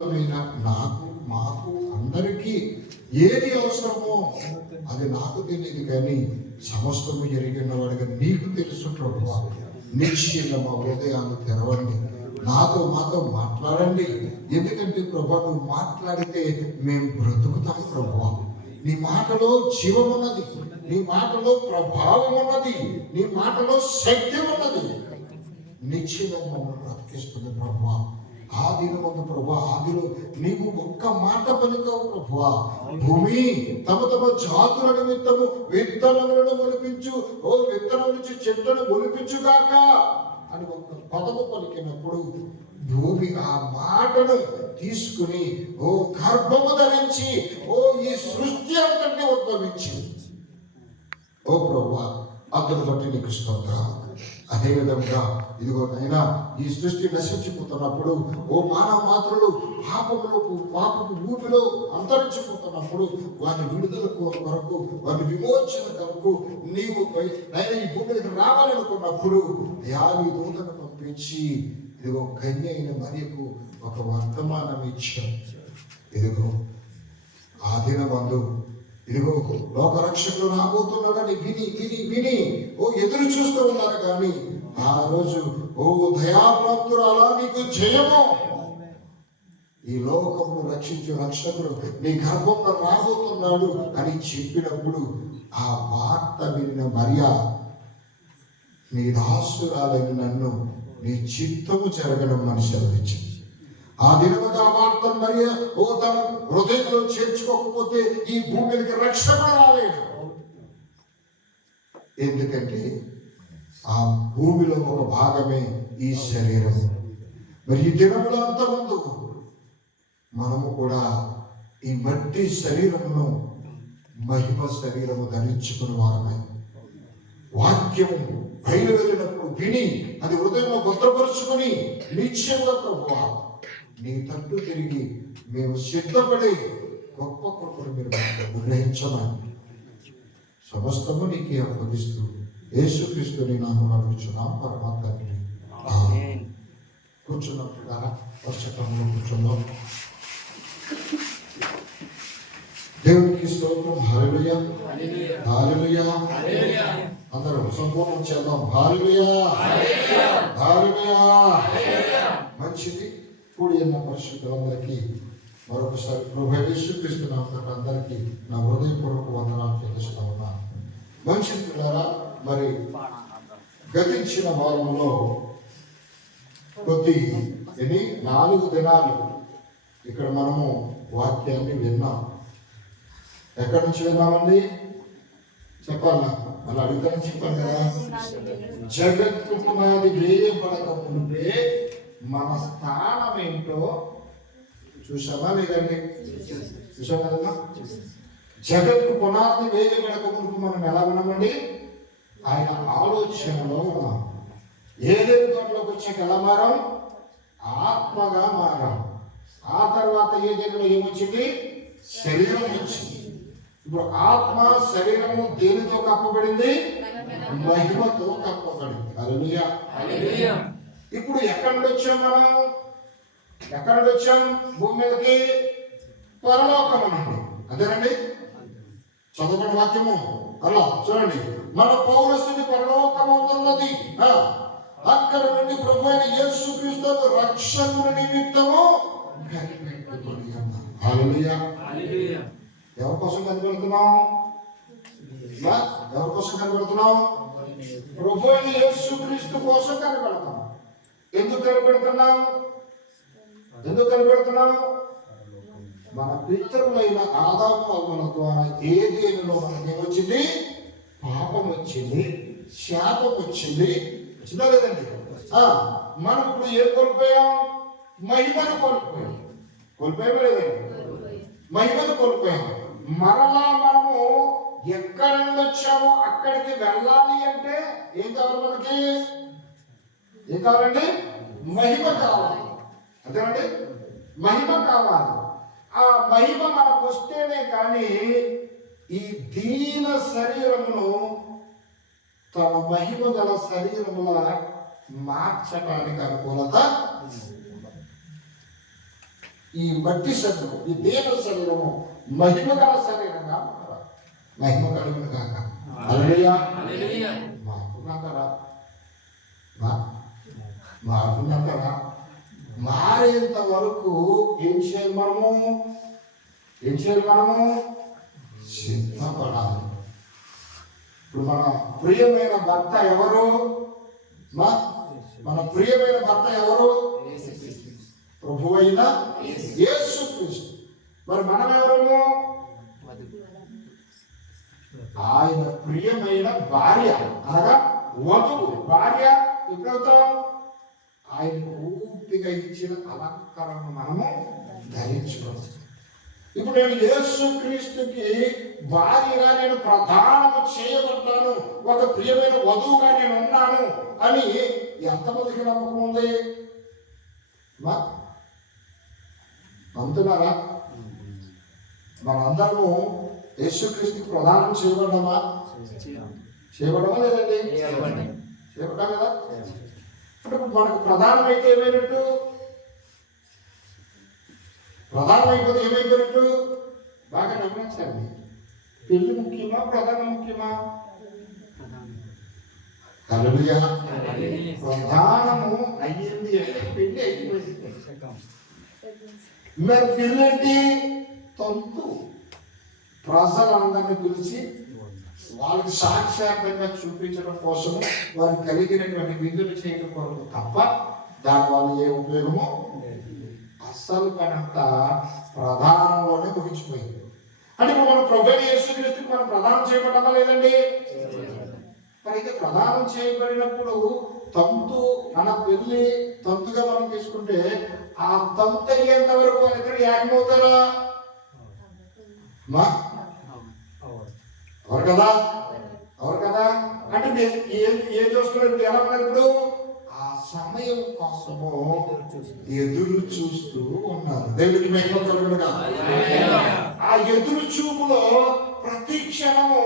నాకు మాకు అందరికీ ఏది అవసరమో అది నాకు తెలియదు, కానీ సమస్తము జరిగిన వాడిగా నీకు తెలుసు ప్రభువా. నిశ్చయంగా మా హృదయాన్ని తెరవండి, మాతో మాట్లాడండి. ఎందుకంటే ప్రభా, నువ్వు మాట్లాడితే మేము బ్రతుకుతాం ప్రభువా. నీ మాటలో జీవం ఉన్నది, నీ మాటలో ప్రభావం ఉన్నది, నీ మాటలో శక్తి ఉన్నది. నిశ్చయంగా మమ్మల్ని బ్రతికిస్తుంది ప్రభువా. ఆదిలో ఉంది ప్రభా, ఆదిలో నీవు ఒక్క మాట పలికావు ప్రభువా. భూమి తమ జాతుల నిమిత్తము విత్తనములను మొలిపించు, ఓ విత్తనం నుంచి చెట్లను మొలిపించుగాక అని ఒక్క పదము పలికినప్పుడు భూమి ఆ మాటను తీసుకుని ఓ గర్భము ధరించి ఓ ఈ సృష్టి అంతటి ఉద్భవించింది. ఓ ప్రభువా, అందును బట్టి నీకు స్తోత్రం. అదేవిధంగా ఇదిగో నైనా ఈ సృష్టి నశించిపోతున్నప్పుడు, ఓ మానవ మాత్రులు పాపపు ఊపిలో అంతరించిపోతున్నప్పుడు వారి విడుదల కొరకు, వారి విమోచన కొరకు నీవు నైనా ఈ భూమి మీద రావాలనుకున్నప్పుడు నీ దూతను పంపించి ఇదిగో కన్య అయిన మరియకు ఒక వర్తమానం ఇచ్చాం. ఇదిగో ఆ దినమందు ఇదిగో లోకరక్షకుడు రాబోతున్నాడని విని విని విని ఓ ఎదురు చూస్తూ ఉన్నారు. కానీ ఆ రోజు ఓ దయాప్రాప్తురాలా నీకు జయము, ఈ లోకమును రక్షించే రక్షకుడు నీ గర్భంలో రాబోతున్నాడు అని చెప్పినప్పుడు ఆ వార్త వినిన మరియా, నీ దాసురాలైన నన్ను నీ చిత్తము జరగడం అని సెలవిచ్చింది. ఆ దినముగా వార్త మరియా ఓ తన హృదయంలో చేర్చుకోకపోతే ఈ భూమి మీదకి రక్షణ రాలేడు. ఎందుకంటే ఆ భూమిలో ఒక భాగమే ఈ శరీరం. మరి ఈ దినములో అంతమందు మనము కూడా ఈ మట్టి శరీరమును మహిమ శరీరము ధరించుకుని వారమై వాక్యము బయలువెళ్ళినప్పుడు విని అది హృదయంలో భద్రపరుచుకొని నిశ్చయంగా ప్రభువా నీ తట్టు తిరిగి మేము సిద్ధపడి గొప్ప కృపను మీరు గ్రహించమని సమస్తము నీకే అప్పగిస్తూ యేసుక్రీస్తుని నామమున అడుగుచున్నాం పరమాత్మ తండ్రి. కూర్చున్నాం కదా, వర్షక్రమంలో కూర్చున్నాం. దేవునికి స్తోత్రం. హల్లెలూయా, హల్లెలూయా. అందరం సంపూర్ణం చేద్దాం. హల్లెలూయా, హల్లెలూయా. మంచిది. కూడి ఉన్న పరిశుద్ధులందరికీ మరొకసారి ప్రభువైన యేసుక్రీస్తు నామమున అందరికీ నా హృదయపూర్వక వందనాలు చెల్లిస్తా ఉన్నాను. మంచిది పిల్లరా, మరి గతించిన వారంలో కొద్ది 4 దినాలు ఇక్కడ మనము వాక్యాన్ని విన్నాం. ఎక్కడి నుంచి విన్నామండి చెప్పాలా? మళ్ళీ అడుగుతానని చెప్పాను కదా. జగత్తు పునాది వేయబడక మునిపే మన స్థానం ఏంటో చూసామా లేదండి? చూసాం కదమ్మా. జగత్తు పునాది వేయబడక మునుపు మనం ఎలా ఉన్నామండి? ఆయన ఆలోచనలో ఉన్నాం. ఏదేని తోటలోకి వచ్చాక ఎలా మారాం? ఆత్మగా మారాం. ఆ తర్వాత ఏదేనిలో ఏమొచ్చింది? శరీరం వచ్చింది. ఇప్పుడు ఆత్మ శరీరము దేనితో కప్పబడింది? మహిమతో కప్పబడింది. హల్లెలూయా, హల్లెలూయా. ఇప్పుడు ఎక్కడి నుండి వచ్చాం మనం? ఎక్కడి నుండి వచ్చాం? భూమి మీదకి పరలోకం నుండి. అదేనండి చదవబడిన వాక్యము. అలా చూడండి, మన పౌరస్థితి పరలోకమవుతున్నది. అక్కడ నుండి ప్రభు అయిన యేసుక్రీస్తు రక్షకుని నిమిత్తము కనిపెట్టుకొని ఉన్నాం. హల్లెలూయా, హల్లెలూయా. ఎవరి కోసం కనిపెడుతున్నాం? ఎవరి కోసం కనిపెడుతున్నాం? ప్రభు అయిన యేసుక్రీస్తు కోసం కనిపెడతాం. ఎందుకు కనిపెడుతున్నాం? మన పితరులైన ఆదాము అవ్వల ద్వారా ఏదేనిలో మనకి ఏమొచ్చింది? పాపం వచ్చింది, శాపం వచ్చింది. వచ్చిందా లేదండి? మనం ఇప్పుడు ఏం కోల్పోయాం? మహిమను కోల్పోయాం. కోల్పోయామా లేదండి? మహిమను కోల్పోయాం. మరలా మనము ఎక్కడి నుండి వచ్చామో అక్కడికి వెళ్ళాలి అంటే ఏం కావాలి మనకి? ఏం కావాలండి? మహిమ కావాలి. అంతేనండి, మహిమ కావాలి. ఆ మహిమ మనకు వస్తేనే కానీ ఈ దీన శరీరమును తన మహిమ గల శరీరముల మార్చడానికి అనుకూలత ఈ మట్టి శరీరము, ఈ దేహ శరీరము మహిమ గల శరీరంగా మారాలి. మహిమ కలిగిన కాక హల్లెలూయా. మారుతున్నారా? మారుతున్నారా? మారేంత వరకు ఏం చేయాలి మనము? సిద్ధపడాలి. ఇప్పుడు మన ప్రియమైన భర్త ఎవరు? మన ప్రియమైన భర్త ఎవరు? ప్రభువు అయిన యేసుక్రీస్తు. మరి మనం ఎవరము? ఆయన ప్రియమైన భార్య, అనగా వధువు. భార్య ఎప్పుడవుతాం? ఆయన పూర్తిగా ఇచ్చిన అలంకరణ మనము ధరించుకోవచ్చు. ఇప్పుడు నేను యేసుక్రీస్తుకి భార్యగా నేను ప్రధానము చేయబడ్డాను, ఒక ప్రియమైన వధువుగా నేను ఉన్నాను అని ఎంతమందికి నమ్మకం ఉంది? నమ్ముతున్నారా? మనందరము యేసుక్రీస్తుకి ప్రధానం చేయబడ్డామా లేదండి? చేయబడ్డాం కదా. అంటే మనకు ప్రధానమైతే ఏమైనట్టు? ప్రధానమైపోతే ఏమైపోయినట్టు? బాగా గమనించండి. పెళ్లి ముఖ్యమా, ప్రధానం ముఖ్యమా? హల్లెలూయా. ప్రధానము అయ్యింది అంటే పెళ్లి అయిపోయింది. మరి పెళ్లి ఏంటి? తంతు. ప్రజలందరినీ పిలిచి వాళ్ళకి సాక్షాత్తంగా చూపించడం కోసం వారు కలిగినటువంటి విధులు చేయడం కొరకు తప్ప దానివల్ల ఏ ఉపయోగము అస్సలు పనంతా ప్రధానంలోనే ముగించిపోయింది. అంటే ఇప్పుడు మనం ప్రభువైన యేసుక్రీస్తుకి మనం ప్రదానం చేయబడ్డామా లేదండి? అయితే ప్రదానం చేయబడినప్పుడు తంతు, మన పెళ్లి తంతుగా మనం తీసుకుంటే ఆ తంతు అయ్యేంత వరకు వాళ్ళిద్దరు ఏకమవుతారా? ఎవరు కదా. అంటే ఏం చూస్తున్నారు? ఎలా ఉన్నారు ఇప్పుడు? ఆ సమయం కోసము ఎదురు చూస్తూ ఉన్నారు. దేవుడికి మహిమ కలుగునుగా. ఆ ఎదురు చూపులో ప్రతి క్షణము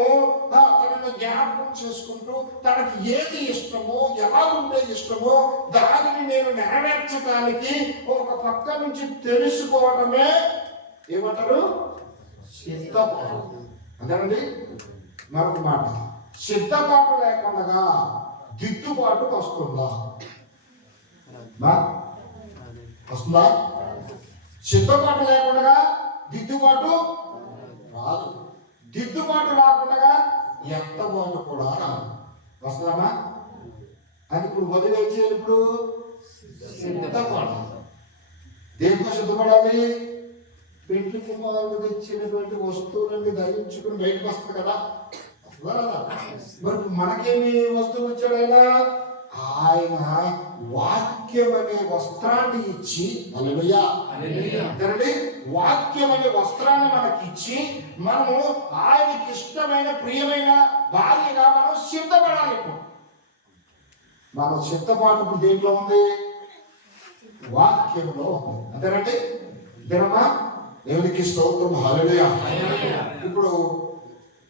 తనను జ్ఞాపకం చేసుకుంటూ తనకి ఏది ఇష్టమో, ఎలా ఉంటే ఇష్టమో దానిని నేను నెరవేర్చడానికి ఒక పక్క నుంచి తెలుసుకోవడమే ఏమంటారు? సిద్ధపాటు. అంతేనండి. మరొక మాట, సిద్ధపాటు లేకుండా దిద్దుబాటు వస్తుందా? సిద్ధపాటు లేకుండా దిద్దుబాటు రాదు. దిద్దుబాటు రాకుండా ఎత్తబాటు కూడా రాదు. వస్తుందమ్మా? అది ఇప్పుడు వదిలే చేయాలి. ఇప్పుడు సిద్ధపాటు. దేంతో సిద్ధపడాలి? పెళ్లి కుమారుడు తెచ్చినటువంటి వస్తువులన్నీ ధరించుకుని బయటకు వస్తుంది కదా. మరి మనకేమి వస్తువులు ఇచ్చాడు ఆయన? వాక్యం అనే వస్త్రాన్ని ఇచ్చి, హల్లెలూయా, వాక్యం అనే వస్త్రాన్ని మనకి ఇచ్చి మనము ఆయనకి ఇష్టమైన ప్రియమైన భార్యగా మనం సిద్ధపడాలి. మన సిద్ధపాటు దేంట్లో ఉంది? వాక్యంలో ఉంది. అంతేనండి. దినమా దేవునికి స్తోత్రం. హల్లెలూయా. ఇప్పుడు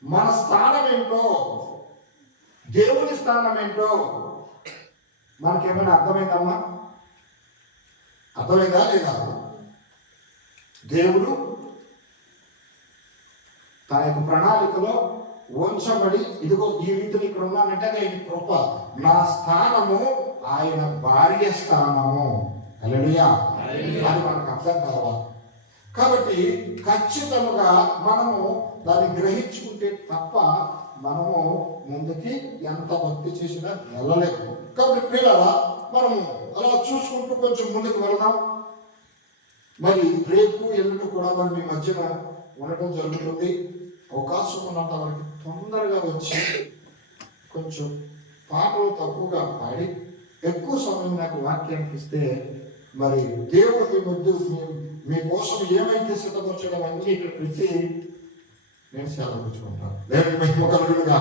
మన స్థానం ఏంటో, దేవుని స్థానం ఏంటో మనకేమైనా అర్థమైందమ్మా? అర్థమైందా లేదా? దేవుడు తన యొక్క ప్రణాళికలో ఉంచబడి, ఇదిగో ఈ రీతిలో ఇక్కడ ఉన్నానంటే ఆయన కృప. నా స్థానము ఆయన భార్య స్థానము. హల్లెలూయా. అది మనకు అర్థం కావాలి. కాబట్టి ఖచ్చితంగా మనము దాన్ని గ్రహించుకుంటే తప్ప మనము ముందుకి ఎంత భక్తి చేసినా వెళ్ళలేము. కాబట్టి పిల్లల మనము అలా చూసుకుంటూ కొంచెం ముందుకు వెళదాం. మరి రేపు ఎల్లుండి కూడా మరి మీ మధ్యన ఉండటం జరుగుతుంది. అవకాశం ఉన్నంత వరకు తొందరగా వచ్చి కొంచెం పాటలు తక్కువగా పాడి ఎక్కువ సమయం నాకు వాక్యానికి ఇస్తే మరి దేవుడి మధ్య మీకోసం ఏమైతే సిద్ధపరచడం అన్నీ ఇక్కడ పెట్టి నేను సెలవుకుంటాను. దేవుడి మహిమ కలుగునుగా.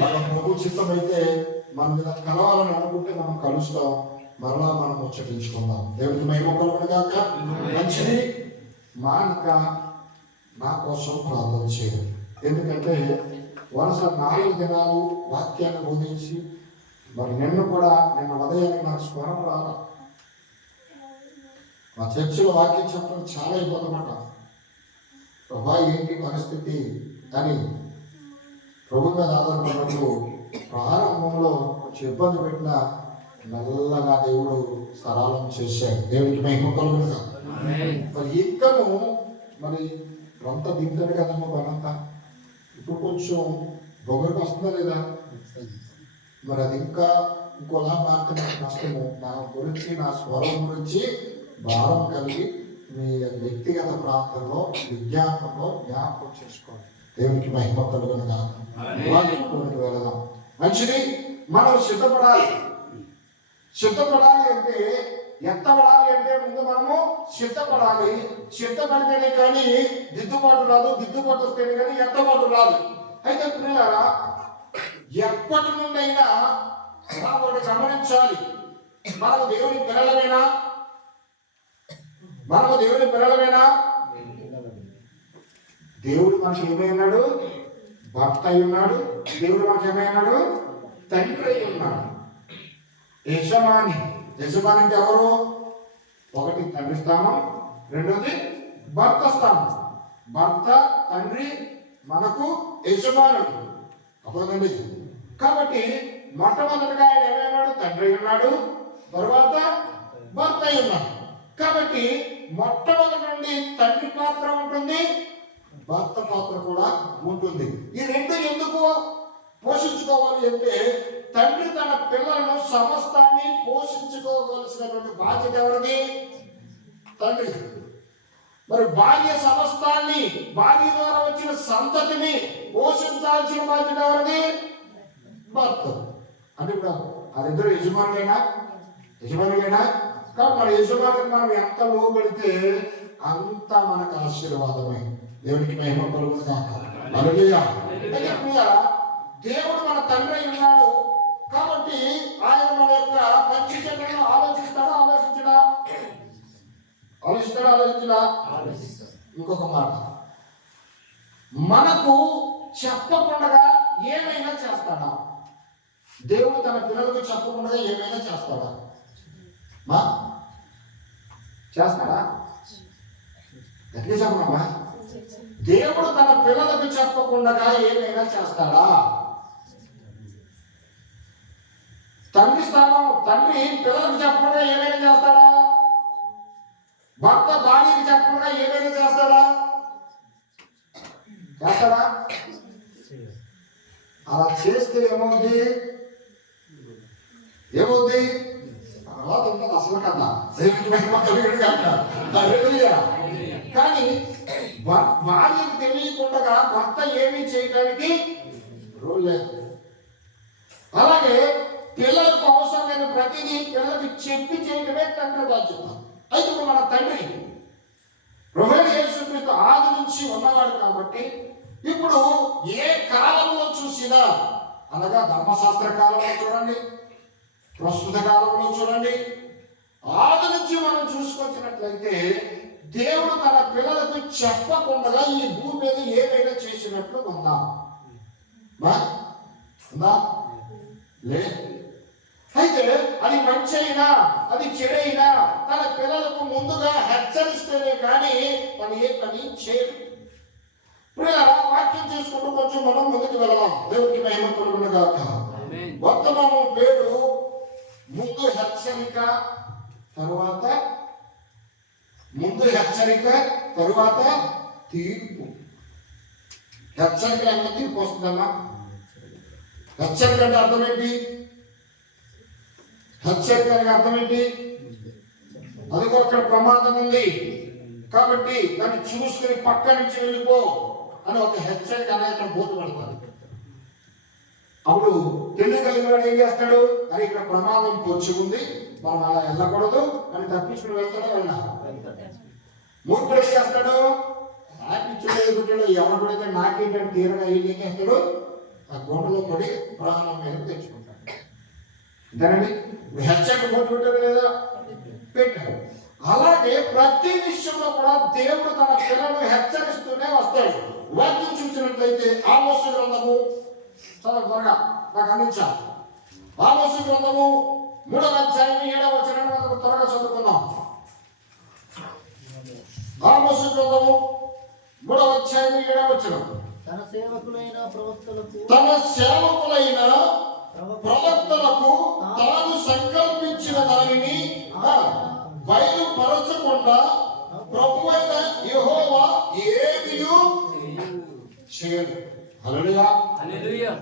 మన ప్రభు చిత్తం అయితే మన మీద కలవాలని అనుకుంటే మనం కలుస్తాం, మరలా మనం ముచ్చటించుకుందాం. దేవుడికి మహిమ కలుగునుగా. మంచిది. మానక నా కోసం ప్రార్థన చేయాలి. ఎందుకంటే వరుస 4 దినాలు వాక్యాన్ని బోధించి మరి నిన్న ఉదయానికి నాకు స్మరణ రాలా. మా చర్చిలో వాక్యం చెప్పడం చాలా ఇబ్బంది పడ్డాం. ప్రభా ఏంటి పరిస్థితి అని ప్రభు మీద ఆధారపడినప్పుడు ప్రారంభంలో కొంచెం ఇబ్బంది పెట్టిన మెల్లగా దేవుడు సరళం చేశాడు. దేవుడికి మహిమ కలుగునుగా. మరి ఇంకను మరి కొంత దిగుతాడు కదమ్మా బలంతా. ఇప్పుడు కొంచెం బొగరికి వస్తుందా లేదా? మరి అది ఇంకా ఇంకోలా మారుతున్న కష్టము. నా గురించి, నా స్వరం గురించి భారం కలిగి మీ వ్యక్తిగత ప్రాంతంలో విజ్ఞాపంలో జ్ఞాపకం చేసుకోండి. దేవునికి మహిమ కలుగునుగా. వాక్యంలోనికి వెళదాం. మంచిది. మనం సిద్ధపడాలి. సిద్ధపడాలి అంటే ఎత్తపడాలి అంటే ముందు మనము సిద్ధపడాలి. సిద్ధపడితేనే కానీ దిద్దుబాటు రాదు, దిద్దుబాటు వస్తేనే కానీ ఎత్తబాటు రాదు. అయితే పిల్లలారా, ఎప్పటి నుండైనా ఒకటి గమనించాలి. మనము దేవుని పిల్లలమేనా? మనము దేవుని పిల్లలమేనా? దేవుడు మనకి ఏమైనాడు? భర్త అయి ఉన్నాడు. దేవుడు మనకి ఏమైనాడు? తండ్రి అయి ఉన్నాడు. యజమాని. యజమాని అంటే ఎవరు? ఒకటి తండ్రి స్థానం, రెండోది భర్త స్థానం. భర్త, తండ్రి మనకు యజమానుడు. అప్పుడండి. కాబట్టి మొట్టమొదటిగా ఆయన ఏమైనాడు? తండ్రి ఉన్నాడు, తరువాత భర్త అయి ఉన్నాడు. కాబట్టి మొట్టమొదటి నుండి తండ్రి పాత్ర ఉంటుంది, భర్త పాత్ర కూడా ఉంటుంది. ఈ రెండు ఎందుకు పోషించుకోవాలి అంటే తండ్రి తన పిల్లలను సమస్తాన్ని పోషించుకోవలసినటువంటి బాధ్యత ఎవరిది? తండ్రి. మరి భార్య సమస్తాన్ని, భార్య ద్వారా వచ్చిన సంతతిని పోషించాల్సిన బాధ్యత ఎవరిది? భర్త. అంటే ఇప్పుడు అదిద్దరు యజమానులైనా? యజమానులైనా? కాబట్టి మన యజమానికి మనం ఎంత లోబడితే అంత మనకు ఆశీర్వాదమే. దేవునికి మహిమ కలుగునుగాక. హల్లెలూయా. దేవుడు మన తండ్రి ఉన్నాడు కాబట్టి ఆయన మన యొక్క మంచి చెడ్డలను ఆలోచిస్తాడా? ఆలోచించడా? ఇంకొక మాట, మనకు చెప్పకుండా ఏమైనా చేస్తాడా? దేవుడు తన పిల్లలకు చెప్పకుండా ఏమైనా చేస్తాడా? చేస్తాడా? గట్టిగా చెప్పనమ్మా. దేవుడు తన పిల్లలకు చెప్పకుండా ఏమైనా చేస్తాడా? తండ్రి స్థానం, తండ్రి పిల్లలకు చెప్పకుండా ఏమైనా చేస్తాడా? భర్త భార్యకి చెప్పకుండా ఏమైనా చేస్తాడా? అలా చేస్తే ఏమవుద్ది? తర్వాత ఉంటుంది అసలు కదా. కానీ భార్యకు తెలియకుండా భర్త ఏమీ చేయడానికి రూల్ లేదు. అలాగే పిల్లలకు అవసరమైన ప్రతిదీ పిల్లలకు చెప్పి చేయడమే తండ్రి బాధ్యత. అయితే మన తండ్రి ప్రభువైన యేసుక్రీస్తు ఆది నుంచి ఉన్నవాడు కాబట్టి ఇప్పుడు ఏ కాలంలో చూసినా, అనగా ధర్మశాస్త్ర కాలంలో చూడండి, ప్రస్తుత కాలంలో చూడండి, ఆది నుంచి మనం చూసుకొచ్చినట్లయితే దేవుడు తన పిల్లలకు చెప్పకుండా ఈ భూమి మీద ఏమైనా చేసినట్లు ఉందా? లేదు. అయితే అది మంచి అయినా అది చెడైనా తన పిల్లలకు ముందుగా హెచ్చరిస్తేనే కానీ తను ఏ పని చేయడు. పిల్లల వాక్యం చేసుకుంటూ కొంచెం మనం ముందుకు వెళదాం. దేవుడికి మహిమ కలుగునుగాక. వర్తమానం పేరు ముందు హెచ్చరిక, తరువాత తీర్పు. హెచ్చరిక అంటే తీర్పు వస్తుందమ్మా. హెచ్చరిక అంటే అర్థం ఏంటి? హెచ్చరిక అనే అర్థం ఏంటి? అదిగో అక్కడ ప్రమాదం ఉంది కాబట్టి దాన్ని చూసుకుని పక్క నుంచి వెళ్ళిపో అని ఒక హెచ్చరిక అనేది అక్కడ బోధపడతాడు. అప్పుడు తెలియగలిగిన వాడు ఏం చేస్తాడు? అని ఇక్కడ ప్రమాదం పొచ్చి ఉంది, మనం అలా వెళ్ళకూడదు అని తప్పించుకుని వెళ్తాడో మూర్ఖుడు ఏం చేస్తాడు? నాకిచ్చుడు ఎవరికైతే నాకేంటంటే తీరగా ఏం చేస్తాడు? ఆ గొండలో పడి ప్రాణం మీద తెచ్చుకుంటాడు. అంతేనండి. హెచ్చరిక బోధ పెట్టారు లేదా? పెట్టారు. అలాగే ప్రతి విషయంలో కూడా దేవుడు తన పిల్లలను హెచ్చరిస్తూనే వస్తాడు. వాక్యం చూసినట్లయితే ఆమోసు గ్రంథము చాలా త్వరగా నాకు అందించాలి. ఆమోసు గ్రంథము 3వ అధ్యాయం 7వ వచనాన్ని మనం త్వరగా చదువుకుందాం. ఆమోసు గ్రంథము 3వ అధ్యాయం 7వ వచనం. తన సేవకులైన ప్రవక్తలకు తాను సంకల్పించిన దానిని బయలుపరచకుండా ప్రభువైన యెహోవా ఏమీయూ చేయడు. హల్లెలూయా.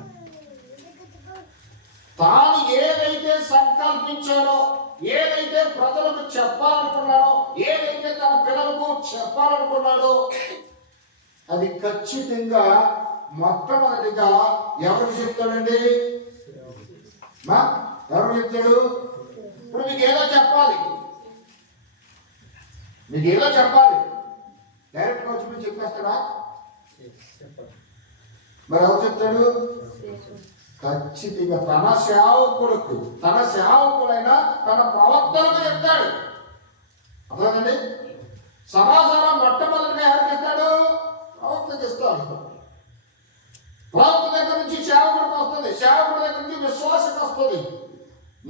తాను ఏదైతే సంకల్పించాడో, ఏదైతే ప్రజలకు చెప్పాలనుకున్నాడో, ఏదైతే తన పిల్లలకు చెప్పాలనుకున్నాడో అది ఖచ్చితంగా మొట్టమొదటిగా ఎవరు చెప్తాడండి? ఎవరు చెప్తాడు? ఇప్పుడు మీకు ఏదో చెప్పాలి, డైరెక్ట్గా వచ్చి మీరు చెప్పేస్తాడా? మరి ఎవరు చెప్తాడు? ఖచ్చితంగా తన సేవకుడైన తన ప్రవక్తలకు చెప్తాడు. అర్థమైందండి? సమాచారం మొట్టమొదటిగా ఎవరికి ఇస్తాడు? ప్రవక్తకి ఇస్తాడు. ప్రవక్త దగ్గర నుంచి సేవకుడికి వస్తుంది, సేవకుడి దగ్గర నుంచి విశ్వాసకి వస్తుంది.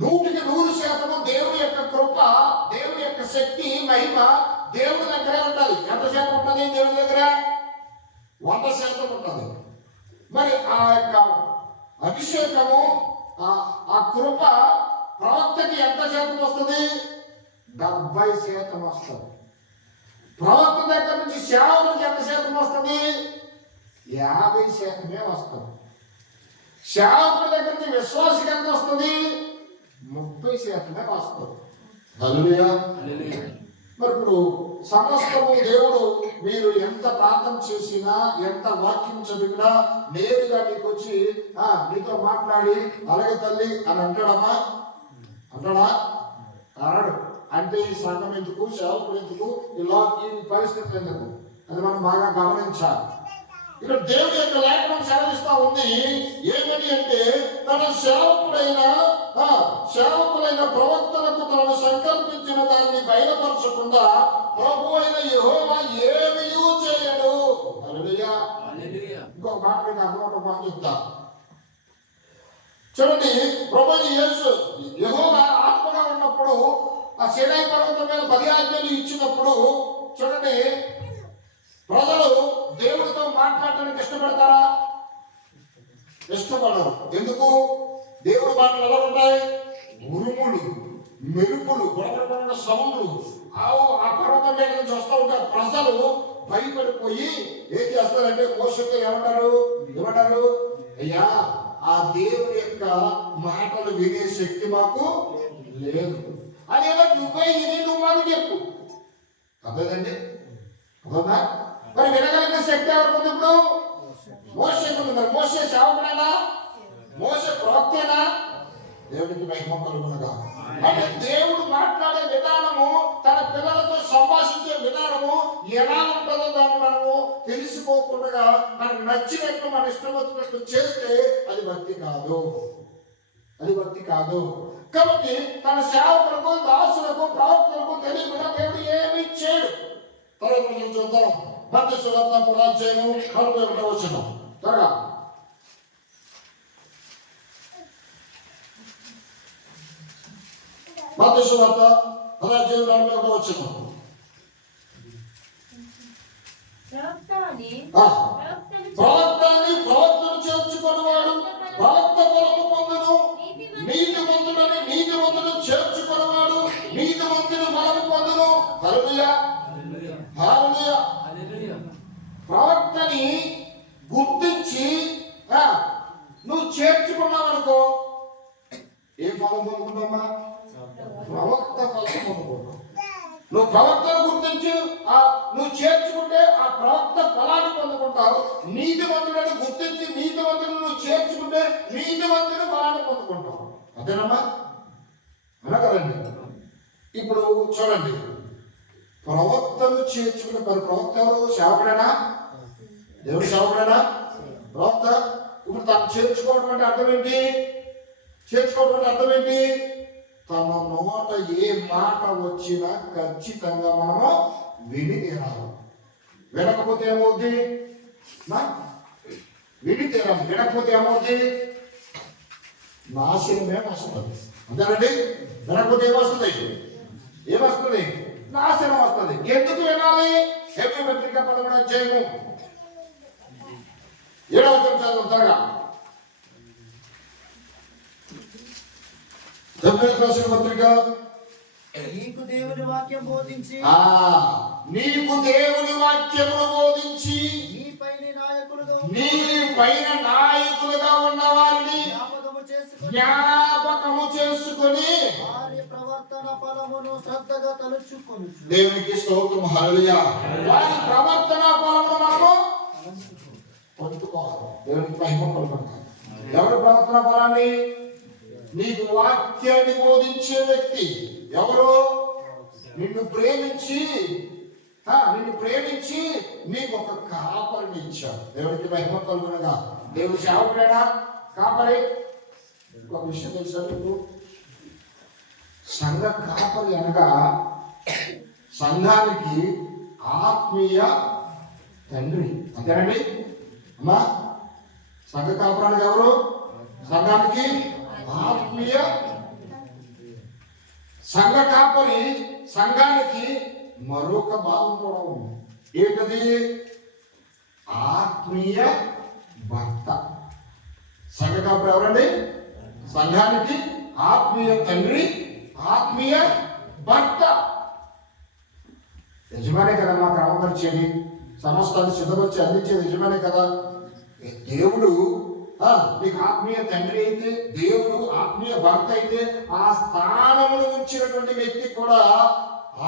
100% దేవుని యొక్క కృప, దేవుని యొక్క శక్తి, మహిమ దేవుడి దగ్గరే ఉంటుంది. ఎంతసేపు ఉంటుంది దేవుడి దగ్గర? 100% ఉంటుంది. మరి ఆ యొక్క అభిషేకము, ఆ కృప ప్రవక్తకి ఎంతసేపు వస్తుంది? 70% వస్తుంది. ప్రవక్త దగ్గర నుంచి సేవకుడికి ఎంతసేపు వస్తుంది? 50% వస్తుంది. సేవకుడి దగ్గర నుంచి విశ్వాసకి ఎంత వస్తుంది? 30% వస్తుంది. హల్లెలూయా. మరి ఇప్పుడు సమస్తము దేవుడు మీరు ఎంత ప్రార్థన చేసినా, ఎంత వాక్యం చదివినా నేరుగా నీకు వచ్చి నీతో మాట్లాడి అలాగే తల్లి అని అంటాడా? అన్నాడు. అంటే ఈ సంఘం ఎందుకు, సేవకుడు ఎందుకు, ఈ పరిస్థితులు ఎందుకు, అది మనం బాగా గమనించాలి. ఇక్కడ దేవుడి యొక్క లేఖనం సెలవిస్తా ఉంది. ఏమని అంటే, తన సేవకులైన ప్రవక్తలకు తాను సంకల్పించిన దాన్ని బయలుపరచకుండా ప్రభు అయిన యెహోవా ఏమీయూ చేయడు. హల్లెలూయా. ఇంకొక మాట మీకు అర్థమవడం చెప్తా. చూడండి, ప్రభు యేసు యెహోవా ఆత్మగా ఉన్నప్పుడు ఆ సీనాయి పర్వతం మీద 10 ఆజ్ఞలు ఇచ్చినప్పుడు చూడండి, ప్రజలు దేవుడితో మాట్లాడటానికి ఇష్టపడతారా? ఇష్టపడరు. ఎందుకు? దేవుడి మాటలు ఎలా ఉంటాయి? ఉరుములు, మెరుపులు, గొడవడ సౌండ్లు ఆ పర్వతం మీద నుంచి వస్తూ ఉంటారు. ప్రజలు భయపడిపోయి ఏం చేస్తారంటే మోషేతో ఏమంటారు? అయ్యా, ఆ దేవుడి యొక్క మాటలు వినే శక్తి మాకు లేదు. అదేలా నువ్వు మాకు చెప్పు. అదేదండి, అవునా? మరి వినగలిగిన శక్తి ఎవరికి ఉంది? ఇప్పుడు మోషేకు ఉంది. మరి మోషే సేవకుడేనా? మోషే ప్రవక్తేనా? దేవుడికి మహిమ కలుగునుగా. అంటే దేవుడు మాట్లాడే విధానము, తన పిల్లలతో సంభాషించే విధానము ఎలా ఉంటుందో దాన్ని మనము తెలుసుకోకుండా మనకు నచ్చినట్లు, మన ఇష్టం వచ్చినట్లు చేస్తే అది భక్తి కాదు. కాబట్టి తన సేవకులకు, దాసులకు, ప్రవక్తలకు తెలియకుండా దేవుడు ఏమీ చేయడు. తర్వాత మనం చూద్దాం. మత్తయి సువార్త 10వ అధ్యాయం 41వ వచనం. త్వరగా మత్తయి సువార్త 10వ అధ్యాయం 41వ వచనం. ప్రవక్తను చేర్చుకునేవాడు ప్రవక్త ఫలము పొందును. నీతిమంతుడు చేర్చుకునేవాడు నీతిమంతుని ఫలము పొందును. హల్లెలూయా. ప్రవక్తని గుర్తించి నువ్వు చేర్చుకున్నావు అనుకో, ఏం ఫలం పొందుకుంటామా? ప్రవక్త ఫలం పొందుకుంటావు. నువ్వు ప్రవక్తను గుర్తించి నువ్వు చేర్చుకుంటే ఆ ప్రవక్త ఫలాన్ని పొందుకుంటావు. నీతిమంతుడని గుర్తించి నీతిమంతుడు నువ్వు చేర్చుకుంటే నీతిమంతుడు ఫలాన్ని పొందుకుంటావు. అదేనమ్మా? అలా కదండి. ఇప్పుడు చూడండి, ప్రవక్తను చేర్చుకునే ప్రవక్త ఎవరు? సేవకుడేనా? దేవుడు సేవకుడేనా? ప్రవక్త. ఇప్పుడు తను చేర్చుకోవడం అంటే అర్థం ఏంటి? తన నోట ఏ మాట వచ్చినా ఖచ్చితంగా మనము విని తీరాలి. వినకపోతే ఏమవుద్ది? విని తీరాలి. వినకపోతే ఏమవుద్ది? నాశనమే వస్తుంది. అంతేనండి. వినకపోతే ఏమొస్తుంది? నాశనం వస్తుంది. ఎందుకు వినాలి? హెబ్రీ పత్రిక 11వ అధ్యాయము 7వ వచనం చదువు త్వరగా. హెబ్రీ రాసిన పత్రిక. నీకు దేవుని వాక్యం బోధించి నీకు దేవుని వాక్యమును బోధించి నీ పైన నాయకులుగా ఉన్న వారిని జ్ఞాపకము చేసుకొని వారి ప్రవర్తన ఫలమును శ్రద్ధగా తలుచుకొని దేవునికి స్తోత్రం. హల్లెలూయా. వారి ప్రవర్తన ఫలమును మనము పొందుకోవాలి. దేవునికి మహిమ కలుగుతుంది. ఎవరి ప్రవర్తన ఫలాన్ని? నీకు వాక్యాన్ని బోధించే వ్యక్తి ఎవరు? నిన్ను ప్రేమించి నీకు ఒక కాపరిని ఇచ్చాడు. దేవుడికి మహిమ కలుగునుగా. దేవుడు సేవకుడేనా కాపరి? ఒక విషయం తెలుసా మీకు? సంఘ కాపరి అనగా సంఘానికి ఆత్మీయ తండ్రి. అంతేనండి అమ్మా? సంఘ కాపరి అనగా ఎవరు? సంఘానికి ఆత్మీయ సంఘ కాపరి. సంఘానికి మరొక భావం కూడా ఉంది. ఏంటది? ఆత్మీయ భర్త. సంఘ కాపరి ఎవరండి? సంఘానికి ఆత్మీయ తండ్రి, ఆత్మీయ భర్త. యజమానే కదా మా క్రమపరిచేది, సమస్తాన్ని సిద్ధపరిచి అందించేది యజమానే కదా. దేవుడు నీకు ఆత్మీయ తండ్రి అయితే, దేవుడు ఆత్మీయ భర్త అయితే, ఆ స్థానమును ఉంచినటువంటి వ్యక్తి కూడా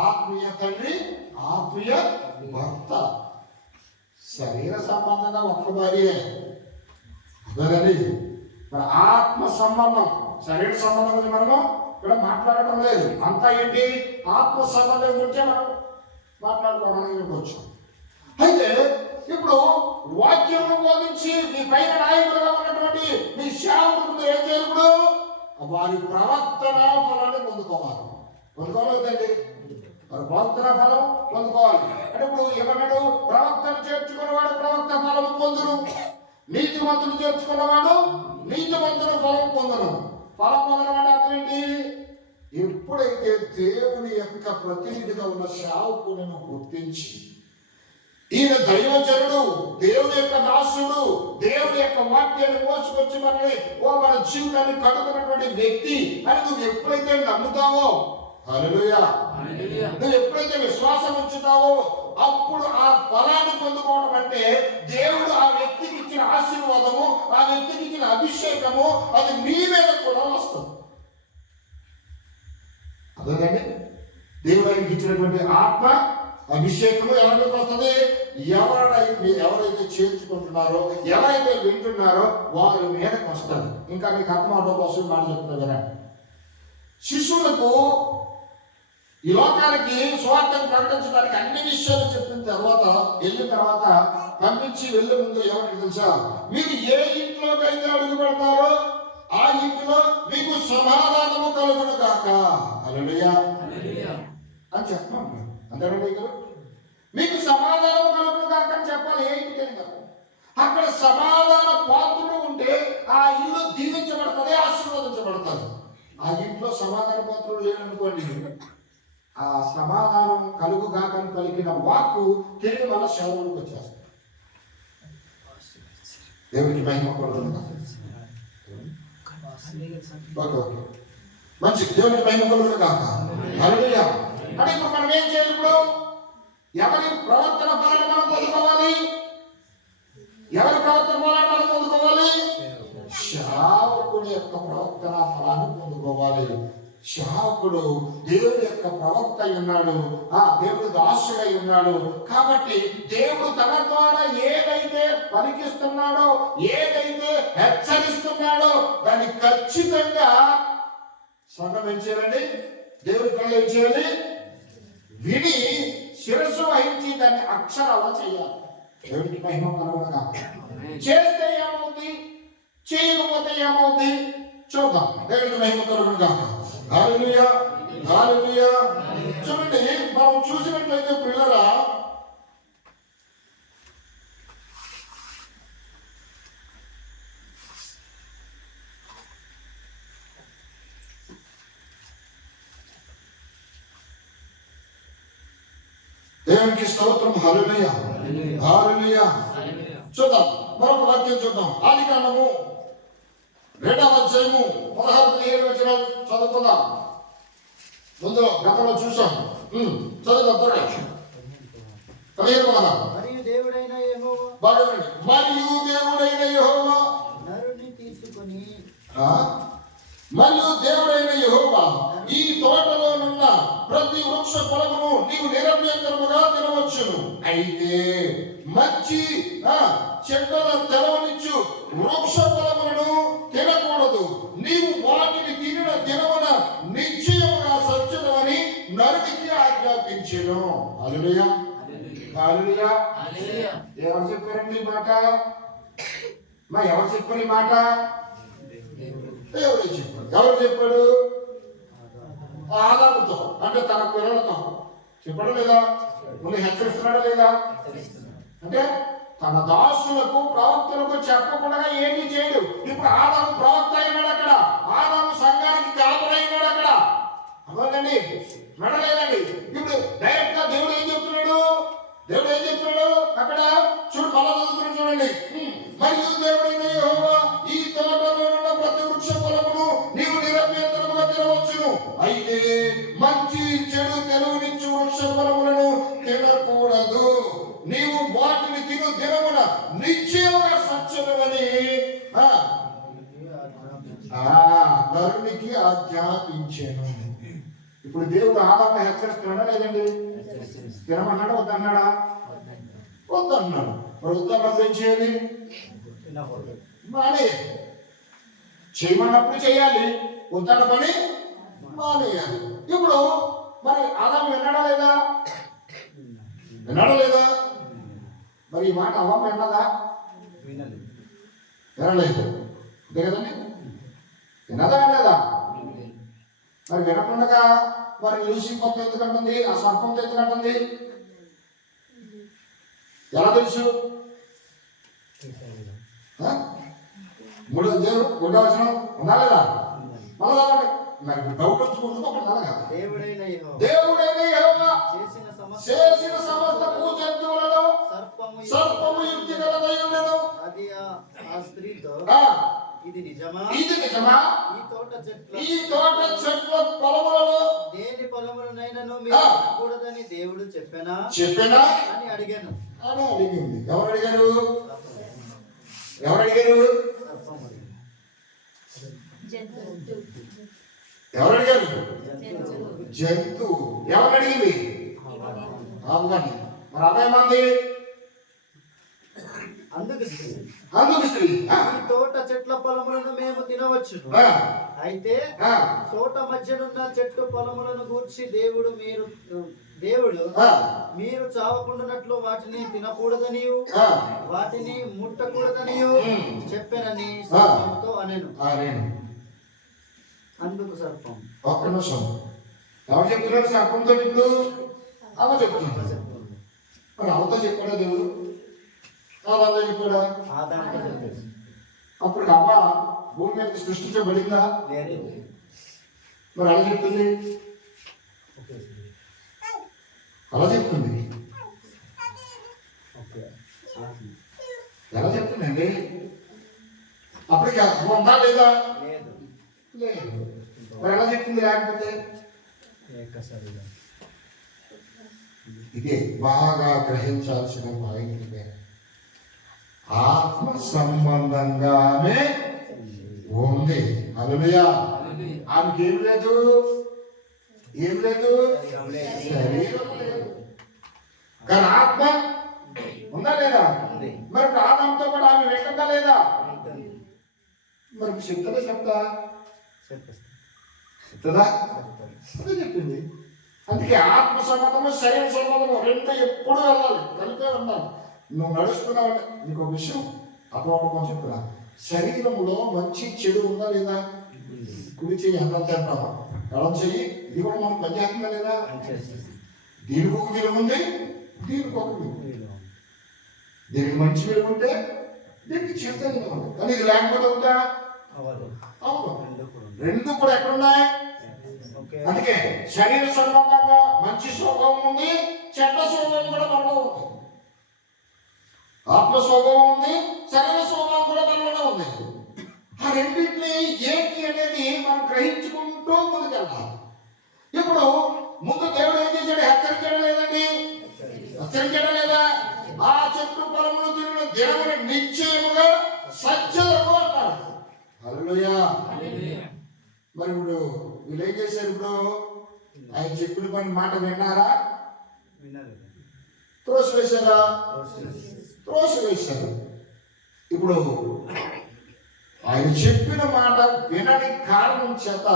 ఆత్మీయ తండ్రి, ఆత్మీయ భర్త. శరీర సంబంధంగా ఒక్క భార్యే అదేనండి. మరి ఆత్మ సంబంధం, శరీర సంబంధం గురించి మనము ఇక్కడ మాట్లాడటం లేదు. అంతా ఏంటి? ఆత్మ సంబంధం గురించే మనం మాట్లాడుకోవడానికి వచ్చాం. అయితే ఇప్పుడు వాక్యమును బోధించి మీ పైన నాయకులుగా ఉన్నటువంటి మీ సేవకులకు మీరు ఏం చేయాలి? ఇప్పుడు వారి ప్రవర్తన ఫలాన్ని పొందుకోవాలి. పొందుకోలేదండి, వారి ప్రవర్తన ఫలం పొందుకోవాలి. అంటే ఇప్పుడు ఏమన్నాడు? ప్రవక్తను చేర్చుకున్నవాడు ప్రవక్త ఫలం పొందును, నీతిమంతులు చేర్చుకున్నవాడు నీతిమంతుల ఫలం పొందును. ఫలం పొందడం అంటే అర్థం ఏంటి? ఎప్పుడైతే దేవుని యొక్క ప్రతినిధిగా ఉన్న సేవకులను గుర్తించి ఈయన దైవజనుడు, దేవుని యొక్క దాసుడు, దేవుని యొక్క వాక్యాన్ని మోసుకొచ్చి మనల్ని మన జీవితాన్ని కడుతున్నటువంటి వ్యక్తి అని నువ్వు ఎప్పుడైతే నమ్ముతావో, హల్లెలూయా, నువ్వు ఎప్పుడైతే విశ్వాసం ఉంచుతావో అప్పుడు ఆ ఫలాన్ని పొందుకోవడం అంటే దేవుడు ఆ వ్యక్తికి ఇచ్చిన ఆశీర్వాదము, ఆ వ్యక్తికి ఇచ్చిన అభిషేకము అది నీ మీద కూడా వస్తుంది. అదేనండి, దేవుడు ఆయనకి ఇచ్చినటువంటి ఆత్మ అభిషేకము ఎవరికి వస్తుంది? ఎవరైతే చేర్చుకుంటున్నారో, ఎవరైతే వింటున్నారో వారి మీదకి వస్తుంది. ఇంకా మీకు అర్థం అవడం కోసం మాట చెప్తున్నా కదా. శిశువులకు ఈ లోకానికి స్వార్థను ప్రకటించడానికి అన్ని విషయాలు చెప్పిన తర్వాత వెళ్ళిన తర్వాత పంపించి వెళ్ళే ముందు ఎవరికి తెలుసా? మీరు ఏ ఇంట్లోకైతే అడుగు పెడతారో ఆ ఇంట్లో మీకు సమాధానము కలుగును గాక. హల్లెలూయా అని చెప్పమంటారు. అంతేనండి, మీకు సమాధానం కలుగును గాక అని చెప్పాలి. ఏ ఇంటికి వెళ్ళినా అక్కడ సమాధాన పాత్రుడు ఉంటే ఆ ఇల్లు దీవించబడుతుంది, ఆశీర్వదించబడుతుంది. ఆ ఇంట్లో సమాధాన పాత్రుడు లేదనుకోండి, ఆ సమాధానం కలుగుగాకని పలికిన వాక్కు తిరిగి మన శవములకు వచ్చేస్తుంది. దేవునికి మహిమ కలుగును. మంచి దేవునికి మహిమ కలుగును గాక. హల్లెలూయా. అంటే ఇప్పుడు మనం ఏం చేయాలి? ఇప్పుడు ఎవరి ప్రవర్తన ఫలాన్ని మనం పొందుకోవాలి? ఎవరి ప్రవర్తన ఫలాన్ని మనం పొందుకోవాలి? శావకుడి యొక్క ప్రవర్తన ఫలాన్ని పొందుకోవాలి. శావకుడు దేవుడి యొక్క ప్రవక్త అయి ఉన్నాడు, దేవుడు దాసుడై ఉన్నాడు. కాబట్టి దేవుడు తన ద్వారా ఏదైతే పలికిస్తున్నాడో, ఏదైతే హెచ్చరిస్తున్నాడో దాన్ని ఖచ్చితంగా సంఘం ఏం చేయాలండి? దేవుడి కళ్ళు ఏం చేయాలి? విని శిరస్సు వహించి దాన్ని అక్షరాలా చేయాలి. దేవుడికి మహిమ కలుగునుగా. చేస్తే ఏమవుతుంది, చేయకపోతే ఏమవుతుంది చూద్దాం. దేవుడికి మహిమ కలుగునుగా. హల్లెలూయా, హల్లెలూయా. చూడండి, మనం చూసినట్లయితే పిల్లరా, దేవునికి స్తోత్రం. హల్లెలూయా, హల్లెలూయా. చూద్దాం మరొక వాక్యం చూద్దాం. ఆదికాండము 2వ అధ్యాయము 16-17 వచనాలు చదువుకుందాం. ముందు గతంలో చూసాం. చదువుదాం త్వరగా. 15 మరియు దేవుడైన యెహోవా బాగుంది. మరియు దేవుడైన యెహోవా నరుని తీసుకొని మరియు దేవుడైన యెహోవా ఈ తోటలోనున్న ప్రతి వృక్ష ఫలమును నీవు నిరభ్యంతరముగా తినవచ్చును. అయితే మంచి చెట్ల తెలవనిచ్చు వృక్ష ఫలములను తినకూడదు. నీవు వాటిని తినిన దినమున నిశ్చయముగా సత్యమని నరునికి ఆజ్ఞాపించెను. హల్లెలూయా, హల్లెలూయా. ఎవరు చెప్పారండి ఈ మాట? ఎవరు చెప్పారు ఈ మాట? దేవుడే చెప్పాడు. ఎవరు చెప్పాడు? ఆదాముతో, అంటే తన పిల్లలతో చెప్పాడు లేదా? ముందు హెచ్చరిస్తున్నాడా లేదా? అంటే తన దాసులకు ప్రవక్తలకు చెప్పకుండా ఏంటి చేయడు. ఇప్పుడు ఆదాము ప్రవక్త అయినాడు అక్కడ. ఆదాము సంఘానికి కాపురై ఉన్నాడు అక్కడ. అవునండి, నడలేదండి. ఇప్పుడు డైరెక్ట్ గా దేవుడు ఏం చెప్తున్నాడు? దేవుడు ఏం చెప్తున్నాడు అక్కడ? చూడు, మళ్ళా చదువుతున్నాడు చూడండి. మరియు దేవుడైన యెహోవా ఈ తోటలో ఉన్న ప్రతి వృక్ష ఫలమును నీవు నిరభ్యంతరముగా తినవచ్చును. అయితే మంచి చెడు తెలుగునిచ్చు వృక్ష ఫలములను తినకూడదు. నీవు వాటిని తిను దినమున నిశ్చయముగా సత్యమని నరునికి ఆజ్ఞాపించెను. ఇప్పుడు దేవుడు ఆదామును హెచ్చరిస్తున్నాడా లేదండి? తినమన్నాడా వద్దన్నాడా? వద్దన్నాడు. మరి వద్దన్నప్పుడు ఏం చేయాలి? మానే చేయమన్నప్పుడు చేయాలి, వద్దన్న పని మానేయాలి. ఇప్పుడు మరి ఆదాము విన్నాడా లేదా? విన్నాడా లేదా? మరి ఈ మాట అవ్వ విన్నదా? వినలేదు. అంతే కదండి? విన్నదా వినలేదా? మరి వినకుండా మరి లూసిఫర్తో ఎందుకంటుంది? ఆ సర్పంతో ఎందుకంటుంది? ఎలా తెలుసు? మూడు దేవుడు ఉండాల్సిన ఉందా లేదా? మళ్ళా మరి డౌట్ వచ్చుకుంటుంది ఒకటి అలాగా. దేవుడైన యెహోవా చేసిన సమస్త భూజంతువులలో సర్పము యుక్తి గలదై ఉండెను. అది ఆ స్త్రీతో ఇది నిజమా? ఇది నిజమా? ఈ తోట చెట్ల పొలములలో దేని పొలములనైనను మీరు తినకూడదని దేవుడు చెప్పెనా అని అడిగాను. అని అడిగింది. ఎవరు అడిగారు? ఎవరు అడిగారు? ఎవరు అడిగారు? జంతువు. ఎవరు అడిగింది? అవ్వని. మరి అవేమంది? అందుకు స్త్రీ ఈ తోట చెట్ల పొలములను మేము తినవచ్చు. అయితే తోట మధ్యనున్న చెట్టు పొలములను గూర్చి దేవుడు మీరు చావకుండానట్లు వాటిని తినకూడదని వాటిని ముట్టకూడదని చెప్పానని సర్పంతో అనెను. అందుకు సర్పం. ఒక్క నిమిషం. ఎవరు చెప్తున్నారు సర్పంతో? ఇప్పుడు అవ చెప్తున్నారు. మరి అవతో చెప్పాడా దేవుడు? ఆదాంతో చెప్పాడా? అప్పుడు అవ్వ భూమి మీద సృష్టించబడిందా? మరి అలా చెప్తుంది. అలా చెప్తుంది. ఎలా చెప్తుందండి? అప్పటికి అవ్వ ఉందా లేదా? లేదు. మరి ఎలా చెప్తుంది? లేకపోతే ఇదే బాగా గ్రహించాల్సిన పాయింట్. ఆత్మ సంబంధంగానే ఉంది. హల్లెలూయా. ఆమెకి ఏం లేదు? ఏం లేదు? శరీరం లేదు, కానీ ఆత్మ ఉందా లేదా? మరి ప్రాణంతో కూడా ఆమె వెంటుందా లేదా? మరి చెప్తుందా? చెప్తుందా? అదే చెప్పింది. అందుకే ఆత్మ సంబంధము శరీర సంబంధము రెండు ఎప్పుడు వెళ్ళాలి, కలిపే ఉండాలి. నువ్వు నడుస్తున్నావు. నీకు ఒక విషయం అర్థం చెప్తున్నా. శరీరంలో మంచి చెడు ఉందా లేదా? కుడి చెయ్యి అన్నం తింటామా? ఎడం చెయ్యి ఇది కూడా మనం పనిచేస్తుందా లేదా? దీనికి ఒక విలువ ఉంది, దీనికి ఒక విలువ. దీనికి మంచి విలువ ఉంటే దీనికి చెడు విలువ ఉంది. కానీ ఇది లేకపోతే ఉందా? అవును. రెండు కూడా ఎక్కడున్నాయి? అందుకే శరీర సంబంధంగా మంచి స్వభావం ఉంది, చెడ్డ స్వభావం కూడా మనలో ఉంది. ఆత్మ స్వభావం ఉంది, శరీర స్వభావం కూడా మనలో ఉంది. ఆ రెండింటిని ఏంటి అనేది మనం గ్రహించుకుంటూ ముందుకెళ్తాం. ఇప్పుడు ముందు దేవుడు ఏం చేశాడు? హెచ్చరించడం లేదండి, హెచ్చరించడం లేదా? ఆ చెట్టు ఫలములు తిరిగిన దినమున నిశ్చయముగా సత్యము అన్నాడు. హల్లెలూయా. మరి ఇప్పుడు వీళ్ళు ఏం చేశారు? ఇప్పుడు ఆయన చెప్పిన పని మాట విన్నారా? త్రోసివేశారా? త్రోసివేశారు. ఇప్పుడు ఆయన చెప్పిన మాట వినని కారణం చేత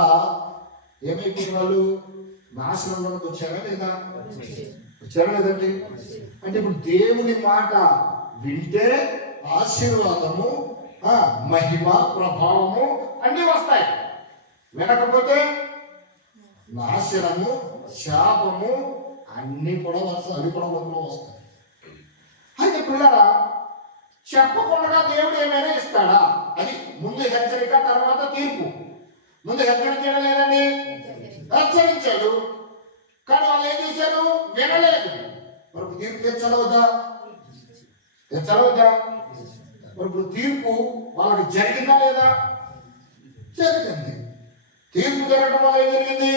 ఏమైపోయిన వాళ్ళు నాశనంలోకి వచ్చారా లేదా? వచ్చారా లేదండి? అంటే ఇప్పుడు దేవుని మాట వింటే ఆశీర్వాదము, మహిమ, ప్రభావము అన్నీ వస్తాయి. వినకపోతే నాశనము, శాపము అన్నీ కూడా వస్తాయి. అవి కూడా మొదలు వస్తాయి. అయితే పిల్లరా, చెప్పకుండా దేవుడు ఏమైనా ఇస్తాడా? అది ముందు హెచ్చరిక, తర్వాత తీర్పు. ముందు హెచ్చరించడం లేదండి, హెచ్చరించాడు. కానీ వాళ్ళు ఏం చేశారు? వినలేదు. మరి తీర్పు తెచ్చలవద్దా? తెచ్చలవద్దా? మరి ఇప్పుడు తీర్పు వాళ్ళకి జరిగిందా లేదా? జరిగింది. తీర్పు జరగడం వల్ల ఏం జరిగింది?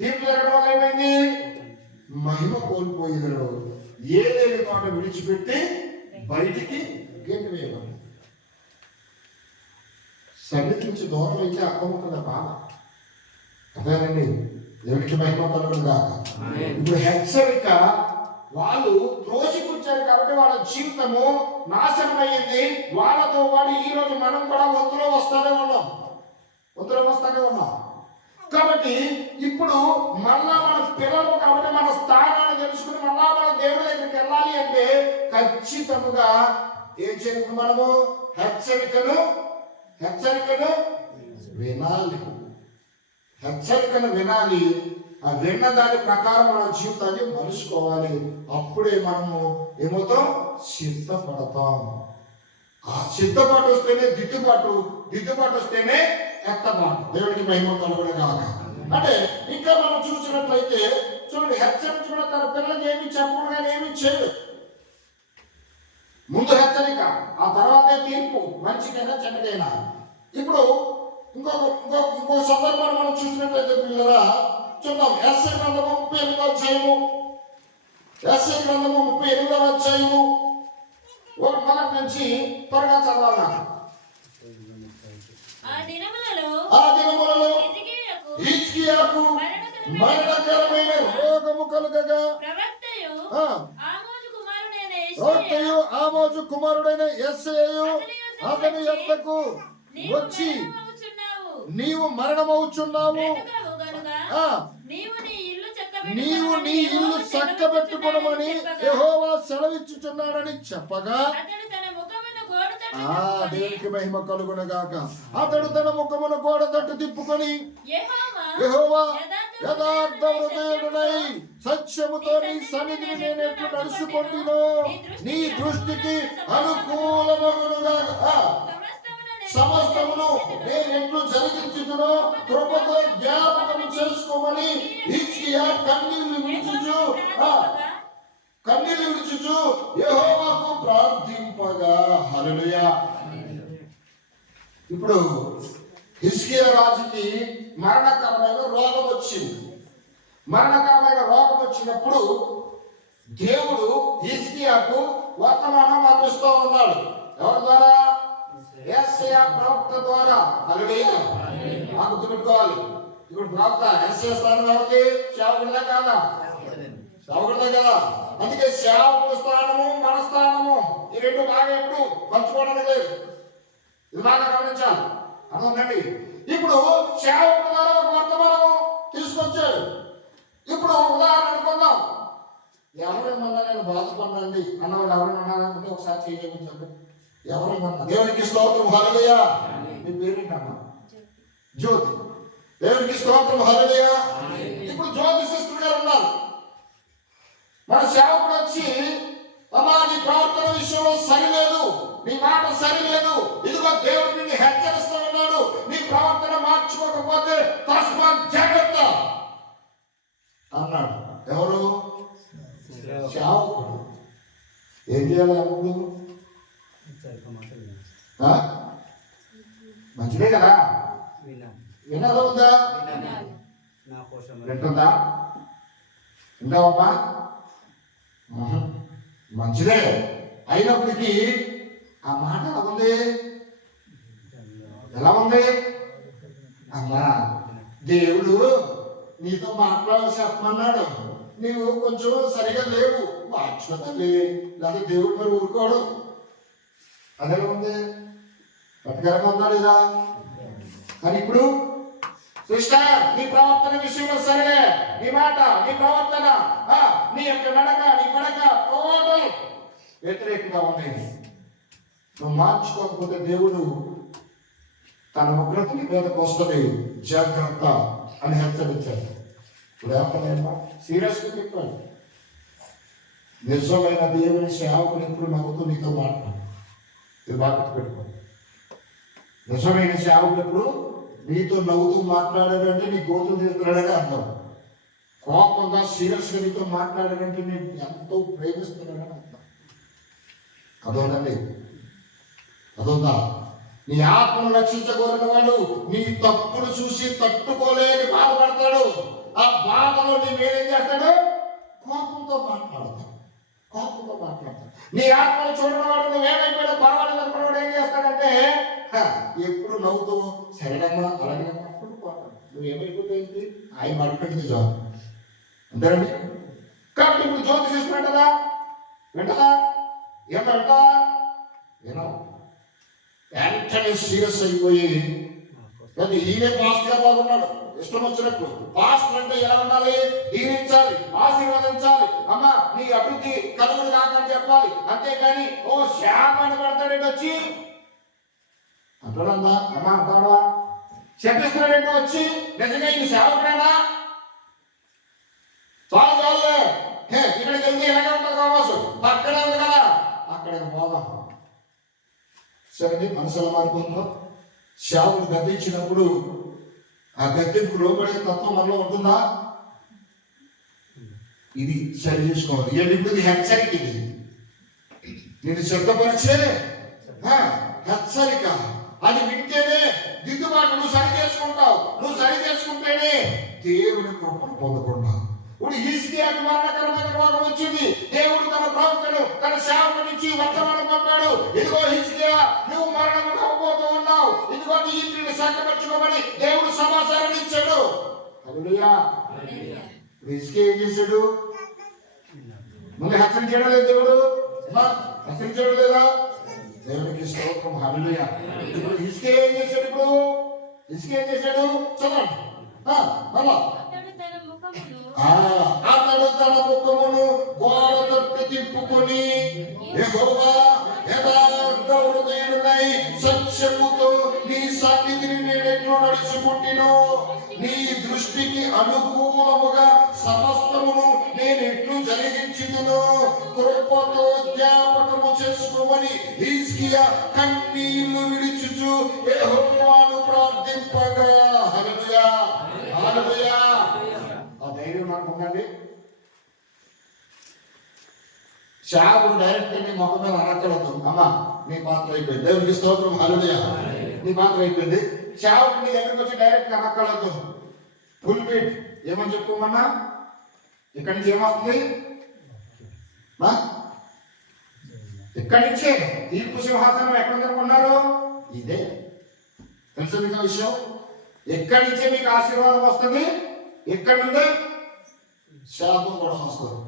తీర్పు జరగడం వల్ల ఏమైంది? మహిమ కోల్పోయినాడు. ఏదేమి తోట విడిచిపెట్టి బయటికి గేటు వేయబడి సన్నిధి నుంచి దూరం అయితే అక్కముక్కల బాధ. అదేనండి, దేవుడికి మహిమ కలుగును గాక. ఇప్పుడు హెచ్చరిక, వాళ్ళు త్రోసిపుచ్చారు కాబట్టి వాళ్ళ జీవితము నాశనం అయ్యింది. వాళ్ళతో పాటు ఈ రోజు మనం కూడా ఒత్తులో వస్తానే ఉన్నాం, ఒత్తులో వస్తానే ఉన్నాం. కాబట్టి ఇప్పుడు మళ్ళా మన పిల్లలు కాబట్టి మన స్థానాన్ని తెలుసుకుని మళ్ళా మన దేవుడి దగ్గరికి వెళ్ళాలి అంటే ఖచ్చితంగా ఏం చేయాలి? మనము హెచ్చరికను వినాలి. హెచ్చరికను వినాలి. ఆ విన్న దాని ప్రకారం మన జీవితాన్ని మలుచుకోవాలి. అప్పుడే మనము ఏమవుతాం? సిద్ధపడతాం. ఆ సిద్ధపాటు వస్తేనే దిద్దుబాటు, దిద్దుబాటు వస్తేనే ఎత్తబాటు. దేవుడికి మహిమ కలుగును గాక. అంటే ఇంకా మనం చూసినట్లయితే చూడండి, హెచ్చరించడం తన పిల్లలకి ఏమి చెప్పకుండా ఏమి చేయదు. ముందు హెచ్చరిక, ఆ తర్వాతే తీర్పు, మంచికైనా చెడ్డకైనా. ఇప్పుడు ఇంకో సందర్భాన్ని మనం చూసినట్లయితే పిల్లరా చూద్దాం. ఎస్ఐ గ్రంథము 38వ అధ్యాయము, ఎస్ఐ గ్రంథము 38వ అధ్యాయము మొదటి నుంచి త్వరగా చదవాలా. ఆ దినములలో హిజ్కియాకు మరణకరమైన రోగము కలుగగా ప్రవక్తయు ఆమోజు కుమారుడైన యెషయా అతని యొద్దకు వచ్చి, నీవు మరణమవుచున్నావు, నీవు నీ ఇల్లు చక్కబెట్టుకొనమని యెహోవా సెలవిచ్చుచున్నాడని చెప్పగా, దేవునికి మహిమ కలుగును గాక. అతడు తన ముఖమును గోడ తట్టు తిప్పుకొని, యెహోవా యథార్థ హృదయుడనై సత్యముతో నీ సన్నిధిని నేను ఎట్లు నడుచుకొంటినో నీ దృష్టికి అనుకూలమగును గాక. సమస్తమును నేను ఎట్లు జరిగించుదునో కృపతో జ్ఞాపకం చేసుకోమని హిజ్కియా కన్నీళ్లు విడుచుచు యెహోవాకు ప్రార్థింపగా. హల్లెలూయా. ఇప్పుడు హిజ్కియా రాజుకి మరణకరమైన రోగం వచ్చింది. మరణకరమైన రోగం వచ్చినప్పుడు దేవుడు హిజ్కియాకు వర్తమానం పంపిస్తూ ఉన్నాడు. ఎవరి ద్వారా? యెషయా ప్రవక్త ద్వారా. హల్లెలూయా. మాకు గుర్తుపెట్టుకోవాలి, ఇప్పుడు ప్రవక్త యెషయా స్థానం ఎవరిది? సేవకుడిదా కాదా? సేవకుడిదా కదా. అందుకే సేవకుడి స్థానము, మన స్థానము, ఈ రెండు బాగా ఎప్పుడు పంచుకోవడం లేదు. ఇది బాగా గమనించాలి. అవునండి. ఇప్పుడు సేవకుడి ద్వారా ఒక వర్తమానము తీసుకొచ్చాడు. ఇప్పుడు ఉదాహరణ అనుకుందాం, ఎవరేమన్నా నేను బాధపడినండి అన్నవాళ్ళు ఎవరైనా ఉన్నారంటే ఒకసారి చేయగలిగించండి. ఎవరేమన్నా? దేవునికి స్తోత్రం. హల్లెలూయా. మీ పేరేంటమ్మా? జ్యోతి. దేవునికి స్తోత్రం. హల్లెలూయా. ఇప్పుడు జ్యోతి సిస్టర్ గారు ఉన్నారు. మన సేవకుడు వచ్చి, అమ్మా నీ ప్రవర్తన విషయంలో సరిలేదు, నీ మాట సరిలేదు, ఇదిగో దేవుడు నిన్ను హెచ్చరిస్తూ ఉన్నాడు, నీ ప్రవర్తన మార్చుకోకపోతే తస్మాత్ జాగ్రత్త, అన్నాడు. ఎవరు? సేవకుడు. ఏం చేయాలి అప్పుడు? మంచిదే కదా, వినదా ఉందా? వింటుందా? వింటావమ్మా? మంచిదే. అయినప్పటికీ ఆ మాట ఎలా ఉంది? ఎలా ఉంది? అమ్మా, దేవుడు నీతో చెప్పమన్నాడు, నీవు కొంచెం సరిగా లేవు, మార్చుకోదండి, లేదా దేవుడు మరి ఊరుకోడు. అదేలా ఉంది? పట్టుకరంగా ఉందా లేదా? కానీ ఇప్పుడు సిస్టర్, నీ ప్రవర్తన విషయంలో సరే, నీ మాట, నీ ప్రవర్తన, నీ యొక్క నడక, నీ పడక టోటల్ వ్యతిరేకంగా ఉన్నాయి. నువ్వు మార్చుకోకపోతే దేవుడు తన ఉగ్రత నీ మీదకు వస్తుంది, జాగ్రత్త అని హెచ్చరించాడు. ఇప్పుడు ఏమన్నా సీరియస్గా చెప్పాడు. నిజమైన దేవుని సేవకుని ఇప్పుడు నవ్వుతూ నీతో మాట్లాడు. ఇది బాగా పెట్టుకో. నిజమైన సేవకుడు ఇప్పుడు నీతో నవ్వుతూ మాట్లాడాడంటే నీ గోతులు తీస్తున్నాడని అర్థం. కోపంగా సీరియస్గా నీతో మాట్లాడాడంటే నేను ఎంతో ప్రేమిస్తున్నాడని అర్థం. అదోనండి, అదొందా? నీ ఆత్మను రక్షించగోరిన వాడు నీ తప్పును చూసి తట్టుకోలేని బాధపడతాడు. ఆ బాధలో నీ మీరేం చేస్తాడు? కోపంతో మాట్లాడతాడు, కోపంతో మాట్లాడతాడు. నీ ఆత్మను చూడని వాడు నువ్వేమైపోయాడు పర్వాలేదు అనుకున్నాడు ఏం చేస్తాడంటే ఎప్పుడు నవ్వుతూ సరేనమ్మా అలాగేనమ్మా అప్పుడు పోతాడు. నువ్వేమైపోతే ఏంటి? ఆయన అడుగుతుంది జాబ్ అంతేనండి. కాబట్టి ఇప్పుడు జ్యోతి సిస్టర్ వింటదా? వింటదా? ఏమంటా? వినో వెంటనే సీరియస్ అయిపోయి ఈయనే పాస్టర్ గా బాగున్నాడు, ఇష్టం వచ్చినట్లు. పాస్టర్ అంటే ఎలా ఉండాలి? దీవించాలి, ఆశీర్వదించాలి, అమ్మా నీ అభివృద్ధి కలుగులు కాకని చెప్పాలి. అంతేకాని ఓ శాపాన్ని పడతాడేంటి వచ్చి అంటాడన్నా, అమ్మా అంటాడా? శపిస్తున్నాడేంటో వచ్చి నిజంగా ఇది సేవకుడేనా? చాలు చాలులే, ఇక్కడికి వెళ్తే ఇలాగే ఉంటుంది కావచ్చు, పక్కనే ఉంది కదా అక్కడికి పోదాం. సరే మనసు ఎలా మారిపోతుందో. సేవకుడు గద్దించినప్పుడు ఆ గద్దెకు లోపడే తత్వం మనలో ఉంటుందా? ఇది సరి చేసుకోవాలి. ఇప్పుడు ఇది హెచ్చరిక, ఇది నేను సిద్ధపరిచే హెచ్చరిక. అది వింటేనే దిద్దుబాటు, నువ్వు సరి చేసుకుంటావు. నువ్వు సరి చేసుకుంటేనే దేవుని కృపను పొందకుండా. ఇప్పుడు హిజ్కియాకు మరణకరమైన రోగం వచ్చింది. దేవుడు తన ప్రవక్తను, తన సేవకునిచ్చి వర్తమానం పంపాడు. ఇదిగో హిజ్కియా, నువ్వు మరణము అవ్వబోతూ ఉన్నావు, ఇదిగో నీ ఇంటిని సంకపెట్టుకోమని దేవుడు సమాచారం ఇచ్చాడు. హల్లెలూయా. హిజ్కియా ఏం చేశాడు? ముందు హెచ్చరించడం లేదు దేవుడు, హెచ్చరించడం లేదా? దేవునికి స్తోత్రం. హల్లెలూయా. ఇప్పుడు హిజ్కియా ఏం చేశాడు? ఇప్పుడు హిజ్కియా ఏం చేశాడు? చదవండి మళ్ళా. అతడు తన ముఖమును గోడ తట్టు తిప్పుకొని యెహోవా యథార్థ హృదయుడై సత్యముతో నీ సన్నిధిని నేనెట్లు నడుచుకుంటునో, నీ దృష్టికి అనుకూలముగా సమస్తమును నేనెట్లు జరిగించుదునో కృపతో జ్ఞాపకము చేసుకోమని హిజ్కియా కన్నీళ్లు విడిచుచు యెహోవాను ప్రార్థింపగా. హల్లెలూయా, హల్లెలూయా. ఆ ధైర్యం నాకు ఉందండి. సేవకుడు డైరెక్ట్ నీ మొక్క మీద అనక్కలదు, అమ్మా నీ పాత్ర అయిపోయింది, దేవునికి స్తోత్రం. హల్లెలూయా. నీ పాత్ర అయిపోయింది. సేవకుడు నీ దగ్గరికి వచ్చి డైరెక్ట్ అనక్కలదు. ఫుల్ పీట్ ఏమని చెప్పుకోమన్నా? ఇక్కడి నుంచి ఏమవుతుంది? ఇక్కడి నుంచే తీర్పు సింహాసనం ఎక్కడ అనుకున్నారు? ఇదే తెలుసు మీకు విషయం. ఎక్కడి నుంచే మీకు ఆశీర్వాదం వస్తుంది, ఇక్కడ నుండి శాపం కూడా వస్తుంది.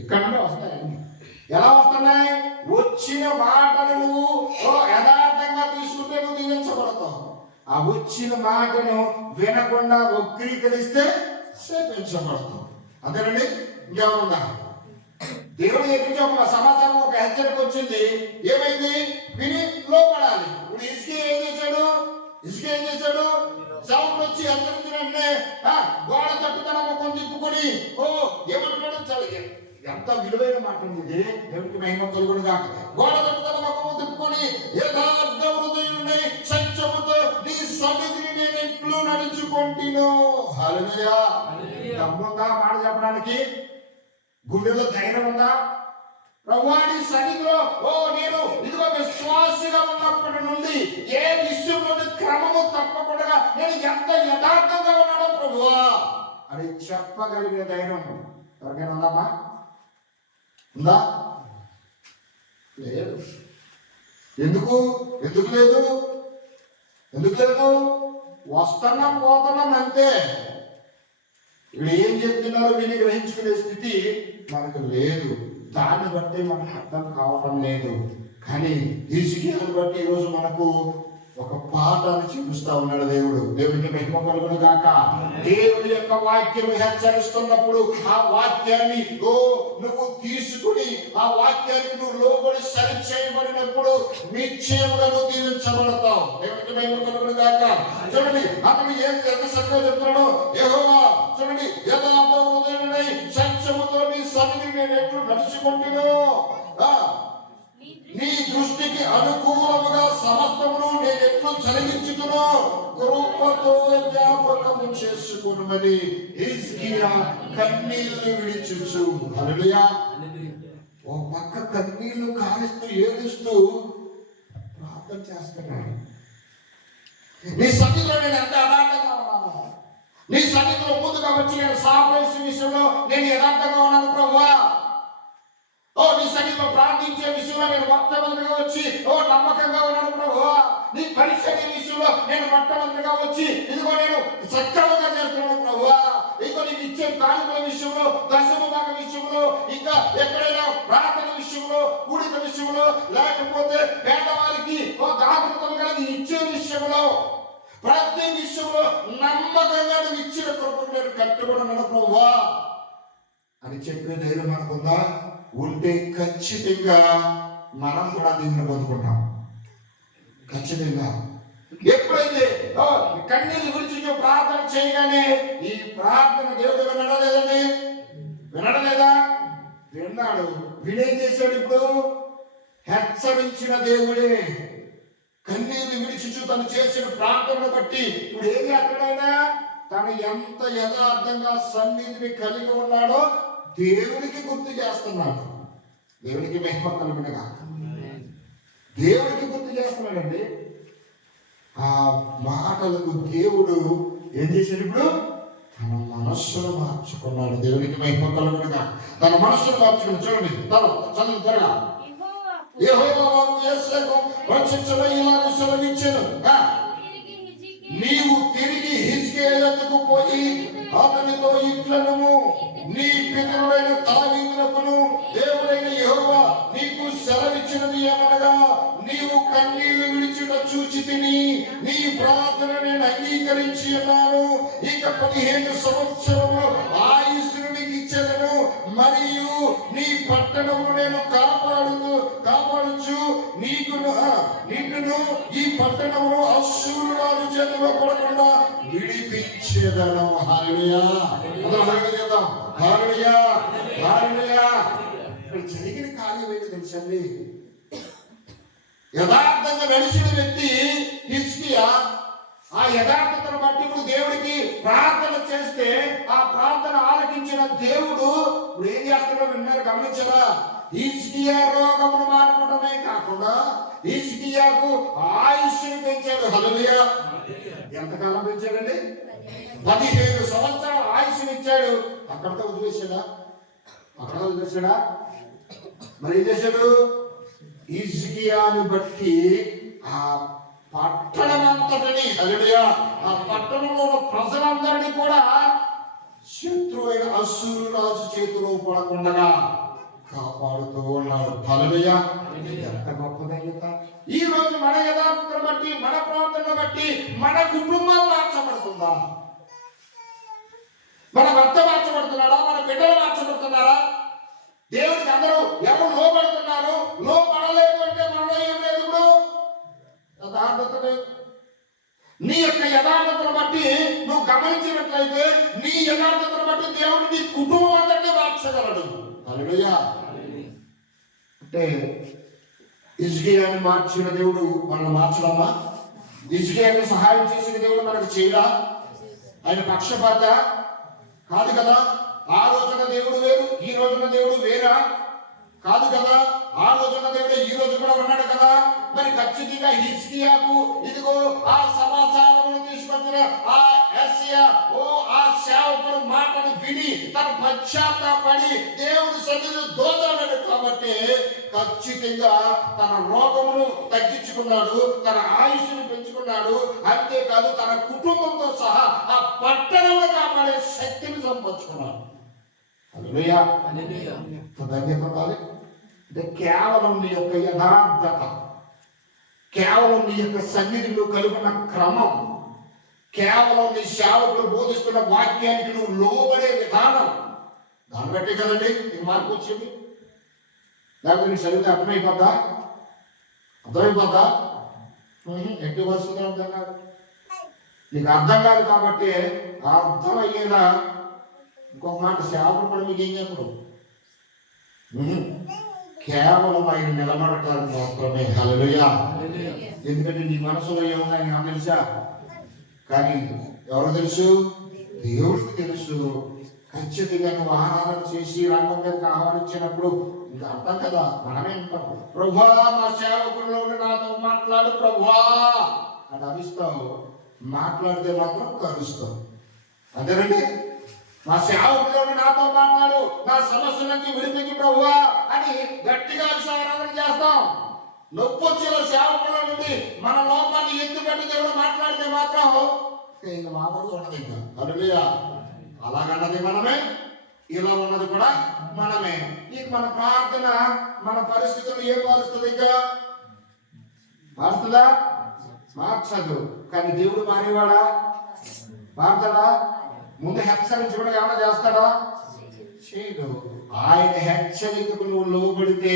ఇక్కడ నుండి వస్తాయి. ఎలా వస్తున్నాయి? వచ్చిన మాటను నువ్వు యథార్థంగా తీసుకుంటే నువ్వు దీవించబడతావు. ఆ వచ్చిన మాటను వినకుండా వక్రీకరిస్తే శపించబడతావు. అంతేనండి. ఇంకేమన్నా? దేవుడు ఎదురు ఒక సమాచారం, ఒక హెచ్చరిక వచ్చింది. ఏమైంది? విని లోపడాలి. ఇప్పుడు హిజ్కియా ఏం చేశాడు? హిజ్కియా ఏం చేశాడు? సౌండ్ వచ్చి హెచ్చరించిన వెంటనే గోడ తట్టు తన ముఖం తిప్పుకొని ఏమంటున్నాడు? ఎంత విలువైన మాట ఉంది ఇది. దేవుడికి మహిమ కలుగును గాక. గోడ కట్టుదల ముఖము తిప్పుకొని యథార్థ హృదయుడై సత్యముతో నీ సన్నిధిని నేను ఎట్లు నడుచుకుంటును. హల్లెలూయా. దమ్ముందా మాట చెప్పడానికి? గుండెలో ధైర్యం ఉందా? ప్రభువా నీ సన్నిధిలో నేను ఇదిగో విశ్వాసిగా ఉన్నప్పటి నుండి ఏ విషయంలో క్రమము తప్పకుండా నేను ఎంత యథార్థంగా ఉన్నానో ప్రభువా అని చెప్పగలిగిన ధైర్యం ఎవరికైనా ఉందామా? ఉందా? లేదు. ఎందుకు లేదు? ఎందుకు లేదు? వస్తున్నాం పోతున్నాం అంతే. ఇప్పుడు ఏం చెప్తున్నారో విని గ్రహించుకునే స్థితి మనకు లేదు. దాన్ని బట్టి మనకు అర్థం కావటం లేదు. కానీ హిజ్కియాను బట్టి ఈరోజు మనకు ఒక పాఠాన్ని చూపిస్తా ఉన్నాడు దేవుడు. దేవుడికి మహిమ కలుగును గాక. దేవుడి యొక్క వాక్యం హెచ్చరిస్తున్నప్పుడు ఆ వాక్యాన్ని నువ్వు తీసుకుని ఆ వాక్యానికి నువ్వు లోబడి సరి చేయబడినప్పుడు నిశ్చయముగా నువ్వు దీవించబడతావు. దేవుడికి మహిమ కలుగును గాక. చూడండి అతను ఎంత చక్కగా చెప్తున్నాడు. యెహోవా చూడండి యథార్థ హృదయుడై సత్యముతో నీ సన్నిధిని నేను ఎట్లు నడుచుకుంటును. నీ దృష్టికి అనుకూలముగా సమస్తమును నేను ఎట్లు జరిగించుతును. కృపతో జ్ఞాపకము చేసుకొనుమని హిజ్కియా కన్నీళ్లు విడిచుచు. హల్లెలూయా. ఓ పక్క కన్నీళ్లు కారుస్తూ ఏడుస్తూ ప్రార్థన చేస్తున్నాడు. నీ సన్నిధిలో నేను ఎంత యథార్థంగా ఉన్నాను. నీ సన్నిధిలో ముందుగా వచ్చి నేను సాపరేషన్ విషయంలో నేను యథార్థంగా ఉన్నాను ప్రభువా. నీ సన్నిధిలో ప్రార్థించే విషయంలో నేను మొట్టమొదటిగా వచ్చి నమ్మకంగా ఉన్నాను ప్రభువా. నీ పరిచర్య విషయంలో నేను మొట్టమొదటిగా వచ్చి ఇదిగో నేను సక్రమంగా చేస్తున్నాను ప్రభువా. ఇదిగో నీకు ఇచ్చే కానుకల విషయంలో, దశమ భాగ విషయంలో, ఇంకా ఎక్కడైనా ప్రార్థన విషయంలో, కూడిక విషయంలో, లేకపోతే పేదవారికి దాతృత్వం కలిగి ఇచ్చే విషయంలో, ప్రతి విషయంలో నమ్మకంగా నువ్వు ఇచ్చిన కృపను నేను కట్టుబడి ఉన్నాను ప్రభువా అని చెప్పే ధైర్యం మనకుందా? ఉంటే ఖచ్చితంగా మనం కూడా దీన్ని పొందుకుంటాం. ఖచ్చితంగా ఎప్పుడైతే కన్నీళ్ళు గురించి ప్రార్థన చేయగానే ఈ ప్రార్థన దేవుడు వినడం లేదండి? వినడం లేదా? విన్నాడు. వినేం చేశాడు? ఇప్పుడు హెచ్చరించిన దేవుడే కన్నీళ్ళు విడిచి తను చేసిన ప్రార్థనను బట్టి ఇప్పుడు ఏం చేస్తాడైనా తను ఎంత యథార్థంగా సన్నిధిని కలిగి ఉన్నాడో దేవుడికి గుర్తు చేస్తున్నాడు. దేవుడికి మహిమ కలుగునుగా. దేవుడికి గుర్తు చేస్తున్నాడండి. ఆ మాటలకు దేవుడు ఏం చేశాడు? ఇప్పుడు తన మనస్సును మార్చుకున్నాడు. దేవుడికి మహిమ కలుగునుగా. తన మనస్సును మార్చుకున్నాడు. చూడండి చదువు త్వరగా. యెహోవా వాక్కు యేషయాకు రక్షించమని ఇలాగ సెలవిచ్చెను. నీవు తిరిగి హిజ్కియా యొద్దకు పోయి అతనితో ఇట్లనము, నీ పితరుడైన దావీదునకును దేవుడైన యెహోవా నీకు సెలవిచ్చినది ఏమనగా, నీవు కన్నీళ్లు విడిచుట చూచి తిని నీ ప్రార్థన నేను అంగీకరించి ఉన్నాను. ఇక 15 సంవత్సరములు ఆయుష్ను నీకు ఇచ్చేదను. మరియు నీ పట్టణము నేను కాపాడుచు నిన్నును ఈ పట్టణమును అశ్షూరు రాజు చేతిలో పడకుండా విడిపించేదను. హల్లెలూయా. హల్లెలూయా. హల్లెలూయా. జరిగిన కార్యం ఏంటి తెలుసండి? యథార్థంగా నడిచిన వ్యక్తి హిజ్కియా ఆ యథార్థతను బట్టి ఇప్పుడు దేవుడికి ప్రార్థన చేస్తే ఆ ప్రార్థన ఆలకించిన దేవుడు ఇప్పుడు ఏం చేస్తున్నాడో విన్నారు, గమనించరా? హిజ్కియా రోగమును మానుకోవడమే కాకుండా హిజ్కియాకు ఆయుష్ని పెంచాడు. హల్లెలూయా. ఎంతకాలం పెంచాడండి? 15 సంవత్సరాల ఆయుష్ని ఇచ్చాడు. అక్కడితో వదిలేశాడా? మరి ఏం చేశాడు? హిజ్కియాను బట్టి ఆ పట్టణమంతటిని, హల్లెలూయా, ఆ పట్టణంలో ఉన్న ప్రజలందరినీ కూడా శత్రువైన అశ్షూరు రాజు చేతిలో పడకుండా కాపాడుతూ ఉన్నాడు. హల్లెలూయా. ఎంత గొప్ప ధన్యత! ఈ రోజు మన యథార్థతను బట్టి, మన ప్రార్థనను బట్టి మన కుటుంబం మార్చబడుతుందా? మన భర్త మార్చబడుతున్నాడా? మన బిడ్డలు మార్చబడుతున్నారా? దేవుడికి అందరూ ఎవరు లోబడుతున్నారు? లోబడలేదు అంటే మనలో ఏం లేదు. ఇప్పుడు యథార్థత లేదు. నీ యొక్క యథార్థతను బట్టి నువ్వు గమనించినట్లయితే నీ యథార్థతను బట్టి దేవుడు నీ కుటుంబం అందరినీ మార్చాడు. మార్చగలడు. హల్లెలూయా. అంటే హిజ్కియాని మార్చిన దేవుడు మనల్ని మార్చడమా? హిజ్కియాకు సహాయం చేసిన దేవుడు మనకు చేయడా? ఆయన పక్షపాత కాదు కదా. ఆ రోజున దేవుడు వేరు, ఈ రోజున దేవుడు వేరా? కాదు కదా. ఆ రోజున దేవుడు ఈ రోజు కూడా ఉన్నాడు కదా. మరి ఖచ్చితంగా హిజ్కియాకు ఇదిగో ఆ సమాచారమును తీసుకొచ్చిన ఆ యెషయా ఆ సేవకుడు మాటను విని తన పశ్చాత్తాపడి దేవుడు సన్నిధిలో దోచాడు కాబట్టి ఖచ్చితంగా తన రోగమును తగ్గించుకున్నాడు, తన ఆయుష్ను పెంచుకున్నాడు. అంతేకాదు తన కుటుంబంతో సహా ఆ పట్టణంలో కాపాడే శక్తిని సంపాదించుకున్నాడు. హల్లెలూయా. ధన్యత ఉండాలి. అంటే కేవలం నీ యొక్క యథార్థత, కేవలం నీ యొక్క సన్నిధిలో కలుగున్న క్రమం, కేవలం నీ సేవకులు బోధిస్తున్న వాక్యానికి నువ్వు లోబడే విధానం, దాన్ని బట్టి కదండి నీకు మార్పు వచ్చింది. లేకపోతే నీకు చదివితే అర్థమైపోద్దా? ఎట్టి వస్తుంది అర్థం కాదు. నీకు అర్థం కాదు కాబట్టి అర్థమయ్యేలా ఇంకొక మాట సేవకుడు కూడా మీకు ఏం చెప్పడు. కేవలం ఆయన నిలబడటానికి మాత్రమే. హల్లెలూయా. ఎందుకంటే నీ మనసులో ఏముందని నాకు తెలుసా? కానీ ఎవరు తెలుసు? దేవుడికి తెలుసు. ఖచ్చితంగా నువ్వు ఆరాధన చేసి రంగం మీదకి ఆహ్వానించినప్పుడు ఇంకా అర్థం కదా, మనమే అంటాం, ప్రభువా మా సేవకుల్లో నాతో మాట్లాడు ప్రభువా అని అరుస్తావు. మాట్లాడితే మాత్రం కరుస్తావు. అంతేనండి. మా సేవకులను నాతో మాట్లాడు, నా సమస్య నుంచి విడిపించు ప్రభువా అని గట్టిగా ఆరాధన చేస్తాం. నొప్పి వచ్చిన సేవకుల నుండి మన లోపాన్ని ఎత్తుపెట్టి దేవుడు మాట్లాడితే మాత్రం ఇంకా మామూలుగా ఉన్నది. ఇంకా హల్లెలూయా. అలాగన్నది మనమే, ఇలా ఉన్నది కూడా మనమే. ఇక మన ప్రార్థన మన పరిస్థితులు ఏం మారుస్తుంది? ఇంకా మారుస్తుందా? మార్చదు. కానీ దేవుడు మారేవాడా? మారుతాడా? ముందు హెచ్చరించడం ఏమైనా చేస్తాడా? చేయడు. ఆయన హెచ్చరికకు నువ్వు లోబడితే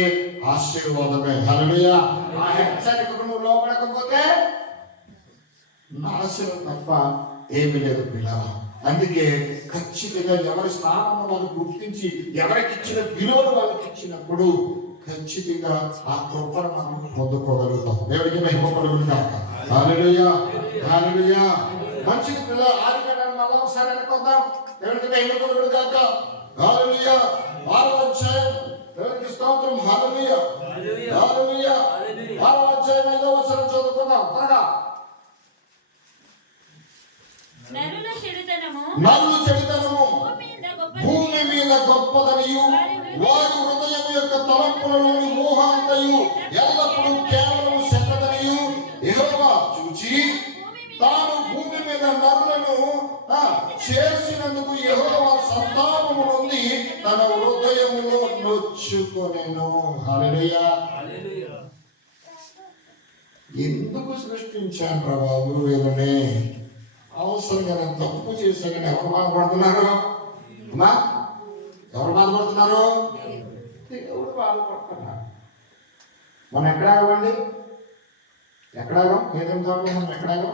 ఆశీర్వాదమే. హల్లెలూయా. ఆ హెచ్చరికకు నువ్వు లోబడకపోతే నాశనం తప్ప ఏమీ లేదు పిల్లరా. అందుకే ఖచ్చితంగా ఎవరి స్థానం వాళ్ళు గుర్తించి ఎవరికి ఇచ్చిన విలువను వాళ్ళకి ఇచ్చినప్పుడు ఖచ్చితంగా ఆ కృపను మనం పొందుకోగలుగుతాం. దేవుడికి మహిమ కలుగును. హల్లెలూయా. హల్లెలూయా. మంచిది పిల్ల. ఆదికాండం మళ్ళా ఒకసారి అనుకుందాం. దేవుడికి మహిమ కలుగును గాక. హల్లెలూయా. 6వ అధ్యాయం. దేవుడికి స్తోత్రం. హల్లెలూయా. హల్లెలూయా. 6వ అధ్యాయం 5వ వచనం చదువుకుందాం త్వరగా. నరుల చెడుతనము భూమి మీద గొప్పదనియు వారి హృదయం యొక్క తలంపులలోని మోహాంతయు ఎల్లప్పుడూ కేవలం చెడ్డదనియు యెహోవా చూచి తాను భూమి మీద నరులను చేసినందుకు యెహోవా సంతాపము నుండి తన హృదయములో నొచ్చుకొనెను. హల్లెలూయా. ఎందుకు సృష్టించాను రా బాబు వీళ్ళని? అవసరంగా నేను తప్పు చేశాను. ఎవరు బాధపడుతున్నారు అమ్మా? ఎవరు బాధపడుతున్నారు? దేవుడు బాధపడుతున్నారు. మనం ఎక్కడాగండి? ఎక్కడాగం? ఏదేమి తోటలో మనం ఎక్కడాగం?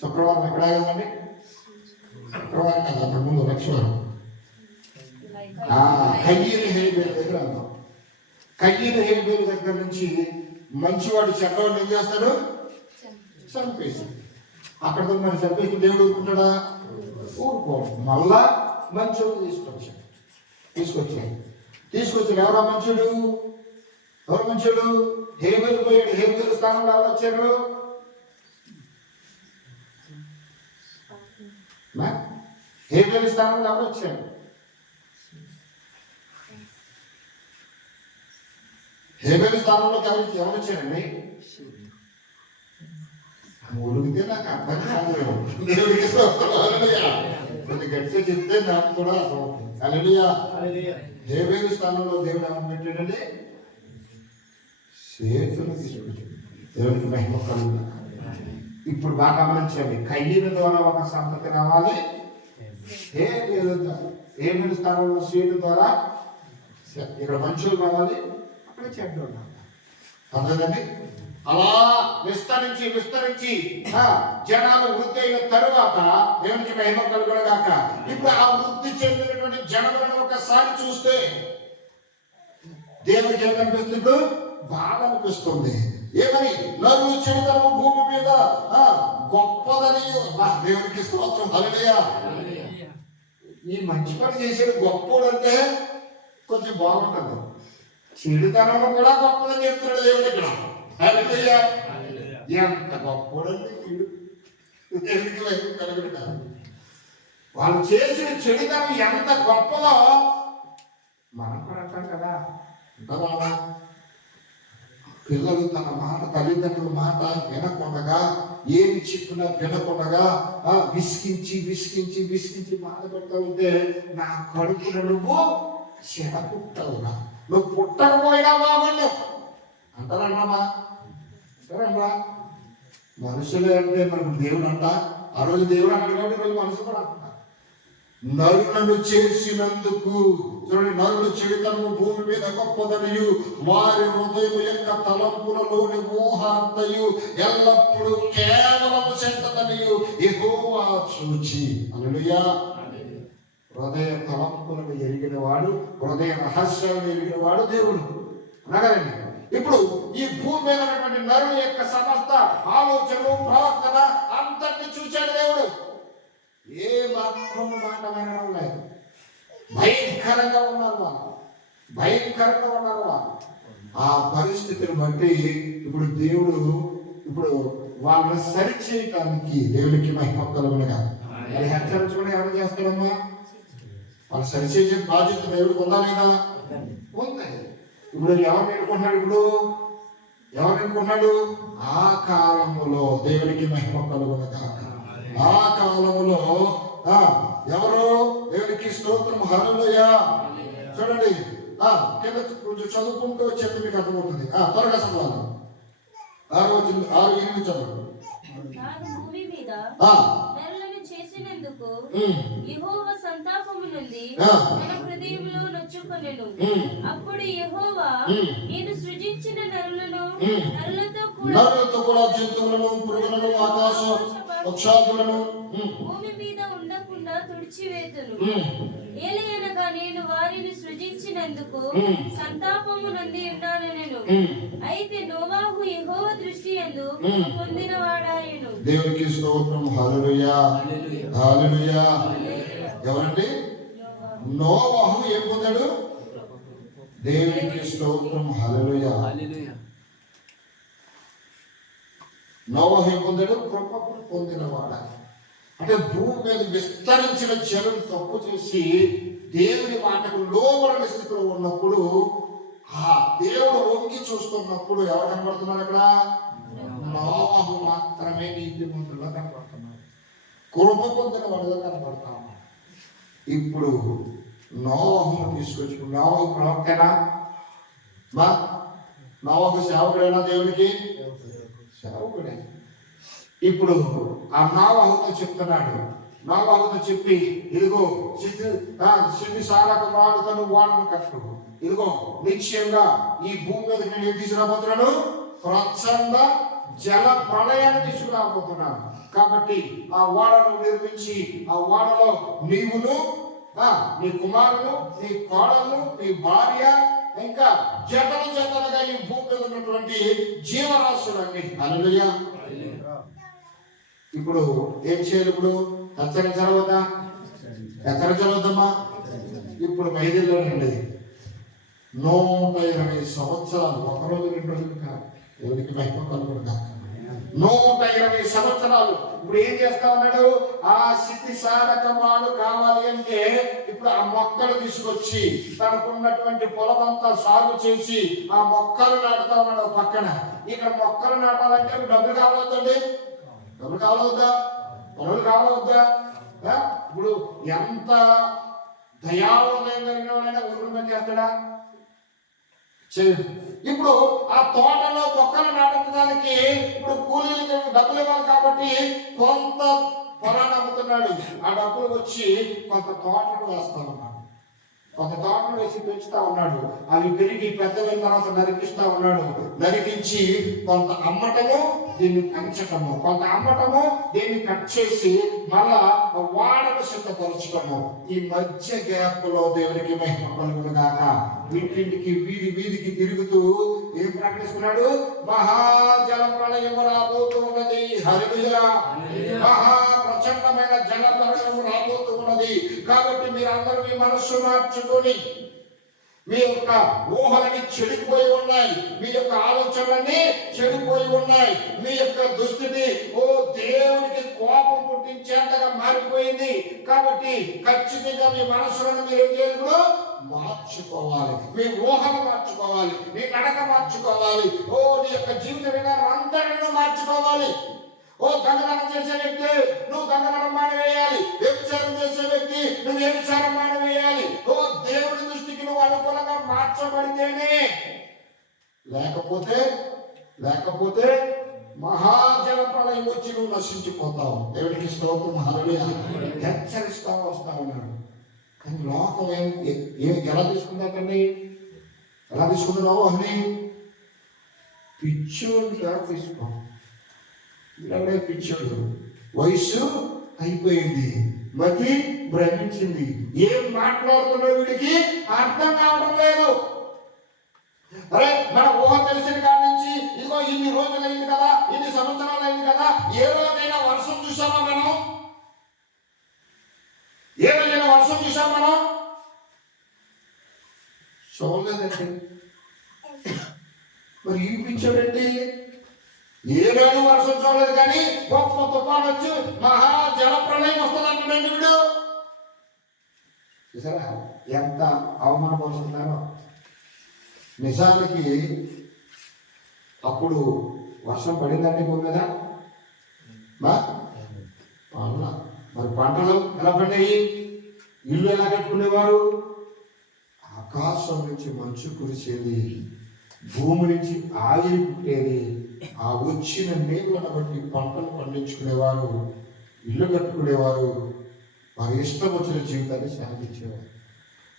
శుక్రవారం ఎక్కడాగండి? శుక్రవారం కదా, అంతకు ముందు లక్షవారం. కయ్యని హేబేలు దగ్గర అన్నాం. కయ్యని హేబేలు దగ్గర నుంచి మంచివాడు చెడ్డవాడు ఏం చేస్తాడు? చంపేశాడు. అక్కడితో మరి చంపేసి దేవుడు ఊరుకుంటాడా? ఊరుకోడు. మళ్ళా మంచోడు తీసుకొచ్చాడు. ఎవరా మంచుడు? ఎవరు మంచుడు? హేబేలు పోయాడు. హేబేలు స్థానంలో ఎవరు వచ్చారు? హేబేలు స్థానంలో ఎవరు వచ్చారు? హేబేలు స్థానంలోకి ఎవరు వచ్చారండి? ఒలిగితే నాకు అర్థం కాదు. దేవుడికి కొన్ని గట్టిగా చెప్తే నాకు కూడా అర్థమవుతుంది. హల్లెలూయా. హేబేలు స్థానంలో దేవుడు ఏమని పెట్టాడండి? సేతును తీసుకొచ్చాడు. దేవుడికి మహిమ కలుగును. ఇప్పుడు బాగా గమనించండి. కయ్యల ద్వారా ఒక సంతతి రావాలి. హేబేలు స్థానంలో సేతు ద్వారా ఇక్కడ మంచులు రావాలి, అక్కడ చెడ్డ ఉండాలి. అర్థమైందండి? అలా విస్తరించి విస్తరించి జనాలు వృద్ధి అయిన తరువాత దేవునికి మహిమ కలుగునగాక. ఇప్పుడు ఆ వృద్ధి చెందినటువంటి జనములను ఒకసారి చూస్తే దేవునికి ఏమనిపిస్తుంది? ఇప్పుడు బాధ అనిపిస్తుంది. ఏమని? నరులు చెడుతనము భూమి మీద గొప్పదని. దేవునికి స్తోత్రం, హల్లెలూయా. ఈ మంచి పని చేసేది గొప్పోడు అంటే కొంచెం బాగుంటుంది. చెడుతనంలో కూడా గొప్పదని చెప్తున్నాడు దేవుడు ఇక్కడ. హల్లెలూయా. ఎంత గొప్పోడండి వీడు. దేవునికి మహిమ కలుగునగాక. వాళ్ళు చేసిన చెడుతనం ఎంత గొప్పదో మనం కూడా అంటాం కదా. అంటామా? పిల్లలు తన మాట, తల్లిదండ్రుల మాట వినకుండగా, ఏమి చెప్పినా వినకుండగా విసిగించి విసిగించి విసిగించి మాట పెడతా ఉంటే, నా కడుపున నువ్వు చెడ పుట్టవురా, నువ్వు పుట్టకపోయినా బాగుండు అంటారన్నామా? అంటారమ్మా? మనుషులే అంటే మనకు దేవుడు అంట. ఆ రోజు దేవుడు అన్నాడు కాబట్టి ఈరోజు మనుషులు కూడా అంటున్నారు. నరులను చేసినందుకు చూడండి, నరులు చెడుతనము భూమి మీద గొప్పదనియు వారి హృదయం యొక్క తలంపులలోని ఊహ అంతయు ఎల్లప్పుడూ కేవలము చెడ్డదనియు యెహోవా చూచి. హల్లెలూయా. హృదయ తలంపులను ఎరిగిన వాడు, హృదయ రహస్యాలను ఎరిగిన వాడు దేవుడు అనగానండి. ఇప్పుడు ఈ భూమి మీద ఉన్నటువంటి నరుల యొక్క సమస్త ఆలోచనలు, ప్రవర్తన అంతటిని చూచాడు దేవుడు. ఏ మాత్రము మాట వినడం లేదు. భయంకరంగా ఉన్నారు వాళ్ళు, భయంకరంగా ఉన్నారు వాళ్ళు. ఆ పరిస్థితిని బట్టి ఇప్పుడు దేవుడు వాళ్ళని సరిచేయటానికి దేవునికి మహిమ కలుగునుగా. అది హెచ్చరించుకుని ఎవరు చేస్తాడమ్మా? వాళ్ళు సరిచేసే బాధ్యత దేవుడికి ఉందా లేదా? ఉంది. ఇప్పుడు ఎవరు ఎన్నుకుంటున్నాడు? ఎవరు ఎన్నుకుంటున్నాడు? ఆ కాలములో దేవునికి మహిమ కలుగునుగా. ఆ కాలములో ఎవరు? దేవునికి స్తోత్రం, హల్లెలూయా. చూడండి, కింద కొంచెం చదువుకుంటూ వచ్చేది మీకు అర్థమవుతుంది. త్వరగా చదవాలి. 6-8 చదువు. భూమి మీద నరులను చేసినందుకు యెహోవా సంతాపము నుండి తన హృదయంలో నొచ్చుకొనెను. అప్పుడు యెహోవా, నేను సృజించిన నరులతో కూడా జంతువులను, పురుగులను, ఆకాశ పక్షాదులను భూమి మీద ఉండకుండా తుడిచివేతును. ఏలయనగా నేను వారిని సృజించినందుకు సంతాపము నొంది ఉన్నానెను. అయితే నోవాహు యెహోవా దృష్టి యందు పొందినవాడాయెను. దేవునికి స్తోత్రం, హల్లెలూయా, హల్లెలూయా. ఎవరండి? నోవాహు ఏం పొందాడు? దేవునికి స్తోత్రం, హల్లెలూయా. నోవాహు ఏం పొందాడు? కృప పొందినవాడ. అంటే భూమి మీద విస్తరించిన జనం తప్పు చేసి దేవుని మాటకు లోబడని స్థితిలో ఉన్నప్పుడు, ఆ దేవుడు వంగి చూస్తున్నప్పుడు ఎవరు కనబడుతున్నారు అక్కడ? నోవాహు మాత్రమే నీతిమంతులుగా కనబడుతున్నారు, కృప పొందిన వాడుగా కనబడతాము. ఇప్పుడు నోవాహును తీసుకొచ్చి, నోవాహు ప్రవక్తేనా? నోవాహు సేవకుడైనా? దేవుడికి సేవకుడే. ఇప్పుడు ఆ నోవాహుతో చెప్తున్నాడు. నోవాహుతో చెప్పి, ఇదిగో శిథి సాలకు వాడుతను వాడను కట్టు. ఇదిగో నిశ్చయంగా ఈ భూమి మీద నేను ఏం తీసుకురాబోతున్నాను? ప్రచండ జల ప్రళయాన్ని తీసుకురాబోతున్నాను. కాబట్టి ఆ వాడను నిర్మించి, ఆ వాడలో నీవును, నీ కుమారులు, నీ కోడలు, నీ భార్య, ఇంకా జతలుగా ఈ భూమి మీద ఉన్నటువంటి జీవరాశులన్నీ. హల్లెలూయా. ఇప్పుడు ఏం చేయాలి? ఇప్పుడు హెచ్చరించవద్దా? హెచ్చరించవద్దమ్మా? ఇప్పుడు మైదిల్లోనండి 120 సంవత్సరాలు, ఒకరోజు 2 రోజులు కాదు, దేవునికి మహిమ కలుగునుగా. 120 సంవత్సరాలు ఇప్పుడు ఏం చేస్తా ఉన్నాడు? ఆ శిథి సారకమాలు కావాలి అంటే ఇప్పుడు ఆ మొక్కలు తీసుకొచ్చి తనకున్నటువంటి పొలమంతా సాగు చేసి ఆ మొక్కలు నాటుతా ఉన్నాడు పక్కన. ఇక్కడ మొక్కలు నాటాలంటే డబ్బులు కావాలవుతుంది, డబ్బులు కావాలవుద్దా, పనులు కావాలవుద్దా? ఇప్పుడు ఎంత దయావదయం కలిగిన వాడైనా ఊరు పని చేస్తాడా? ఇప్పుడు ఆ తోటలో మొక్కలు నాటడానికి ఇప్పుడు కూలీలకి డబ్బులు ఇవ్వాలి కాబట్టి కొంత పొలాన్ని అమ్ముతున్నాడు. ఆ డబ్బులు వచ్చి కొంత తోటకు వేస్తా ఉన్నాడు. కొంత తోటలు వేసి పెంచుతా ఉన్నాడు. అవి పెరిగి పెద్దమైన తర్వాత నరికిస్తా ఉన్నాడు. నరికించి కొంత అమ్మటము, దీన్ని పెంచటము, కొంత అమ్మటము, దీన్ని కట్ చేసి మళ్ళా వాడకు సిద్ధపరచటము. ఈ మధ్య గ్యాప్ లో దేవునికి మహిమ కలుగును గాక. ఇంటింటికి వీధి వీధికి తిరుగుతూ ఏం ప్రకటిస్తున్నాడు? మహాజల ప్రళయము రాబోతూ ఉన్నది. హల్లెలూయా. మహా ప్రచండమైన జల ప్రళయం రాబోతూ ఉన్నది. కాబట్టి మీరందరూ మీ మనస్సు మార్చుకొని, మీ యొక్క ఊహలని చెడిపోయి ఉన్నాయి, మీ యొక్క ఆలోచనలన్నీ చెడిపోయి ఉన్నాయి, మీ యొక్క దుస్థితి దేవునికి కోపం పుట్టించేంతగా మారిపోయింది. కాబట్టి ఖచ్చితంగా మీ మనస్సులను మీరు దేవుడు మార్చుకోవాలి, మీ ఊహను మార్చుకోవాలి, మీ నడక మార్చుకోవాలి, నీ యొక్క జీవిత విధానం అందరినీ మార్చుకోవాలి. దొంగతనం చేసే వ్యక్తి నువ్వు దొంగతనం మానవేయాలి. వ్యభిచారం చేసే వ్యక్తి నువ్వు వ్యభిచారం మానవేయాలి. దేవుడి దృష్టికి నువ్వు అనుకూలంగా మార్చబడితేనే, లేకపోతే మహాజల ప్రళయం వచ్చి నువ్వు నశించిపోతావు. దేవుడికి స్తోత్రం. హల్లెలూయా. హెచ్చరిస్తా వస్తా ఉన్నాడు. కానీ లోకం ఎలా తీసుకుందాకండి? ఎలా తీసుకుంటున్నావు అని పిచ్చోడిగా తీసుకో. ఇలాగే పిచ్చోడు, వయసు అయిపోయింది, మతి భ్రమించింది, ఏం మాట్లాడుతున్నాడు వీడికి అర్థం కావడం లేదు. అరే మన ఊహ తెలిసిన కాడి నుంచి ఇదిగో ఇన్ని రోజులు అయింది కదా, ఇన్ని సంవత్సరాలు అయింది కదా, ఏ రోజైనా వర్షం చూసామా మనం? ఏ రోజైనా వర్షం చూసాం మనం? చూడలేదండి. మరి ఈ పిచ్చోడండి ఏ రోజు వర్షం చూడలేదు, కానీ గొప్ప తుఫాను వచ్చి మహా జల ప్రళయం వస్తుంది అంటున్నాడు వీడు. చూసారా ఎంత అవమానపరుస్తున్నారో. నిజానికి అప్పుడు వర్షం పడిందంటే భూమి మీద మరి పంటలు ఎలా పడ్డాయి? ఇల్లు ఎలా కట్టుకునేవారు? ఆకాశం నుంచి మంచు కురిసేది, భూమి నుంచి ఆవిరి పుట్టేది. ఆ వచ్చిన నీళ్ళను బట్టి పంటలు పండించుకునేవారు, ఇల్లు కట్టుకునేవారు, వారి ఇష్టం వచ్చిన జీవితాన్ని సాగించేవారు.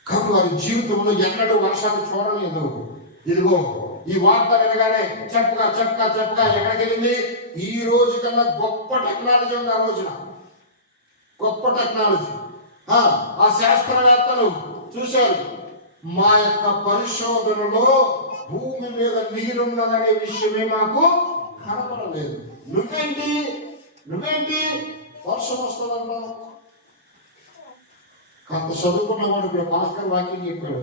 కాబట్టి వారి జీవితంలో ఎన్నడూ వర్షాలు చూడలేదు. ఇదిగో ఈ వార్త వినగానే చెప్పగా ఎక్కడికి వెళ్ళింది? ఈ రోజు కన్నా గొప్ప టెక్నాలజీ ఉంది. ఆ రోజున గొప్ప టెక్నాలజీ. ఆ శాస్త్రవేత్తలు చూశారు, మా యొక్క పరిశోధనలో భూమి మీద నీరున్నదనే విషయమే మాకు కనపడలేదు. నువ్వేంటి వర్షం వస్తుందంటావు? కాస్త చదువుకున్నవాడు, ఇప్పుడు భాస్కర్ వాక్యం చెప్పాడు,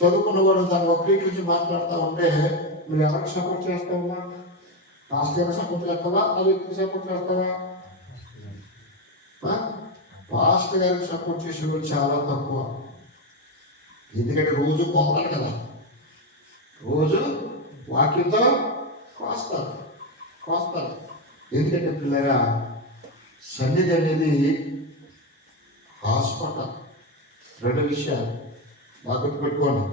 చదువుకున్నవాడు దాన్ని వక్రీకరించి మాట్లాడుతూ ఉంటే నువ్వు ఎవరికి సపోర్ట్ చేస్తావా? భాస్కర్ సపోర్ట్ చేస్తావా? ఆ వ్యక్తికి సపోర్ట్ చేస్తావా? భాస్కర్ గారికి సపోర్ట్ చేసేవాడు చాలా తక్కువ. ఎందుకంటే రోజు పోతాడు కదా, రోజు వాక్యంతో కోస్తారు. ఎందుకంటే పిల్లగా సన్నిధి అనేది హాస్పిటల్. రెండు విషయాలు బాగా గుర్తుపెట్టుకోండి.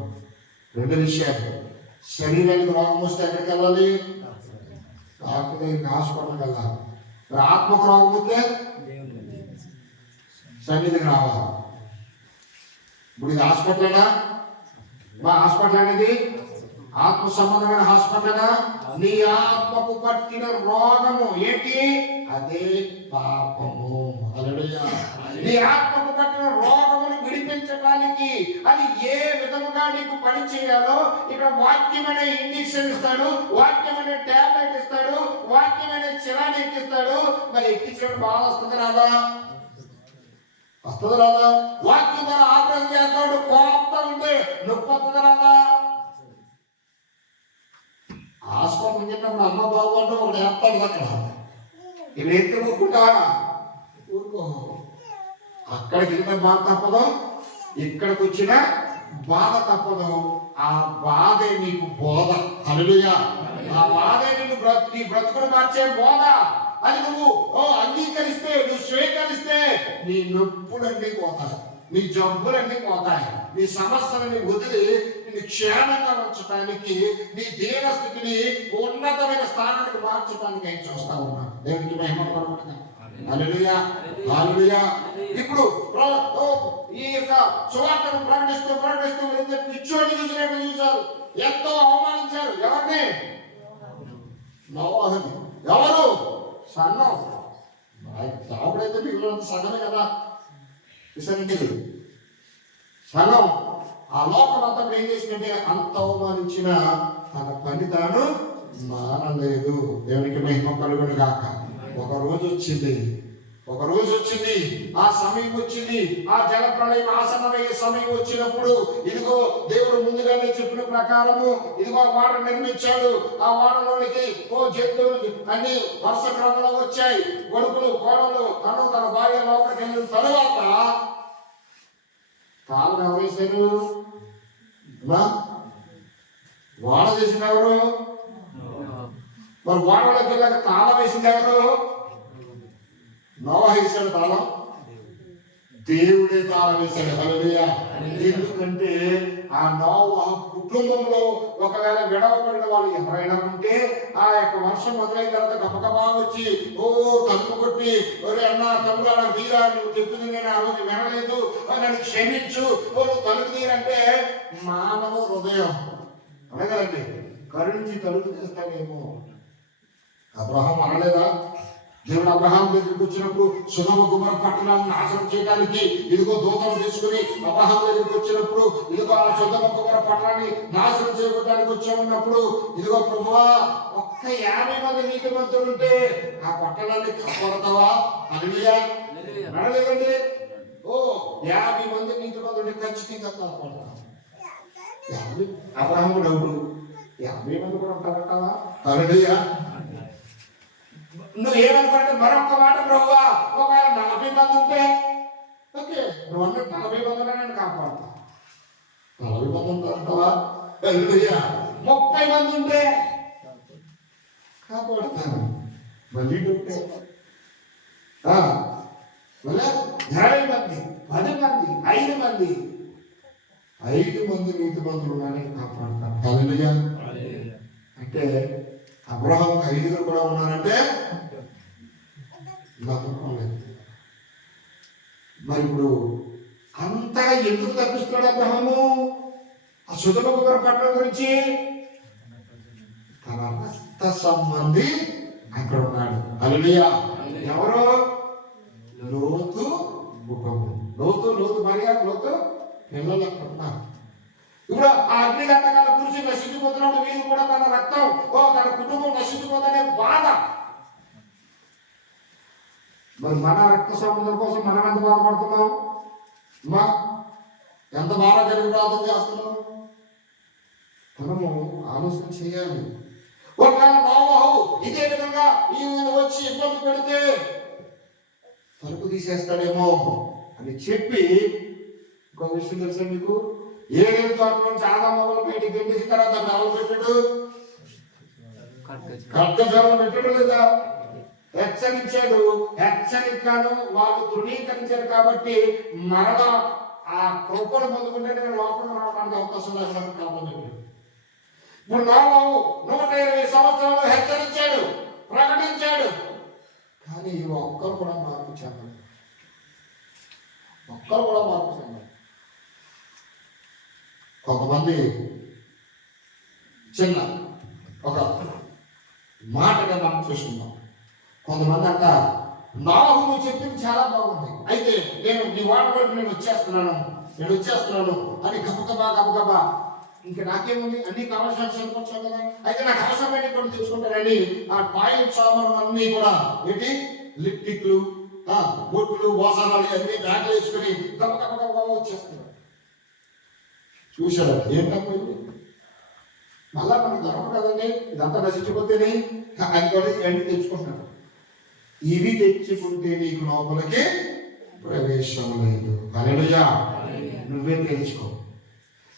రెండు విషయాలు. శరీరానికి రోగం వస్తే ఎక్కడికి వెళ్ళాలి? డాక్టర్ దగ్గరికి, హాస్పిటల్కి వెళ్ళాలి. మరి ఆత్మకు రోగం వస్తే సన్నిధికి రావాలి. ఇప్పుడు ఇది హాస్పిటలేనా? మా హాస్పిటల్ అనేది ఆత్మ సంబంధమైన హాస్పిటల్. నీ ఆత్మకు పట్టిన రోగము ఏంటి? అదే పాపము. హల్లెలూయా. నీ ఆత్మకు పట్టిన రోగమును విడిపించడానికి అది ఏ విధముగా నీకు పని చేయాలో ఇక్కడ వాక్యం అనే ఇంజెక్షన్ ఇస్తాడు, వాక్యం అనే టాబ్లెట్ ఇస్తాడు, వాక్యం అనే చిరాన్ని ఎక్కిస్తాడు. మరి ఎక్కించినప్పుడు బాగా వస్తుంది రాదా? వస్తుంది రాదా? వాక్యం ద్వారా ఆపరేషన్ చేస్తాడు, కోపం ఉంటే నొప్పి వస్తుంది రాదా? హాస్పిటల్ చెప్పినప్పుడు అమ్మ బాబు అంటే ఒకటి వేస్తాడు అక్కడ. ఇక్కడ ఎంత ఊరుకుంటావా? ఊరుకో. అక్కడికి వెళ్ళిన బాధ తప్పదు, ఇక్కడికి వచ్చిన బాధ తప్పదు. ఆ బాధే నీకు బోధ. హల్లెలూయా. ఆ బాధే నీ బ్రతుకును మార్చే బోధ. అది నువ్వు అంగీకరిస్తే, నువ్వు స్వీకరిస్తే నీ నొప్పులన్నీ పోతాయి. నీ జబ్బులన్నీ పోతాయి, నీ సమస్యలని వదిలి నీ క్షేమంగా ఉంచడానికి, నీ దీన స్థితిని ఉన్నతమైన స్థానానికి మార్చడానికి ఆయన చూస్తా ఉన్నాడు. దేవునికి మహిమ కలుగుతుంది. హల్లెలూయా, హల్లెలూయా. ఇప్పుడు ఈ యొక్క సువార్తను ప్రకటిస్తూ వెళ్తే పిచ్చోడిని చూసారు, ఎంతో అవమానించారు. ఎవరిని? నోవాహుని. ఎవరు? సన్నం. చావుడైతే మిగిలినంత సగమే కదా విసరింది. సగం ఆ లోకమంతా ఏం చేసిందంటే అంత అవమానించిన తన పని తాను మానలేదు. దేవునికి మహిమ కలుగును గాక. ఒక రోజు వచ్చింది, ఆ సమయం వచ్చింది, ఆ జల ప్రళయం ఆసన్నమయ్యే సమయం వచ్చినప్పుడు ఇదిగో దేవుడు ముందుగానే చెప్పిన ప్రకారము ఇదిగో వాడ నిర్మించాడు. ఆ వాడలోనికి జంతువులు అన్ని వరుస క్రమంలో వచ్చాయి. కొడుకులు, కోడలు, తన భార్య లోపలికి వెళ్ళిన తరువాత తాళం ఎవరు వేశారు? వాడ చేసిన ఎవరు? మరి వాడలోకి వెళ్ళాక తాళం వేసింది ఎవరు? నోవహు వేశాడు తాళం, దేవుడే తాళం వేశాడు. హల్లెలూయా. ఎందుకంటే ఆ నోవహు కుటుంబంలో ఒకవేళ విడవబడిన వాళ్ళు ఎవరైనా ఉంటే ఆ యొక్క వర్షం మొదలైన తర్వాత గబగబా వచ్చి తలుపు కొట్టి, ఒరే అన్న తమ్ముడు అలా తీరా, నువ్వు చెప్పింది నేను ఆ రోజు వినలేదు, నన్ను క్షమించు, నువ్వు తలుపు తీరంటే మానవ హృదయం అనగలండి కరుణించి తలుపు తీస్తాడేమో. అబ్రహాం అనలేదా? దేవుడు అబ్రహాం దగ్గరికి వచ్చినప్పుడు సొదొమ గొమొర్రా పట్టణాలను నాశనం చేయడానికి ఇదిగో దూతలు తీసుకుని అబ్రహాం దగ్గరికి వచ్చినప్పుడు ఇదిగో ఆ సొదొమ గొమొర్రా పట్టణాన్ని నాశనం చేయడానికి వచ్చామన్నప్పుడు ఇదిగో ప్రభువా, ఒక్క 50 మంది నీతిమంతులు ఉంటే ఆ పట్టణాన్ని కాపాడతావా? హల్లెలూయా. నడలేదండి. 50 మంది నీతిమంతులు ఉంటే ఖచ్చితంగా కాపాడతావా? అబ్రహాం డౌట్, 50 మంది కూడా ఉంటారంటావా? హల్లెలూయా. నువ్వు ఏమనుకుంటే మరొక్క మాట ప్రభువా, ఒకవేళ 40 మంది ఉంటే ఓకే, నువ్వు అంటే 40 మందిలో నేను కాపాడుతా. 40 మంది ఉంటారంటావా? 30 మంది ఉంటే కాపాడుతాను. మళ్ళీ ఉంటే 20 మంది, 10 మంది, 5 మంది, 5 మంది నీతి మందులు ఉన్నారని కాపాడుతాను. హల్లెలూయా. అంటే అబ్రహాంకి 5 కూడా ఉన్నారంటే నమ్మకం లేదు. మరి ఇప్పుడు అంతగా ఎందుకు తప్పిస్తున్నాడు అబ్రహాము ఆ సొదొమ గొమొర్రా పట్టణం గురించి? తన రక్త సంబంధి అక్కడ ఉన్నాడు. హల్లెలూయా. ఎవరు? లోతు కుటుంబం. లోతు భార్య, లోతు పిల్లలు అక్కడ ఉన్నారు. ఇప్పుడు ఆ అగ్నిగంధకాలు కూర్చి నశించిపోతున్నాడు. వీరు కూడా తన రక్తం తన కుటుంబం నశించిపోతుందనే బాధ. మరి మన రక్త సంబంధం కోసం మనం ఎంత బాధపడుతున్నాం? ఎంత బాధ కలిగి ప్రార్థన చేస్తున్నాం? మనము ఆలోచన చేయాలి. ఒకవేళ నోవహు ఇదే విధంగా ఈయన వచ్చి ఇబ్బంది పెడితే తలుపు తీసేస్తాడేమో అని చెప్పి ఇంకొక విషయం తెలుసా మీకు? 7 తోటలో చాలా మొదలు పెట్టి గెలిచిన తర్వాత ఎవరు పెట్టాడు? ఖడ్గజ్వరం పెట్టాడు లేదా? హెచ్చరించాడు. హెచ్చరికను వాళ్ళు ధృవీకరించారు కాబట్టి మరలా ఆ కృపను పొందుకుంటే నేను లోపల రావడానికి అవకాశం లేకుండా కాపాడు. ఇప్పుడు నోవహు 120 సంవత్సరాలు హెచ్చరించాడు, ప్రకటించాడు, కానీ ఒక్కరు కూడా మార్పు చెందాలి. కొంతమంది చిన్న ఒక మాటగా మనం చూస్తున్నాం. కొంతమంది అంట నోవహు నువ్వు చెప్పింది చాలా బాగుంది, అయితే నేను నీ వాడలోకి నేను వచ్చేస్తున్నాను అని గబగబా ఇంకా నాకేముంది, అన్ని కావాల్సిన చదువుకొచ్చావు కదా, అయితే నాకు అవసరమైన కొన్ని తెచ్చుకుంటారని ఆ టాయిలెట్ సామాను అన్నీ కూడా ఏంటి లిప్టిక్లు, బొట్లు, వాసనాలు అన్ని బ్యాగ్లు వేసుకుని గబగబా వచ్చేస్తున్నారు. చూశాడు ఏంటమ్మా మళ్ళా మనకు దొరకదు కదండి, ఇదంతా నశించిపోతేనే అది కూడా ఇవన్నీ తెచ్చుకుంటున్నాడు. ఇవి తెచ్చుకుంటే నీకు లోపలికి ప్రవేశం లేదు. హల్లెలూయా. నువ్వే తెలుసుకో.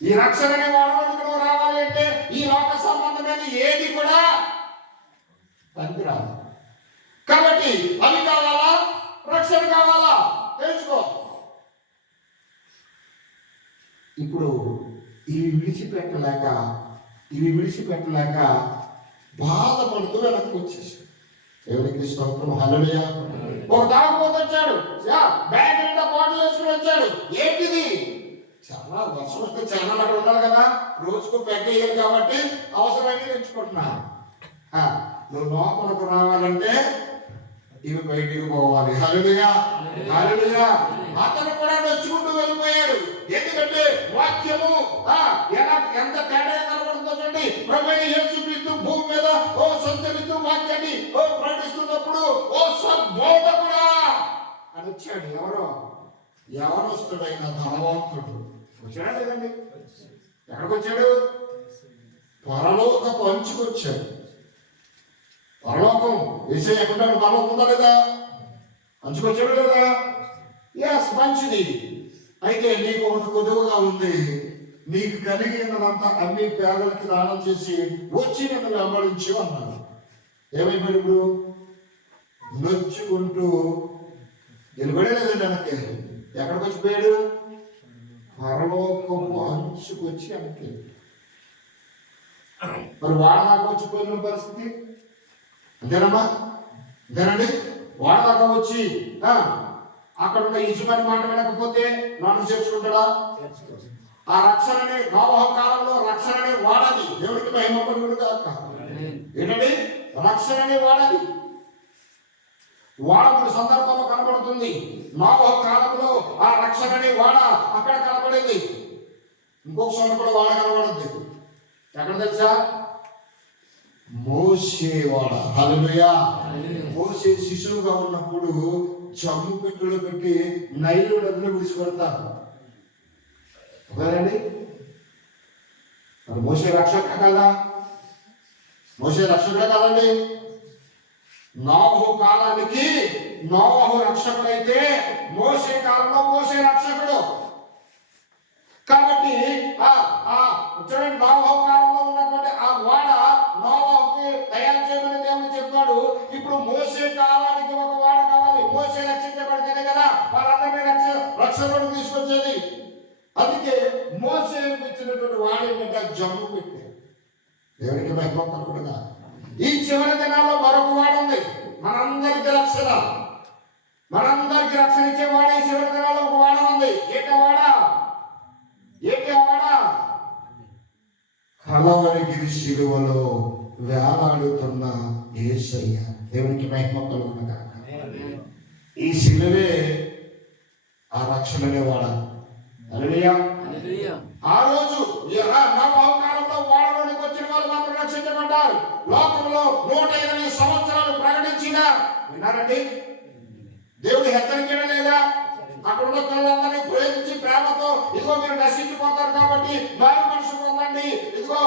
ఈ రక్షణని వాడడానికి నువ్వు రావాలి అంటే ఈ లోక సంబంధమైన ఏది కూడా పనికిరాదు. కాబట్టి అవి కావాలా, రక్షణ కావాలా తెలుసుకో. ఇప్పుడు ఇవి విడిచిపెట్టలేక బాధపడుతూ వెనక్కి వచ్చేసి ఎవరికి స్తోత్రం హల్లెలూయా. ఒక తాగుబోతు వచ్చాడు, బ్యాగ్ నిండా బాటిల్ వేసుకుని వచ్చాడు. ఏంటిది? చాలా వర్షం వస్తే చాలా అక్కడ ఉండాలి కదా, రోజుకు పెద్ద వేయాలి కాబట్టి అవసరమైనది తెచ్చుకుంటున్నా. నువ్వు లోపలకు రావాలంటే ఇవి బయటికి పోవాలి. హల్లెలూయా హల్లెలూయా. అతను కూడా నడుచుకుంటూ వెళ్ళిపోయాడు. ఎందుకంటే వాక్యము ఎంత తేడా కనబడుతుందో చూడండి. ప్రభువైన యేసుక్రీస్తు భూమి మీద సంచరిస్తూ వాక్యాన్ని ప్రకటిస్తున్నప్పుడు సద్బోధకుడా అని వచ్చాడు. ఎవరొస్తాడైనా ధనవంతుడు వచ్చాడా లేదండి? ఎక్కడికి వచ్చాడు? పరలోకపు అంచుకొచ్చాడు. పరలోకం వేసే ఎక్కడుంటాడు? పరలోకం ఉందా లేదా? అంచుకొచ్చాడు లేదా? ఎస్, మంచిది. అయితే నీకు ఒకటి కొద్దుగా ఉంది. నీకు కలిగినదంతా అన్ని పేదలకి దానం చేసి వచ్చి నన్ను వెంబడించు అన్నాడు. ఏమైపోయాడు ఇప్పుడు? నొచ్చుకుంటూ నిలబడేలేదండి వెనక్కి. ఎక్కడికి వచ్చిపోయాడు? పరలోకము అంచుకొచ్చి వెనక్కి. మరి వాడదాకా వచ్చిపోయిన పరిస్థితి అంతేనమ్మా? అంతేనండి? వాడదాకా వచ్చి అక్కడ ఉన్న యజమాని మాట వినకపోతే నన్ను చేర్చుకుంటాడా? ఆ రక్షణని నోవహు కాలంలో రక్షణని వాడాలి. దేవుడికి మహిమ కలుగును గాక. ఏంటండి? రక్షణని వాడాలి. వాడబడి సందర్భంలో కనబడుతుంది. నోవహు కాలంలో ఆ రక్షణని అక్కడ కనబడింది. ఇంకొక చోట కూడా వాడ కనబడుద్ది. ఎక్కడ తెలుసా? మోషే వాడ. హల్లెలూయా. మోషే శిశువుగా ఉన్నప్పుడు జమ్ము పెట్టులో పెట్టి నైలు నదిలో విడిచిపెడతారు కదండి. మరి మోషే రక్షక కదా? మోషే రక్షకుడే కదండి. నోవహు కాలానికి నోవహు రక్షకుడైతే మోషే కాలంలో మోషే రక్షకుడు. కాబట్టి చూడండి, నోవహు కాలంలో ఉన్నటువంటి ఆ వాడ నోవహుకి తయారు చేయమని దేవుడు చెప్పాడు. ఇప్పుడు మోషే కాలానికి ఒక వాడ కావాలి. మోషే రక్షించబడితేనే కదా వాళ్ళందరినీ రక్షణను తీసుకొచ్చేది. అందుకే మోషే ఇచ్చినటువంటి వాడు ఏంటంటే జమ్ము పెట్టాడు. దేవునికి మహిమ కలుగునుగా. ఈ చివరి దినాల్లో మరొక వాడు ఉంది. మనందరికి రక్షణ ఇచ్చేవాడు ఈ చివరి దినాల్లో ఒక వాడ ఉంది. ఏంటి వాడా? కలవరిగిరి శిలువలో వేలాడుతున్న యేసయ్య. దేవునికి మహిమ కలుగునుగా. ఈ శిలువే ఆ రక్షణనే వాడ. హల్లెలూయా. ఆ రోజు నోవహు కాలంలో వాడలోనికి వచ్చిన వాళ్ళు మాత్రం రక్షించబడ్డారు. లోకంలో 120 సంవత్సరాలు ప్రకటించినా విన్నారండి? దేవుడు హెచ్చరించడం లేదా? అక్కడ ఉన్న పిల్లలందరినీ ప్రేమించి ప్రేమతో ఇదిగో మీరు నశించిపోతారు కాబట్టి మారు మనసు పొందండి. ఇదిగో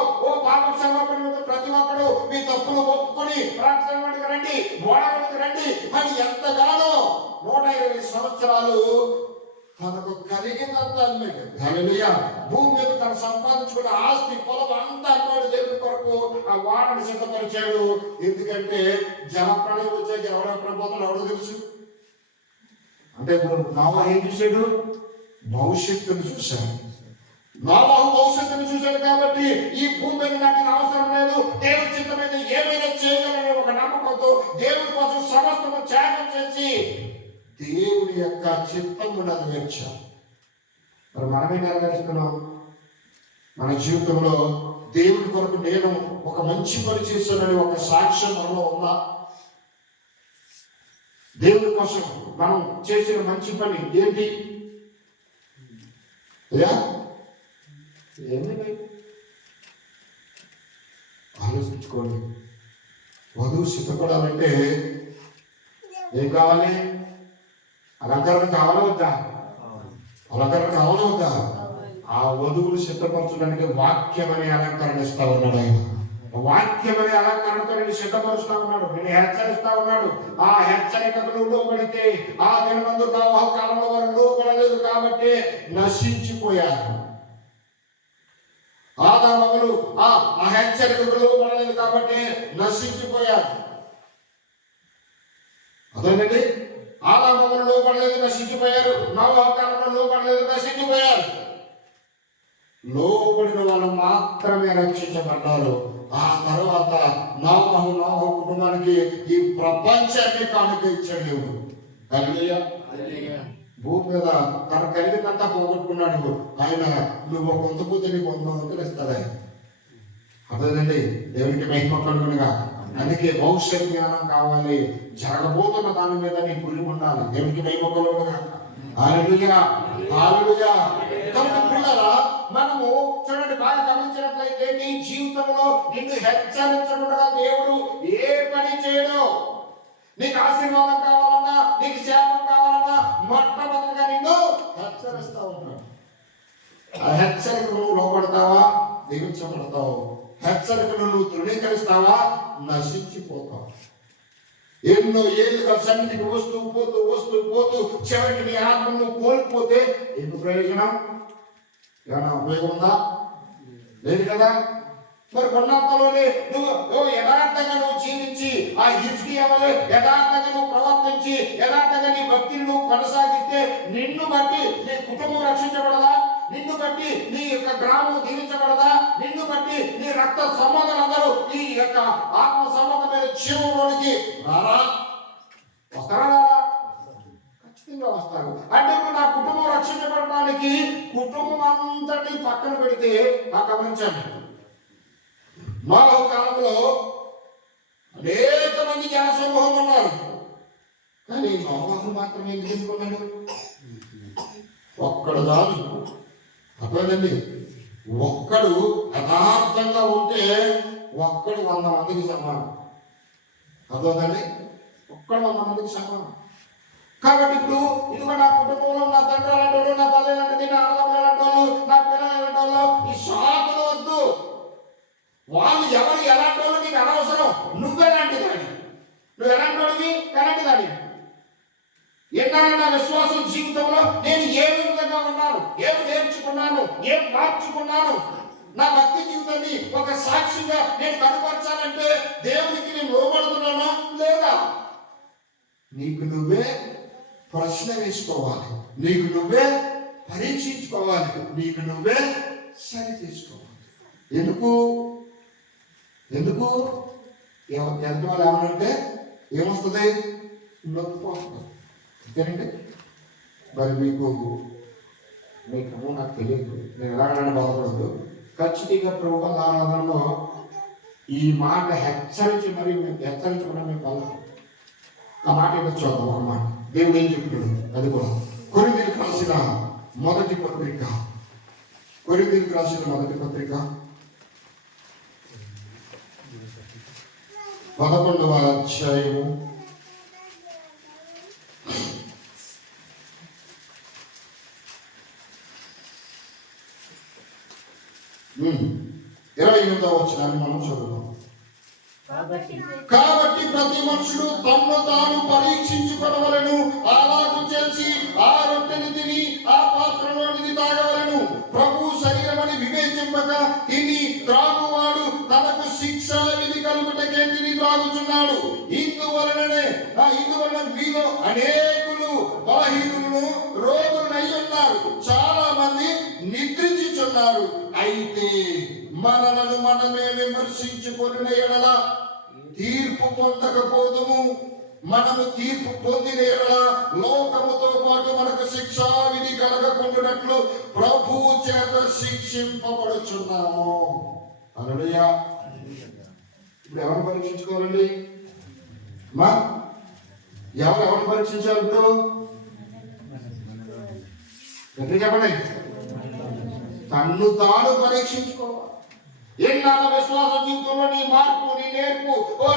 పాప క్షమాపణ ప్రతి ఒక్కడు మీ తప్పులు ఒప్పుకొని రక్షణలోకి రండి, గోడలోకి రండి అని ఎంతగానో 120 సంవత్సరాలు తనకు కలిగినంత అన్నాడు. హల్లెలూయా. భూమి మీద తను సంపాదించుకున్న ఆస్తి పొలం అంతా అన్నాడు దేవుని కొరకు. ఆ వాడని సిద్ధపరిచాడు. ఎందుకంటే జలప్రళయం వచ్చాక ఎవరెక్కడ పోతాడు ఎవడో తెలుసు. అంటే ఇప్పుడు నోవహు ఏం చూశాడు? భవిష్యత్తును చూశాడు. నోవహు భవిష్యత్తును చూశాడు కాబట్టి ఈ భూమి మీద నాకు అవసరం లేదు, దేవుడి చిత్తమైన ఏమైనా చేయగలనే ఒక నమ్మకంతో దేవుడి కోసం సమస్తము త్యాగం చేసి దేవుడి యొక్క చిత్తము నెరవేర్చాం. మరి మనమే నెరవేరుస్తున్నాం. మన జీవితంలో దేవుడి కొరకు నేను ఒక మంచి పని చేశానని ఒక సాక్ష్యం మనలో ఉందా? దేవుడి కోసం మనం చేసిన మంచి పని ఏంటి? ఆలోచించుకోండి. వధువు సిద్ధపడాలంటే ఏం కావాలి? అలంకరణ కావాలా వద్దా? అలంకరణ కావాలా వద్దా? ఆ వధువులు సిద్ధపరచడానికి వాక్యం అనే అలంకరణ ఇస్తా ఉన్నాడు ఆయన. వాక్యం అనే అలంకరణతో నేను సిద్ధపరుస్తా ఉన్నాడు, నేను హెచ్చరిస్తా ఉన్నాడు. ఆ హెచ్చరికకు లోబడితే ఆ దినమందు నోవహు కాలంలో వారు లోబడలేదు కాబట్టి నశించిపోయారు. ఆదాములు ఆ హెచ్చరికకు లోబడలేదు కాబట్టి నశించిపోయారు. అదేనండి, ఆదాములు లోబడలేదు నశించిపోయారు. నోవహు కాలంలో లోబడలేదు నశించిపోయారు. లోబడిన వాళ్ళు మాత్రమే రక్షించబడ్డారు. ఆ తర్వాత నోవహు కుటుంబానికి ఈ ప్రపంచాన్ని కానుక ఇచ్చాడు దేవుడు. హల్లెలూయా. భూమి మీద తన కలిగినంతా పోగొట్టుకున్నాడు ఆయన. నువ్వు ఒక వంద పోతే నీకు 100 వందలు ఇస్తాడా? అదేనండి, దేవునికి మహిమ కలుగునుగా. అందుకే భవిష్యత్ జ్ఞానం కావాలి, జరగబోతున్న దాని మీద నీ గురి ఉండాలి. దేవునికి మహిమ కలుగునుగా. హల్లెలూయా, హల్లెలూయా. కాబట్టి పిల్లరా, మనము చూడండి, బాగా గమనించినట్లయితే నీ జీవితంలో నిన్ను హెచ్చరించకుండా దేవుడు ఏ పని చేయడు. నీకు ఆశీర్వాదం కావాలన్నా, నీకు శాపం కావాలన్నా మొట్టమొదటిగా నిన్ను హెచ్చరిస్తా ఉన్నాడు. ఆ హెచ్చరికను నువ్వు లోపడతావా, దీవించబడతావు. హెచ్చరికను నువ్వు తృణీకరిస్తావా, నశించిపోతావు. ఎన్నో ఏళ్ళుగా సన్నిధికి వస్తూ పోతూ చివరికి నీ ఆత్మను కోల్పోతే ఎందుకు ప్రయోజనం? ఏమైనా ఉపయోగం ఉందా? లేదు కదా. మరి కొన్నంతలోనే నువ్వు యథార్థంగా నువ్వు జీవించి ఆ హిజ్కియా వలె యథార్థంగా నువ్వు ప్రవర్తించి యథార్థంగా నీ భక్తిని నువ్వు కొనసాగిస్తే నిన్ను బట్టి నీ కుటుంబం రక్షించబడదా? నిన్ను బట్టి నీ యొక్క గ్రామం దీవించబడదా? నిన్ను బట్టి నీ రక్త సంబంధాలందరూ ఈ యొక్క ఆత్మ సంబంధమైన జీవంలోనికి రారా? వస్తారా? ఖచ్చితంగా వస్తారు. అంటే ఇప్పుడు నా కుటుంబం రక్షించబడటానికి కుటుంబం అంతటి పక్కన పెడితే గమనించండి, నోవహు కాలంలో అనేక మంది జనసమూహం ఉన్నారు. కానీ నోవహు మాత్రం ఎందుకు ఎన్నుకున్నాడు? ఒక్కడు చాలు. అర్థమైందండి. ఒక్కడు యథార్థంగా ఉంటే ఒక్కడు 100 మందికి సమానం. అర్థమైందండి. ఒక్కడు 100 మందికి సమానం. కాబట్టి ఇప్పుడు ఇదిగో నా కుటుంబంలో నా తండ్రి అలాంటి వాళ్ళు, నా తల్లి లాంటిది, నా అన్నదమ్ములు అలాంటి వాళ్ళు, నా పిల్లలు అలాంటి వాళ్ళు, ఈ షాపులు వద్దు. వాళ్ళు ఎవరు ఎలాంటి వాళ్ళు నీకు అనవసరం. నువ్వెలాంటి దాన్ని, నువ్వు ఎలాంటి వాడివి, ఎలాంటి దాన్ని. ఎన్నాళ్ళు నా విశ్వాసం జీవితంలో నేను ఏ విధంగా ఉన్నాను, ఏం నేర్చుకున్నాను, ఏం మార్చుకున్నాను, నా భక్తి జీవితాన్ని ఒక సాక్షిగా నేను కనపరచాలంటే దేవునికి నేను లోబడుతున్నానా లేదా? నీకు నువ్వే ప్రశ్న వేసుకోవాలి, నీకు నువ్వే పరీక్షించుకోవాలి, నీకు నువ్వే సరి చేసుకోవాలి. ఎందుకు ఎంత వాళ్ళు ఏమనంటే ఏమొస్తుంది? నొప్పి వస్తుంది. అంతేనండి. మరి మీకు నాకు తెలియదు, నేను ఎలాగైనా బాధపడదు. ఖచ్చితంగా ప్రభుత్వ ఆరాధనలో ఈ మాట హెచ్చరించకుండా మేము బాధపడదు. ఆ మాట ఏంటో చూద్దాం. ఒక మాట దేవుడు ఏం చెప్తాడు అది కూడా. కొరింథీయులకు రాసిన మొదటి పత్రిక 11వ అధ్యాయము 28వ వచనాన్ని మనం చదువుతాం. కాబట్టి ప్రతి మనుషుడు తన్ను తాను పరీక్షించుకొనవలెను, అలాగు చేసి ఆ రొట్టెని తిని ఆ పాత్రలోనిది తాగవలెను. ప్రభు శరీరమని వివేచింపక తిని త్రాగువాడు తనకు శిక్షా విధి కలుగుటకే తిని త్రాగుచున్నాడు. ఇందువలన మీలో అనేకులు బలహీనులను రోగులనై ఉన్నారు, చాలా మంది నిద్రించుచున్నారు. అయితే మనలను మనమే విమర్శించుకొనిన ఎడల తీర్పు పొందకపోదుము. మనము తీర్పు పొందిన ఎడల లోకముతో పాటు మనకు శిక్షా విధి కలగకుండానట్లు ప్రభువు చేత శిక్షింపబడుచున్నాము. హల్లెలూయా. ఇప్పుడు ఎవరు పరీక్షించుకోవాలండి? ఎవరు పరీక్షించాలి? ఇప్పుడు ఎట్లా చెప్పండి? తన్ను తాను పరీక్షించుకోవాలి. ఎన్నాళ్ళ విశ్వాస జీవితంలో నీ మార్పు, నీ నేర్పు,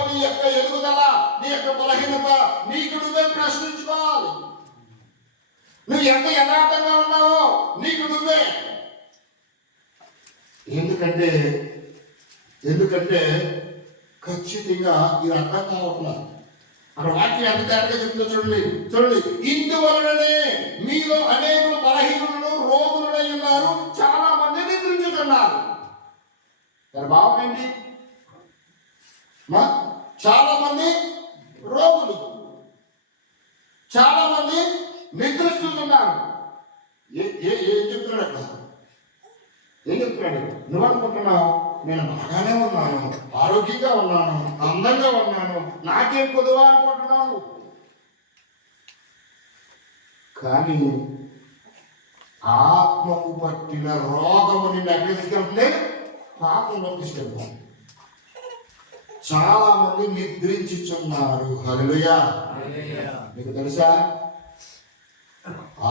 నీ యొక్క ఎదుగుదల, నీ యొక్క బలహీనత నీకు నువ్వే ప్రశ్నించుకోవాలి. నువ్వు ఎంత యథార్థంగా ఉన్నావో నీకు నువ్వే. ఎందుకంటే ఖచ్చితంగా ఇది అర్థం కావట్లేదు. అక్కడ వాక్యం ఎంత తేటగా చెప్తుందో చూడండి. ఇందువలననే మీలో అనేకులు బలహీనులను రోగులై ఉన్నారు, చాలా మంది నిద్రించుతున్నారు. భావం ఏంటి? చాలా మంది రోగులు, చాలా మంది నిద్రిస్తున్నారు. ఏం చెప్తున్నాడు అక్కడ? ఏం చెప్తున్నాడు? నువ్వు అనుకుంటున్నావు నేను బాగానే ఉన్నాను, ఆరోగ్యంగా ఉన్నాను, అందంగా ఉన్నాను, నాకేం కొదువా అనుకుంటున్నావు. కానీ ఆత్మకు పట్టిన రోగము నిన్ను ఎక్కడ తీసుకెళ్తుంది? పాపంలో తీసుకెళ్తాం. చాలా మంది నిద్రించుచున్నారు. హల్లెలూయా. మీకు తెలుసా,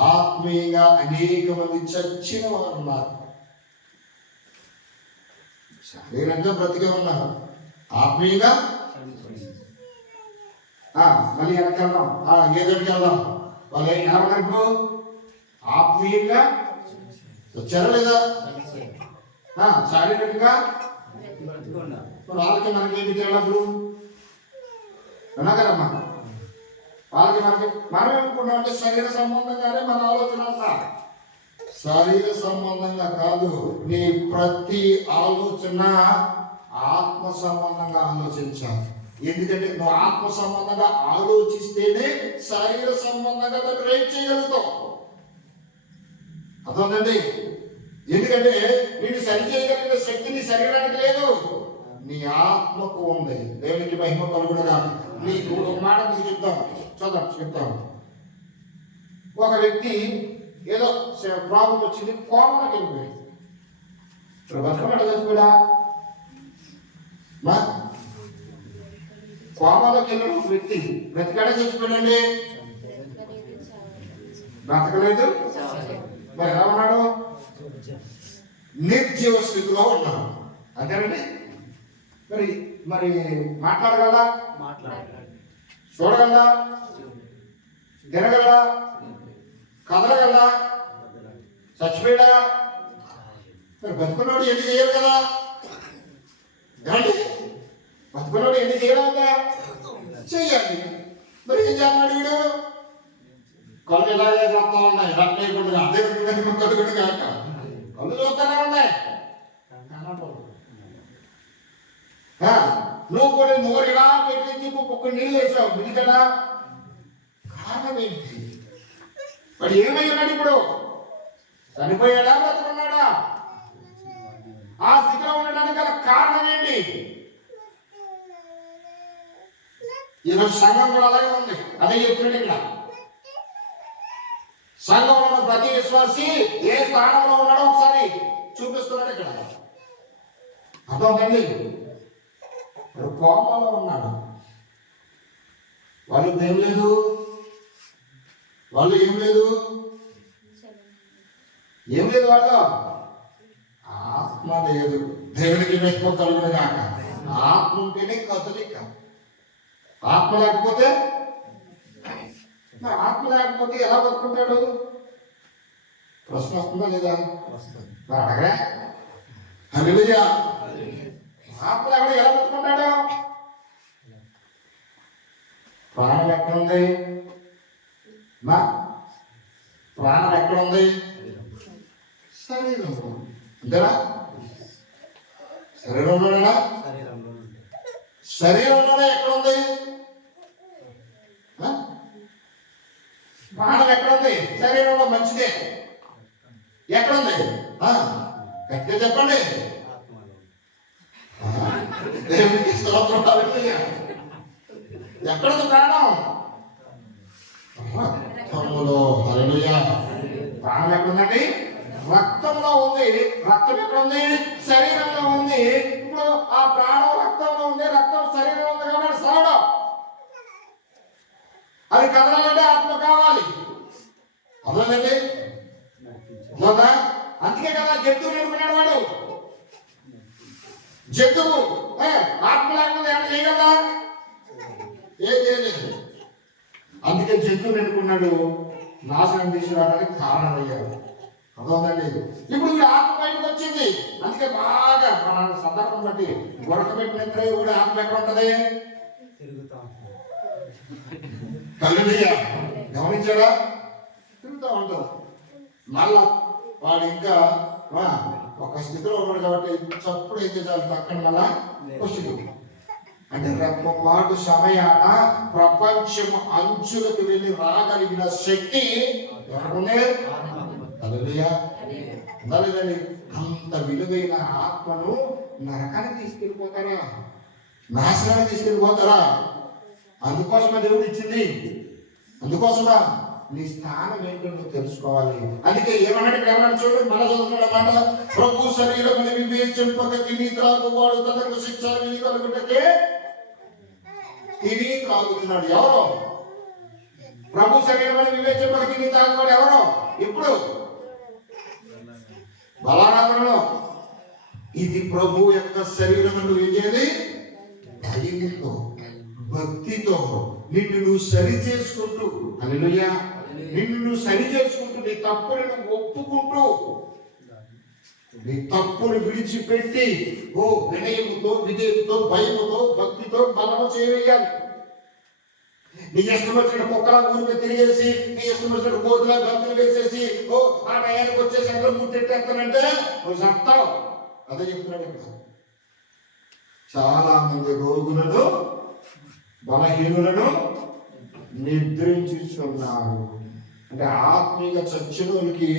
ఆత్మీయంగా అనేక మంది చచ్చిన వారు ఉన్నారు. శరీరంగా బ్రతికే ఉన్నారు, ఆత్మీయంగా మళ్ళీ వెనకెళ్దాం, ఏదోటికి వెళ్దాం. వాళ్ళు ఏం కావాలి? ఇప్పుడు ఆత్మీయంగా వచ్చారా లేదా? శారీరకంగా వాళ్ళకి మనకి ఏంటి తేడాలు? వినగలమ్మా, వాళ్ళకి మనకి మనం ఏమనుకున్నాం అంటే శరీర సంబంధంగానే మన ఆలోచన అంతా. శరీర సంబంధంగా కాదు, నీ ప్రతి ఆలోచన ఆత్మ సంబంధంగా ఆలోచించాలి. ఎందుకంటే నువ్వు ఆత్మ సంబంధంగా ఆలోచిస్తేనే శరీర సంబంధంగా దాన్ని రేట్ చేయగలుగుతావు. అర్థండి? ఎందుకంటే నేను సరి చేయగలిగిన శక్తి నీ శరీరానికి లేదు, నీ ఆత్మకు ఉంది. దేవునికి మహిమ కలుగునుగా. నీకు ఒక మాట మీకు చెప్తాం. ఒక వ్యక్తి ఏదో ప్రాబ్లం వచ్చింది, కోమలోకి వెళ్ళిపోయాడు. ఇప్పుడు బతుకమ్మ చచ్చిపోయా? కోమలోకి వెళ్ళిన ఒక వ్యక్తి బ్రతికాడే చచ్చిపోయాడండి? బ్రతకలేదు. మరి ఎలా ఉన్నాడు? నిర్జీవ స్థితిలో ఉన్నాడు. అంతేనండి. మరి మరి మాట్లాడగలరా? చూడగలరా? తినగలరా? కదలగలరా? చచ్చిపోయాడా? మరి బతుకున్నాడు ఎందుకు చేయరు కదా? బతుకున్నాడు ఎందుకు చేయలేదా? చెయ్యాలి. మరి ఏం చేస్తున్నాడు వీడు? కళ్ళు ఇలాగే చూస్తా ఉన్నాయి, రక్తకుండా అదే కలుగుడు కాక కళ్ళు చూస్తూనే ఉన్నాయి. నువ్వు కూడా నోరు ఇలా పెట్టి ఒక్క నీళ్ళు వేసావు, మిగతా కారణం ఏంటి? మరి ఏమై ఉన్నాడు ఇప్పుడు? చనిపోయాడా, బతుకున్నాడా? ఆ స్థితిలో ఉండడానికి గల కారణం ఏంటి? ఈరోజు సంఘం కూడా అలాగే ఉంది. అదే చెప్తున్నాడు ఇక్కడ. సంఘంలో ఉన్న ప్రతి విశ్వాసి ఏ స్థానంలో ఉన్నాడో ఒకసారి చూపిస్తున్నాడు ఇక్కడ. అర్థమవుతుంది? కోపంలో ఉన్నాడు. వాళ్ళు ఏం లేదు, వాళ్ళు ఏం లేదు వాళ్ళు ఆత్మ లేదు. దేవునికి మెచ్చిపోతాడు కాక. ఆత్మ ఉంటేనే కదలిక. ఆత్మ లేకపోతే ఎలా బతుకుంటాడు? ప్రశ్న వస్తుందా లేదా? అడగరా? హల్లెలూయా. ఆత్మ లేకుండా ఎలా బతుకుంటాడు? ప్రాణం ఎక్కడుంది? ప్రాణం ఎక్కడుంది? శరీరం. అంతేనా? శరీరంలోనేనా? శరీరంలోనే ఎక్కడుంది? ప్రాణం ఎక్కడుంది? శరీరంలో మంచిదే. ఎక్కడుంది? గట్టిగా చెప్పండి. దేవునికి స్తోత్రం. ఎక్కడుంది ప్రాణం? రక్తంలో. హల్లెలూయా. ప్రాణం ఎక్కడుందండి? రక్తంలో ఉంది. రక్తం ఎక్కడుంది? శరీరంలో ఉంది. ఇప్పుడు ఆ ప్రాణం రక్తంలో ఉంది, రక్తం శరీరంలో ఉంది కాబట్టి సావడం. అది కదలాలంటే ఆత్మ కావాలి. అర్థండి? అందుకే కదా జంతువు నేర్పుకున్నాడు వాడు. జంతువు ఆత్మ లేకుండా ఏమైనా చేయగలదా? ఏం చేయలేదు. అందుకే జంతువు నేర్పుకున్నాడు, నాశనం తీసుకురావడానికి కారణమయ్యాడు. అర్థమవునండి? ఇప్పుడు ఈ ఆత్మ బయటకు వచ్చింది. అందుకే బాగా మన సందర్భం బట్టి గొడవ పెట్టినంత కూడా ఆత్మ ఎక్కడ ఉంటది? హల్లెలూయా. గమనించారా? తిరుగుతూ ఉంటాం. మళ్ళా వాడు ఇంకా ఒక స్థితిలో ఉన్నాడు కాబట్టి చప్పుడు అయితే చాలు పక్కన మళ్ళా వస్తుంది. అంటే రెప్పపాటు సమయాన ప్రపంచము అంచులకు వెళ్ళి రాగలిగిన శక్తి ఎవరుంది? హల్లెలూయా. ఉందా లేదండి? అంత విలువైన ఆత్మను నరకానికి తీసుకెళ్ళిపోతారా, నాశనానికి తీసుకెళ్ళిపోతారా? అందుకోసమే దేవుడు ఇచ్చింది. అందుకోసమా నీ స్థానం ఏంటో నువ్వు తెలుసుకోవాలి. అందుకే ఏమన్నాడు ఇక్కడ, ఏమన్నాడు చూడండి, మళ్ళా చదువుతున్నాడు అన్నమాట. ప్రభు శరీరముని వివేచింపక తిని త్రాగువాడు తనకు శిక్ష విధి కలుగుటకే తిని త్రాగుతున్నాడు. ఎవరో ప్రభు శరీరముని వివేచింపక తిని త్రాగువాడు ఎవరో? ఇప్పుడు బలారాధనలో ఇది ప్రభు యొక్క శరీరం నువ్వు ఏది భయంతో భక్తితో నిన్ను నువ్వు సరి చేసుకుంటూ, హల్లెలూయా, నిన్ను నువ్వు సరి చేసుకుంటూ, నీ తప్పుని నువ్వు ఒప్పుకుంటూ, నీ తప్పును విడిచిపెట్టి వినయముతో విధేయతతో భయముతో భక్తితో బలము చేయాలి. నీ ఇష్టం వచ్చిన కుక్కలా ఊరిపై తిరిగేసి, నీ ఇష్టం వచ్చిన కోతులా గంతులు వేసేసి ఆ టయానికి వచ్చేసి ఎక్కడ ముట్టెట్టేస్తానంటే నువ్వు సత్తావు. అదే చెప్తున్నాడు ఇక్కడ. చాలా మంది రోగులను బలహీనులను నిద్రించుచున్నారు. అంటే ఆత్మీయ చచ్చిన వాళ్ళకి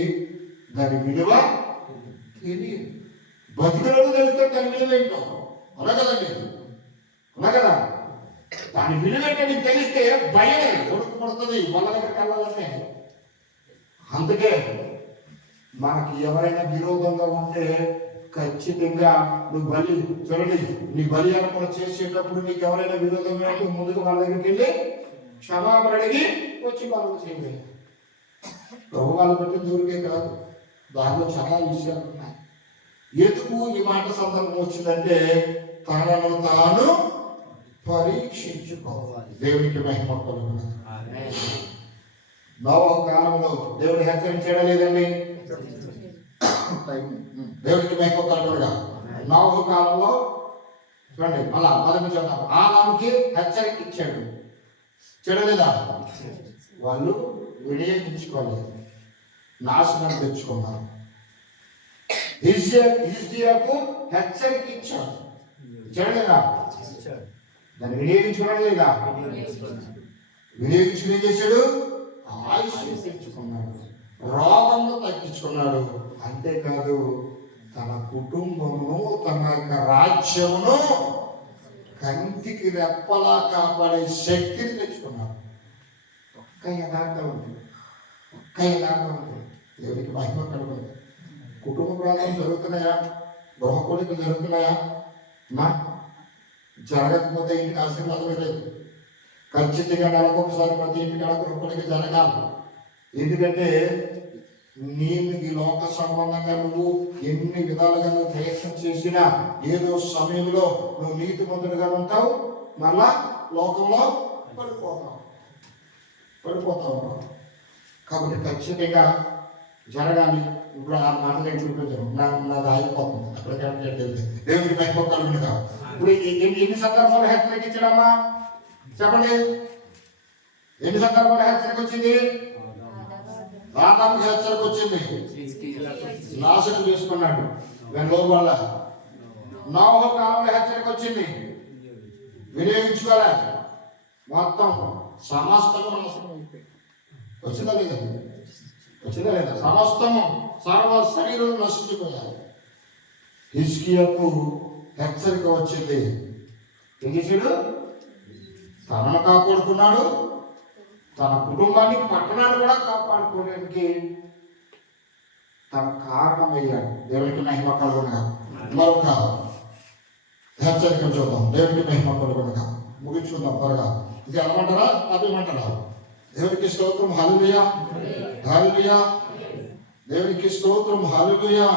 దాని విలువ తెలియదు. బతికలను తెలుస్తుంది దాని విలువ ఏంటో. అలా కదండి, అలా కదా. దాని విలువ ఏంటో నీకు తెలిస్తే భయం కొడుకు పడుతుంది వాళ్ళ దగ్గరికి వెళ్ళాలంటే. అందుకే మనకి ఎవరైనా విరోధంగా ఉంటే ఖచ్చితంగా నువ్వు బలి చూడండి, నీ బలి అర్పణ చేసేటప్పుడు నీకు ఎవరైనా విరోధంగా ఉంటే ముందుకు వాళ్ళ దగ్గరికి వెళ్ళి క్షమాపణ అడిగి వచ్చి వాళ్ళు చేయాలి. ప్రభువాలు బట్టి దూరికే కాదు, దానిలో చాలా విషయాలు ఉన్నాయి. ఎందుకు ఈ మాట సందర్భం వచ్చిందంటే తనను తాను పరీక్షించుకోవాలి. దేవునికి మహిమ కలుగును. నోవహు కాలంలో దేవుడు హెచ్చరించడం లేదండి. దేవుడికి మహిమ కలుగునుగా. నోవహు కాలంలో చూడండి, మళ్ళా మొదటి చెప్తాం, ఆదాముకి హెచ్చరిక ఇచ్చాడు, చెడలేదా? వాళ్ళు వినియోగించుకోలేదు, నాశనం తెచ్చుకున్నారు. హిజ్కియాకు హెచ్చరిక ఇచ్చాడు, చెడలేదా? దాన్ని వినియోగించుకోవడం లేదా? వినియోగించుకుని ఏం చేశాడు? ఆయుష్ తెచ్చుకున్నాడు, రోగంలో తగ్గించుకున్నాడు. అంతేకాదు తన కుటుంబమును తన యొక్క రాజ్యమును కంటికి రెప్పలా కాపాడే శక్తిని తెచ్చుకున్నాడు. ఒక్క యథార్థవంతుడు, ఒక్క యథార్థవంతుడు. దేవునికి మహిమ కలుగుతుంది. కుటుంబ ప్రాంతం జరుగుతున్నాయా? గృహ కోరికలు జరుగుతున్నాయా? మా జరగకపోతే ఇంటికి ఆశీర్వాదం లేదు. ఖచ్చితంగా నెలకొకసారి ప్రతి ఇంటికి గృహ కోరిక జరగాలి. ఎందుకంటే నేను ఈ లోక సంబంధంగా నువ్వు ఎన్ని విధాలుగా నువ్వు ప్రయత్నం చేసినా ఏదో సమయంలో నువ్వు నీతిమంతుడిగా ఉంటావు, మళ్ళా లోకంలో పడిపోతావు. కాబట్టి ఖచ్చితంగా జరగాలి. ఇప్పుడు ఆ మాట నేను చూపించాను, నాది ఆగిపోతుంది అక్కడికి. దేవుడికి మహిమ కలుగునుగా. ఇప్పుడు ఎన్ని సందర్భాలు హెచ్చరిక ఇచ్చాడమ్మా చెప్పండి? ఎన్ని సందర్భాలు హెచ్చరిక వచ్చింది? ఆదాముకి హెచ్చరిక వచ్చింది, నాశనం చేసుకున్నాడు వెనలో వల్ల. నోవహు కాలంలో హెచ్చరిక వచ్చింది, వినియోగించుకోలే, మొత్తం సమస్తము నాశనం అయిపోయింది. వచ్చిందా లేదా? వచ్చిందా లేదా? సమస్తము సర్వ శరీరం నశించిపోయారు. హిజ్కియాకు హెచ్చరిక వచ్చింది. ఏం చేశాడు? తనను కాపాడుకున్నాడు, తన కుటుంబాన్ని పట్టణాన్ని కూడా కాపాడుకోవడానికి తన కారణమయ్యాడు. దేవునికి మహిమ కలుగునుగా. మరొక హెచ్చరిక చూద్దాం. దేవునికి మహిమ కలుగునుగా. ముగించుకుందాం త్వరగా. ఇది అనమంటారా అభిమంటారా? దేవునికి స్తోత్రం, హల్లెలూయా, హల్లెలూయా. దేవునికి స్తోత్రం, హల్లెలూయా.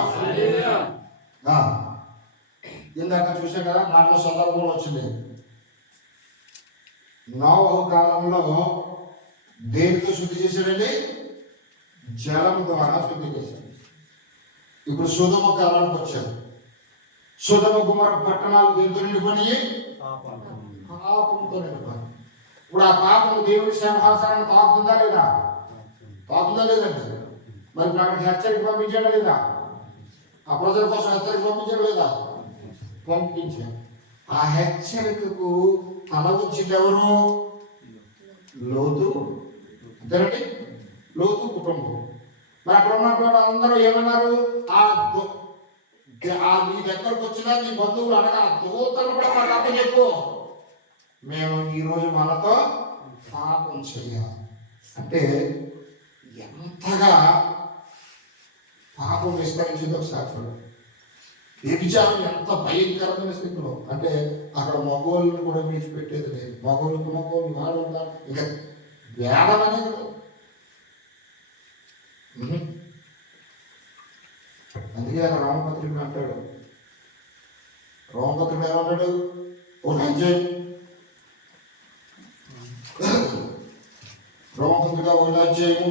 ఇందాక చూసా కదా, మాటల సందర్భంలో వచ్చింది. నోవహు కాలంలో దేనితో శుద్ధి చేశాడండి? జలం ద్వారా శుద్ధి చేశాడు. ఇప్పుడు సొదొమ కాలానికి వచ్చాడు. సొదొమ గుమొర్రా పట్టణాలు దేనితో నిండిపోయి? పాపంతో నిండిపోయి. ఇప్పుడు ఆ పాపం దేవుడి సింహాసనాన్ని తాకుతుందా లేదా? తాకుతుందా లేదండి? మరి ఇప్పుడు అక్కడికి హెచ్చరిక పంపించాడా లేదా? ఆ ప్రజల కోసం హెచ్చరిక పంపించాడు లేదా? పంపించాడు. ఆ హెచ్చరికకు తల వచ్చింది ఎవరు? లోతు. అంతేనండి, లోతు కుటుంబం. మరి అక్కడ ఉన్నటువంటి అందరూ ఏమన్నారు? నీ దగ్గరకు వచ్చినా నీ బంధువులు అనగా దూతలు కూడా మాకు అర్థం చెప్పు, మేము ఈరోజు మనతో పాపం చెయ్యాలి అంటే ఎంతగా పాపం విస్తరించిందో ఒకసారి చూడండి. వ్యభిచారం ఎంత భయంకరమైన స్థితిలో అంటే అక్కడ మగోళ్ళను కూడా విడిచిపెట్టేది లేదు. మగోళ్ళకి మగోళ్ళు వాడుంటారు, ఇంకా వేదం అనేది లేదు. అందుకే అక్కడ రామపత్రుడు అంటాడు, రామపత్రుడు ఏమంటాడు, ఓ అధ్యాయం రామపత్రిక 1వ అధ్యాయము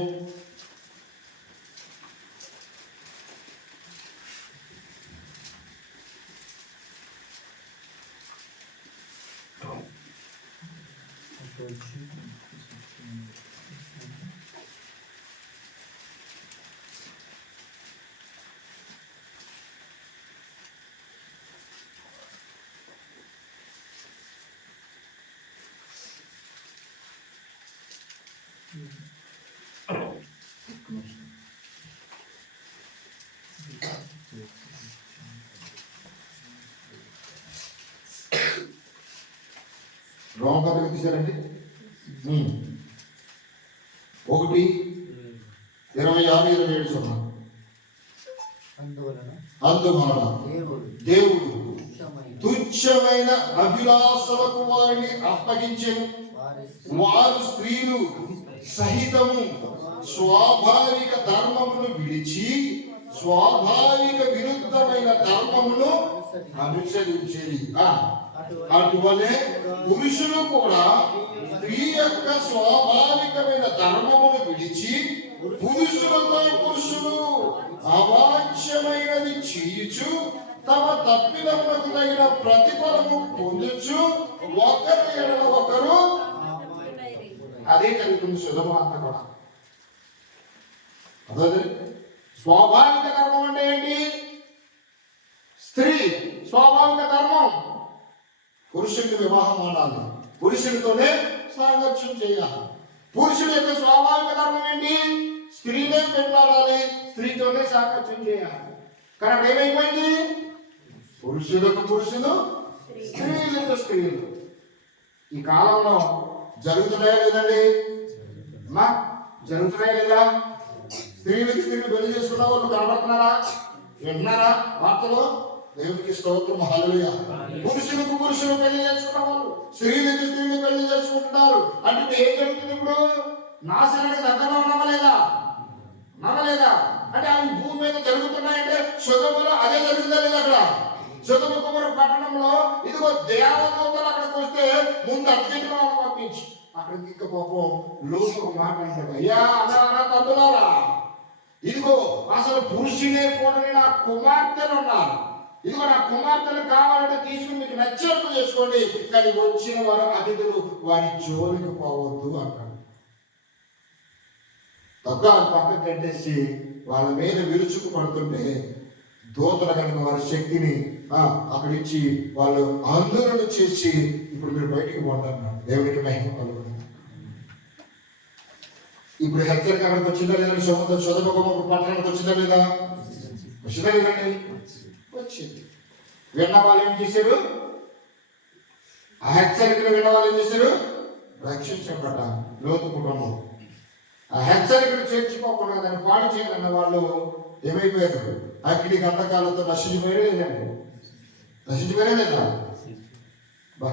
1 తీశారండి 1:26-27 చూద్దాం. అందువలన దేవుడు తుచ్చమైన అభిలాషలకు వారిని అప్పగించెను. వారు స్త్రీలు సహితము స్వాభావిక ధర్మమును విడిచి స్వాభావిక విరుద్ధమైన ధర్మమును అనుసరించేది. అటువలే పురుషులు కూడా స్త్రీ యొక్క స్వాభావికమైన ధర్మమును విడిచి పురుషులతో పురుషులు అవాంఛమైనది చేయుచు తమ తప్పిదములకు తగిన ప్రతిఫలము పొందుచు ఒకరి ఎడల ఒకరు. అదే జరుగుతుంది సుధమ అంతా కూడా. అదే స్వాభావిక ధర్మం అంటే ఏంటి? స్త్రీ స్వాభావిక ధర్మం పురుషుడికి వివాహం ఆడాలి, పురుషుడితోనే సాంగత్యం చేయాలి. పురుషుడి యొక్క స్వాభావిక ధర్మం ఏంటి? స్త్రీనే పెళ్ళాడాలి, స్త్రీతోనే సాంగత్యం చేయాలి. కానీ అక్కడ ఏమైపోయింది? పురుషులకు పురుషులు, స్త్రీలకు స్త్రీలు. ఈ కాలంలో జరుగుతున్నాయా లేదండి? అమ్మా జరుగుతున్నాయా లేదా? స్త్రీలకి స్త్రీలు పెళ్లి చేసుకున్న వాళ్ళు కనబడుతున్నారా? వింటున్నారా వార్తలు? దేవునికి స్తోత్రం, హల్లెలూయా. పురుషులకు పురుషులు పెళ్లి చేసుకున్న వాళ్ళు స్త్రీలకు స్త్రీలు పెళ్లి చేసుకుంటున్నారు. అంటే ఏం జరుగుతుంది ఇప్పుడు? నాశనానికి దగ్గరలో నమ్మలేదా? నమ్మలేదా? అంటే అవి భూమి మీద జరుగుతున్నాయంటే సొదొమలో అదే జరుగుతుందా లేదా? అక్కడ సొదొమ కుమార పట్టణంలో ఇదిగో దేవదూతలు అక్కడికి వస్తే ముందు అర్జెంటుగా వాళ్ళని పంపించి అక్కడికి ఇంకా పాపం లోతు మాట అంటాడు, అయ్యా అన్నారా తమ్ములారా, ఇదిగో అసలు పురుషునే కూడా నా కుమార్తెలు ఉన్నారు, ఇదిగో నా కుమార్తెలు కావాలంటే తీసుకుని మీకు నచ్చినట్టు చేసుకోండి, కానీ వచ్చిన వారు అతిథులు వారి జోలికి పోవద్దు అంటాడు. తప్ప పక్కకు కట్టేసి వాళ్ళ మీద విరుచుకు పడుతుంటే దూతలు కనుక వారి శక్తిని అక్కడ ఇచ్చి వాళ్ళు ఆందోళన చేసి ఇప్పుడు మీరు బయటికి పోండి. దేవుడికి మహిమ కలుగుతుంది. ఇప్పుడు హెచ్చరిక అక్కడికి వచ్చిందా లేదండి? సొదొమ పట్టణానికి వచ్చిందా లేదా? వచ్చిందా లేదండి? వచ్చింది. విన్న వాళ్ళు ఏం చేశారు? ఆ హెచ్చరికను విన్న వాళ్ళు ఏం చేశారు? రక్షించబడ్డ లోతు కుటుంబం. ఆ హెచ్చరికను చేర్చుకోకుండా దాన్ని పాడు చేయాలన్న వాళ్ళు ఏమైపోయారు? అగ్ని గంధకాలతో నశించిపోయారే లేదండి? నశించిపోయారే లేదా? బా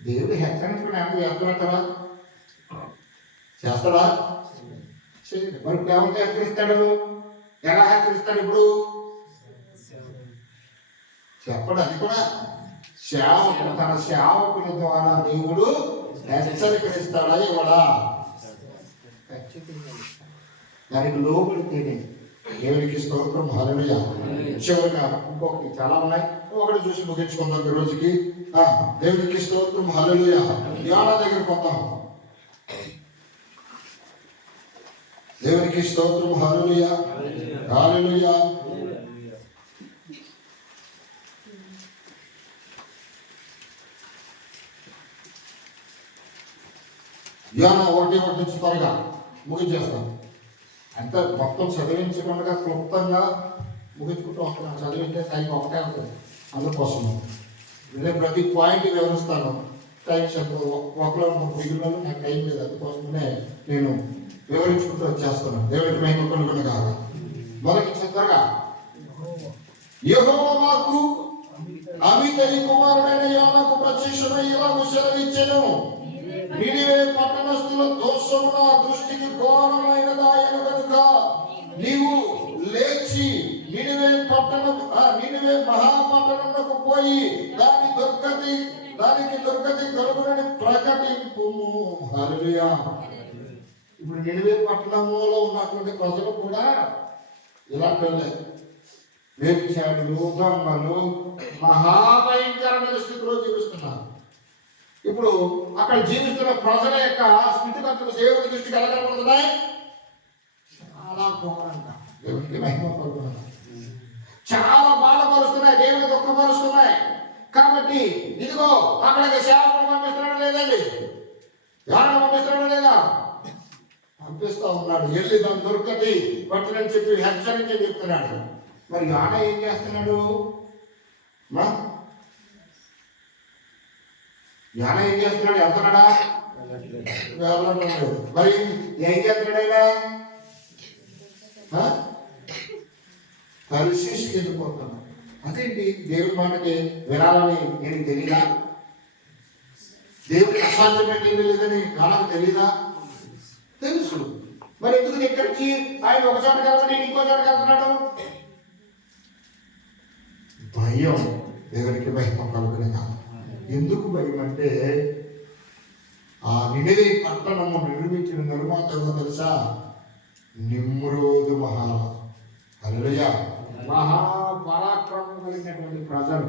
దేవుడు హెచ్చరించుకుని ఎంత చేస్తాడంటారా? చేస్తాడా? చేయండి. మరి ఇప్పుడు ఎవరికి హెచ్చరిస్తాడు? ఎలా హెచ్చరిస్తాడు? ఇప్పుడు చెప్పడు. అది కూడా సేవకుడు తన సేవకుని ద్వారా దేవుడు హెచ్చరికనిస్తాడా ఇవ్వడా? దానికి లోబడితేనే. దేవునికి స్తోత్రం, హల్లెలూయా. చివరిగా ఇంకొకటి చాలా ఉన్నాయి, ఒకటి చూసి ముగించుకుందాం ఈ రోజుకి. దేవునికి స్తోత్రం, హల్లెలూయా. యోనా దగ్గరికి వద్దాం. దేవునికి స్తోత్రం, హల్లెలూయా, హల్లెలూయా. యోనా 1:1 నుంచి త్వరగా ముగించేస్తాం. అంటే మొత్తం చదివించకుండా క్లుప్తంగా ముగించుకుంటూ వస్తున్నాను. చదివితే టైం ఒకటే అవుతుంది. అందుకోసం నేను ప్రతి పాయింట్ వివరిస్తాను. టైం ఒకలో మిగిలిన నాకు టైం లేదు. అందుకోసమే నేను వివరించుకుంటూ వచ్చేస్తున్నాను. దేవుడికి మహిమ కలుగును గాక. మొదటి చక్కగా యెహోవా మాకు అమితయి కుమారుడైన యోనాకు ప్రత్యక్షమై ఇలాగు సెలవిచ్చెను. నినివే పట్టణస్థుల దోషము నా దృష్టికి ఘోరమైనదాయను కనుక నీవు లేచి నినివే మహాపట్టణమునకు పోయి దానికి దుర్గతి కలుగునని ప్రకటింపు. హల్లెలూయా. ఇప్పుడు నినివే పట్టణంలో ఉన్నటువంటి ప్రజలు కూడా ఇలాంటి వ్యభిచారులు, దొంగలు, మహాభయంకరమైన స్థితిలో జీవిస్తున్నారు. ఇప్పుడు అక్కడ జీవిస్తున్న ప్రజల యొక్క స్థితిగతులు దేవుడి దృష్టికి ఎలా కనబడుతున్నాయి? చాలా ఘోరంగా. దేవుడికి మహిమ కలుగుతుంది. చాలా బాధపరుస్తున్నాయి, దేవుని దుఃఖపరుస్తున్నాయి. కాబట్టి ఇదిగో అక్కడికి సేవకులు పంపిస్తున్నాడు లేదండి? ఎవరైనా పంపిస్తున్నాడు లేదా? పంపిస్తా ఉన్నాడు. వెళ్ళి దాని దొరకటి పట్టునని చెప్పి హెచ్చరించి చెప్తున్నాడు. మరి యాన ఏం చేస్తున్నాడు? యాన ఏం చేస్తున్నాడు? వెళ్తున్నాడా? వెళ్ళడం. మరి ఏం చేస్తున్నాడు ఆయన? కలిసి వెళ్ళిపోతున్నాడు. అదేంటి? దేవుడి మాటకి వినాలని నేను తెలీదా? దేవుడి అసాధ్యమైన ఏమీ లేదని నాకు తెలీదా? తెలుసు. మరి ఎందుకు ఇక్కడికి ఆయన ఒక చోటకి వెళ్తున్నాడు, ఇంకో చోటకి వెళ్తున్నాడు? భయం. దేవునికి భయం కలుగునే. ఎందుకు భయం అంటే ఆ నినివే పట్టణము నిర్మించిన నిర్మాత ఎవరో తెలుసా? నిమ్రోదు మహారాజు. హల్లెలూయా. మహాపరాక్రమం కలిగినటువంటి ప్రజలు,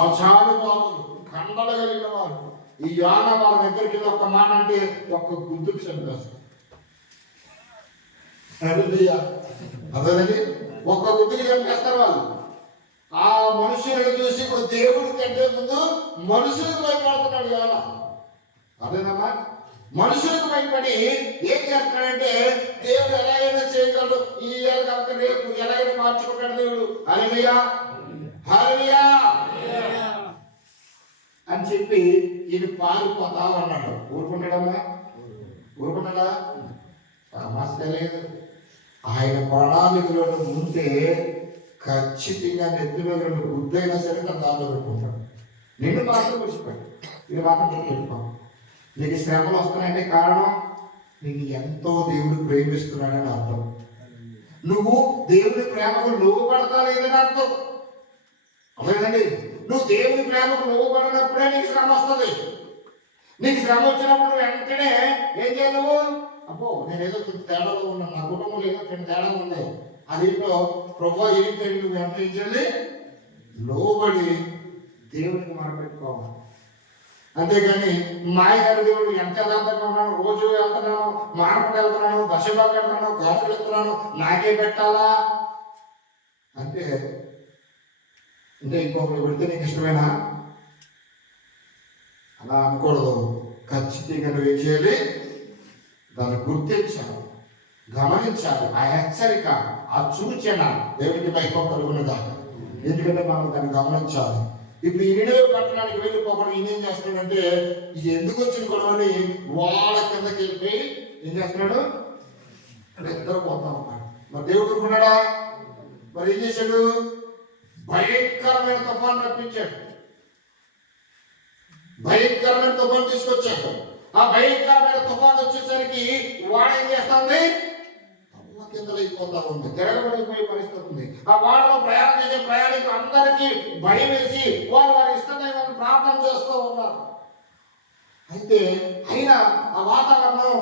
ఆచారబాబులు, కండలు కలిగిన వారు. ఈ యోనా వాళ్ళ దగ్గరికి ఒక మాట అంటే ఒక్క గుర్తుకు చంపేస్తారు. అదేనండి, ఒక్క గుర్తుకి చంపేస్తారు వాళ్ళు. ఆ మనుషులను చూసి ఇప్పుడు దేవుడి కంటే ముందు మనుషులకు భయపడుతున్నాడు యోనా. అదేనమ్మా, మనుషులకు భయపడి ఏం చేస్తున్నాడంటే దేవుడు ఎలాగైనా చేయగలడు, ఈ కాక రేపు ఎలాగైనా మార్చుకుంటాడు దేవుడు. హల్లెలూయా, హల్లెలూయా అని చెప్పి ఈయన పారిపోతా ఉన్నాడు. ఊరుకుంటాడమ్మా? ఊరుకుంటాడా? సమస్య లేదు. ఆయన ప్రణాళికలో ఉంటే ఖచ్చితంగా నెత్తి మీద బుద్ధైనా సరే తన దాంట్లో పెట్టుకుంటాడు. నిన్ను మాత్రం విడిచిపెట్టు. ఇది మాత్రం పెట్టుకో. నీకు శ్రమలు వస్తున్నాయంటే కారణం నీకు ఎంతో దేవుడు ప్రేమిస్తున్నాడని అర్థం. నువ్వు దేవుని ప్రేమకు లోబడతా లేదని అర్థం. అదేనండి, నువ్వు దేవుని ప్రేమకు లోబడినప్పుడే నీకు శ్రమ వస్తుంది. నీకు శ్రమ వచ్చినప్పుడు వెంటనే ఏం చేయలేవు? అబ్బో నేనేదో చిన్న తేడాలో ఉన్నాను, నా కుటుంబంలో ఏదో చిన్న తేడా ఉంది, అదేంటో ప్రభు ఏంటంటే నువ్వు ఎంత ఏం చేయాలి? లోబడి దేవునికి మొరపెట్టుకోవాలి. అంతేగాని మాయగారి దేవుడు ఎంత యథార్థంగా ఉన్నాను, రోజు వెళ్తున్నాను, మార్కెట్ వెళ్తున్నాను, దశభాగం వెళ్తున్నాను, గాజులు వెళ్తున్నాను, నాకే పెట్టాలా అంటే ఇంకొకరు పెడితే నీకు ఇష్టమేనా? అలా అనకూడదు. ఖచ్చితంగా నువ్వు ఏం చేయాలి? దాన్ని గుర్తించాలి, గమనించాలి. ఆ హెచ్చరిక, ఆ సూచన దేవునికి భయం కలుగునదా. ఎందుకంటే మనం దాన్ని గమనించాలి. ఇప్పుడు ఈ నినివే పట్టణానికి వెళ్ళిపోకుండా ఈయన ఏం చేస్తున్నాడంటే ఇది ఎందుకు వచ్చిన గొడవని వాళ్ళ కిందకి వెళ్ళిపోయి ఏం చేస్తున్నాడు? నిద్రపోతా ఉన్నాడు. మరి దేవుడు ఊరుకున్నాడా? మరి ఏం చేశాడు? భయంకరమైన తుఫాను రప్పించాడు. భయంకరమైన తుఫాను తీసుకొచ్చాడు. ఆ భయంకరమైన తుఫాను వచ్చేసరికి వాడ ఏం చేస్తుంది? కింద అయిపోతా ఉంది, తిరగబడిపోయే పరిస్థితి ఉంది. ఆ వాడలో ప్రయాణం చేసే ప్రయాణికులు అందరికీ భయం వేసి వారి ఇష్టదైవాన్ని ప్రార్థన చేస్తూ ఉన్నారు. అయితే అయినా ఆ వాతావరణం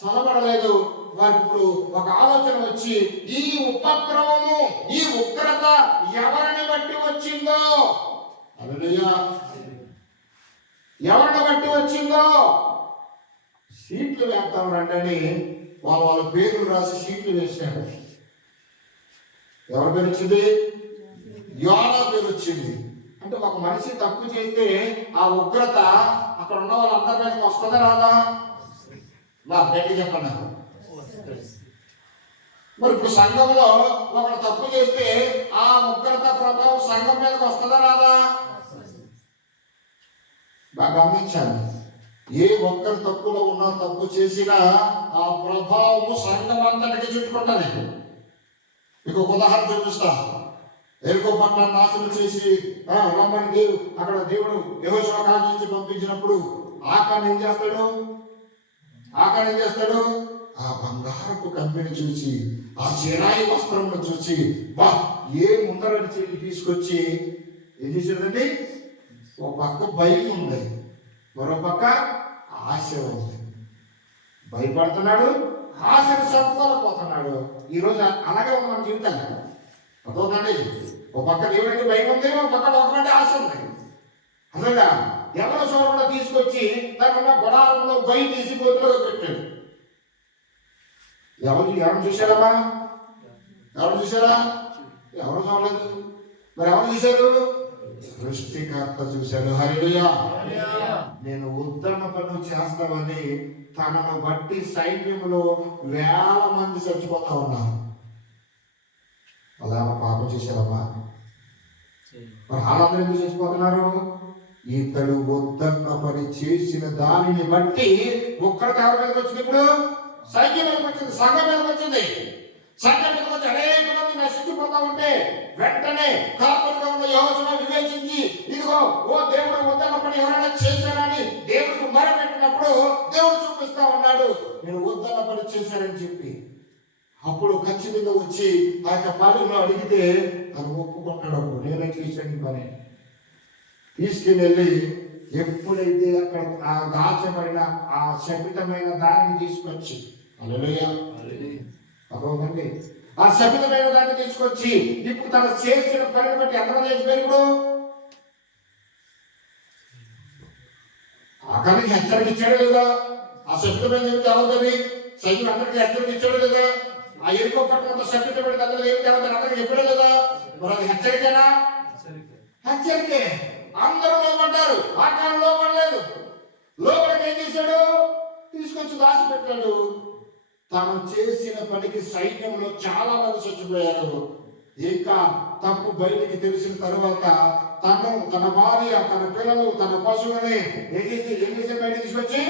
సొలబడలేదు. వారికి ఇప్పుడు ఒక ఆలోచన వచ్చి ఈ ఉపద్రవము, ఈ ఉగ్రత ఎవరిని బట్టి వచ్చిందో, హల్లెలూయా, ఎవరిని బట్టి వచ్చిందో సీట్లు వేద్దాం రండి. వాళ్ళ పేర్లు రాసి సీట్లు వేశాడు. ఎవరి పేరు వచ్చింది? యోనా పేరు వచ్చింది. అంటే ఒక మనిషి తప్పు చేస్తే ఆ ఉగ్రత అక్కడ ఉన్న వాళ్ళందరి మీదకి వస్తుందా రాదా? గట్టి చెప్పండి. మరి ఇప్పుడు సంఘంలో ఒకరు తప్పు చేస్తే ఆ ఉగ్రత ప్రభావం సంఘం మీదకి వస్తుందా రాదా? బాగా గమనించాలి. ఏ ఒక్కరు తప్పులో ఉన్నా, తప్పు చేసినా ఆ ప్రభావం సంఘం అంతటికి చుట్టుకుంటుంది. మీకు ఒక ఉదాహరణ చూపిస్తా. ఎరుకో పట్టణాన్ని నాశనం చేసి రమ్మని అక్కడ దేవుడు యెహోషువ కాల్చి పంపించినప్పుడు ఆకాన్ ఏం చేస్తాడు? ఆ బంగారపు కంపెనీ చూసి, ఆ చిరాయి వస్త్రంలో చూసి, బా ఏ ముందరని చెప్పి తీసుకొచ్చి ఏం చేశాడండి? ఒక పక్క భయం ఉంది, మరో పక్క ఆశ ఉంది. భయపడుతున్నాడు, ఆశను చంపుకోలేకపోతున్నాడు. ఈరోజు అలాగే ఉంది మన జీవితాన్ని. అర్థవుతుందండి? ఒక పక్క దేవుడికి భయం ఉంది, ఒక పక్క ఒకటి ఆశ ఉంది. అసలుగా ఎవరో చూడకుండా తీసుకొచ్చి తన గొడారంలో భయం తీసి గోతులో పెట్టాడు. ఎవరు చూశారమ్మా? ఎవరు చూశారా? ఎవరు చూడలేదు. మరి ఎవరు చూశారు? సృష్టికర్త చూశాడు. హల్లెలూయా. నేను ఉద్ధరణ పనులు చేస్తామని తనను బట్టి సైన్యంలో 1000 మంది చచ్చిపోతా ఉన్నారు. అలా పాపం చేశారమ్మా. మరి వాళ్ళందరూ ఎందుకు చచ్చిపోతున్నారు? ఇతడు ఉద్ధరణ పని చేసిన దానిని బట్టి ఒక్కడికి ఎవరి మీదకి వచ్చింది? ఇప్పుడు సైన్యం మీదకి వచ్చింది, సంఘం మీదకి వచ్చింది. సంఘం మీదకి వచ్చి అనేక మంది నశించిపోతా ఉంటే వెంటనే కాపురిగా ఉన్న యెహోషువ వివేచించి, ఇదిగో ఓ దేవుడు ఉద్ధరణ పని ఎవరైనా చేశారని దేవుడికి మొరపెట్టినప్పుడు దేవుడు చూపిస్తా ఉన్నాడు, నేను ఉద్ధరణ పని చేశానని చెప్పి. అప్పుడు ఖచ్చితంగా వచ్చి ఆ యొక్క పాలెంలో అడిగితే తను ఒప్పుకుంటాడు. అప్పుడు నేనే చేశాను పని. తీసుకుని వెళ్ళి ఎప్పుడైతే అక్కడ ఆ దాచబడిన ఆ శపితమైన దానిని తీసుకొచ్చి, హల్లెలూయా, అర్థమవుతుంది, ఆ శపితమైన దాన్ని తీసుకొచ్చి ఇప్పుడు తను చేసిన పనిని బట్టి ఎంతమంది చేసిపోయారు? ఇప్పుడు అక్కడికి హెచ్చరిక ఇచ్చాడు లేదా? ఆ శపితమైన ఏమి తెలవదని సైన్యం అందరికీ హెచ్చరిక ఇచ్చాడు లేదా? ఆ ఎరుకో పట్టణంతో శపితమైన అందరూ ఏమి తెలవదని అందరికి చెప్పాడు లేదా? మరి అది హెచ్చరికేనా? హెచ్చరికే. అందరూ లోపడ్డారు, ఆకారం లోపడలేదు. లోపలికి ఏం చేశాడు? తీసుకొచ్చి దాచిపెట్టాడు. తను చేసిన పనికి సైన్యంలో చాలా మంది చచ్చిపోయారు. ఇంకా తప్పు బయటికి తెలిసిన తరువాత తను, తన భార్య, తన పిల్లలు, తన పశువుని ఏం చేశారు? బయట తీసుకొచ్చి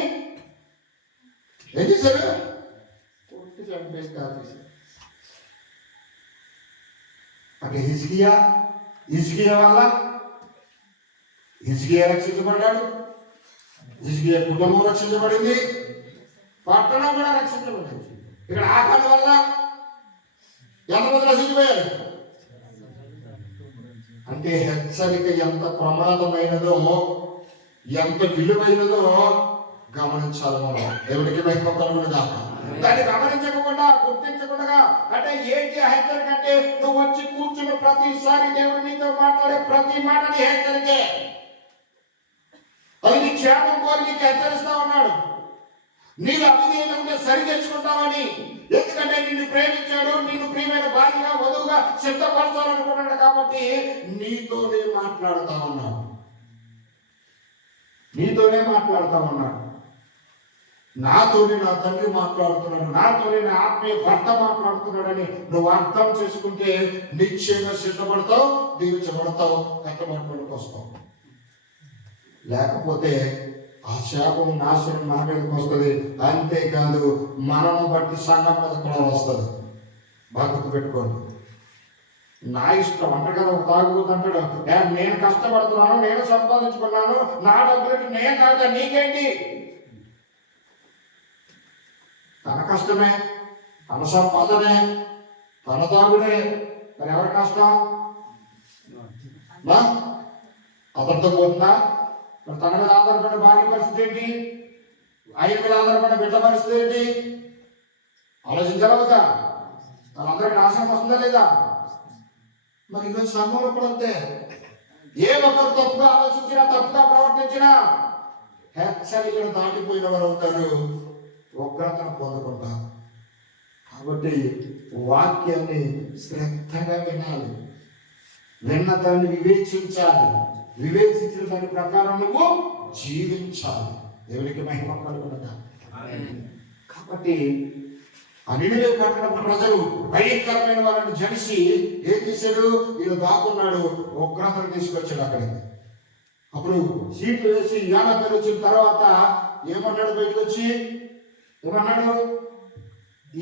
ఏం చేశారు? కొట్టి చంపేసి కాల్చేశారు. అంటే హిజ్కియా వల్ల హిజ్కియా రక్షించబడ్డాడు, హిజ్కియా కుటుంబం రక్షించబడింది, పట్టణం కూడా రక్షించబడింది. ఇక్కడ ఆకాన్ వల్ల ఎంతమంది రక్షించిపోయారు? అంటే హెచ్చరిక ఎంత ప్రమాదమైనదో, ఎంత విలువైనదో గమనించాలి మనం. దేవుడికి మహిమ కలుగును గాక. దాన్ని గమనించకుండా, గుర్తించకుండా, అంటే ఏంటి ఆ హెచ్చరిక? అంటే నువ్వు వచ్చి కూర్చున్న ప్రతిసారి దేవుడు నీతో మాట్లాడే ప్రతి మాట నీ హెచ్చరికే. అది నీ క్షేమం కోరి నీకు హెచ్చరిస్తా ఉన్నాడు. నీవు అవిధేయత ఉంటే సరి తెచ్చుకుంటావని. ఎందుకంటే నిన్ను ప్రేమించాడు, నిన్ను ప్రియమైన భార్యగా, వధువుగా సిద్ధపరచాలనుకున్నాడు. కాబట్టి నీతోనే మాట్లాడుతా ఉన్నాడు, నీతోనే మాట్లాడుతా ఉన్నాడు. నాతోనే నా తండ్రి మాట్లాడుతున్నాడు, నాతోనే నా ఆత్మీయ భర్త మాట్లాడుతున్నాడని నువ్వు అర్థం చేసుకుంటే నిశ్చయంగా సిద్ధపడతావు, దీవించబడతావు, కట్టబడికి వస్తావు. లేకపోతే ఆ శాపం, నాశనం మన మీదకి వస్తుంది. అంతేకాదు మనను బట్టి సంఘం మీద కూడా వస్తుంది. బాగా గుర్తుపెట్టుకోండి. నా ఇష్టం అంటాడు కదా, ఒక తాగుబోతు అంటాడు, నేను కష్టపడుతున్నాను, నేను సంపాదించుకున్నాను, నా డబ్బులకి నేను తాగుతా, నీకేంటి? తన కష్టమే, తన సంపాదనే, తన తాగుడే. మరి ఎవరి కష్టం? అతనితో పోతుందా? మరి తన మీద ఆధారపడిన భార్య పరిస్థితి ఏంటి? ఆయన మీద ఆధారపడిన బిడ్డ పరిస్థితి ఏంటి? ఆలోచించగలవుతా? వాళ్ళందరికీ నాశనం వస్తుందా లేదా? మరి ఈరోజు సంఘంలో కూడా అంతే. ఏ ఒక్కరు తప్పుగా ఆలోచించినా, తప్పుగా ప్రవర్తించినా హెచ్చరికలు దాటిపోయిన వారు అవుతారు, ఉగ్రతను పొందుకుంటారు. కాబట్టి వాక్యాన్ని శ్రద్ధగా వినాలి, విన్న దాన్ని వివేచించాలి, వివేచించిన దాని ప్రకారం నువ్వు జీవించాలి. దేవునికి మహిమ కలుగును గాక. కాబట్టి ఆ నినివే పట్టణపు ప్రజలు భయంకరమైన వాళ్ళని జడిసి ఏం చేశాడు, ఈయన దాక్కున్నాడు, ఉగ్రతను తీసుకొచ్చాడు అక్కడికి. అప్పుడు సీట్లు వేసి యాన పేరు వచ్చిన తర్వాత ఏమన్నాడు, బయటకు వచ్చి ఏమన్నాడు,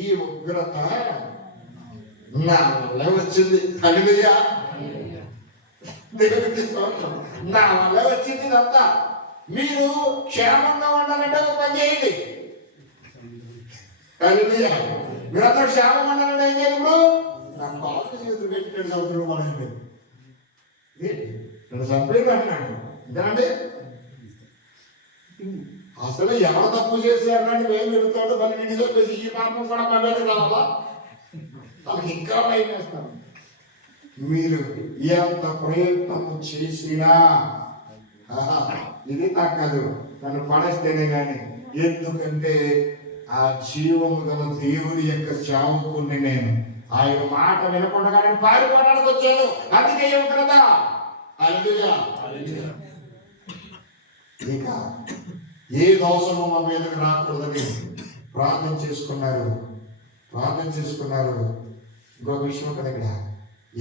ఈ ఉగ్రత నా వల్ల వచ్చింది. హల్లెలూయా, దేవునికి స్తోత్రం. నా వల్ల వచ్చింది ఇదంతా. మీరు క్షేమంగా ఉండాలంటే ఒక పని చేయండి. హల్లెలూయా, మీరందరూ క్షేమంగా ఉండాలంటే ఏం చేయాలి? ఇప్పుడు నా కాలు చేతులు పెట్టి చదువుతున్నాడు వాళ్ళండి, నన్ను చంపేది అంటున్నాడు. అంతేనండి, అసలు ఎవరు తప్పు చేశారని మేము వెళుతాడు, మళ్ళీ నిన్ను చెప్పేసి ఈ పాపం కూడా మా మీద రావాలా? వాళ్ళకి ఇంకా భయం వేస్తాను. మీరు ఎంత ప్రయత్నం చేసినా ఇది తగ్గదు, నన్ను పడేస్తేనే కానీ. ఎందుకంటే ఆ జీవము గల దేవుని యొక్క సేవకుని నేను. ఆయన మాట వినకుండా నేను పారిపోవడానికి వచ్చాను, అందుకే కదా. హల్లెలూయా. ఇక ఏ దోషము మా మీదకి రాకూడదని ప్రార్థన చేసుకున్నారు. ఇంకొక విషయం ఉంటుంది ఇక్కడ,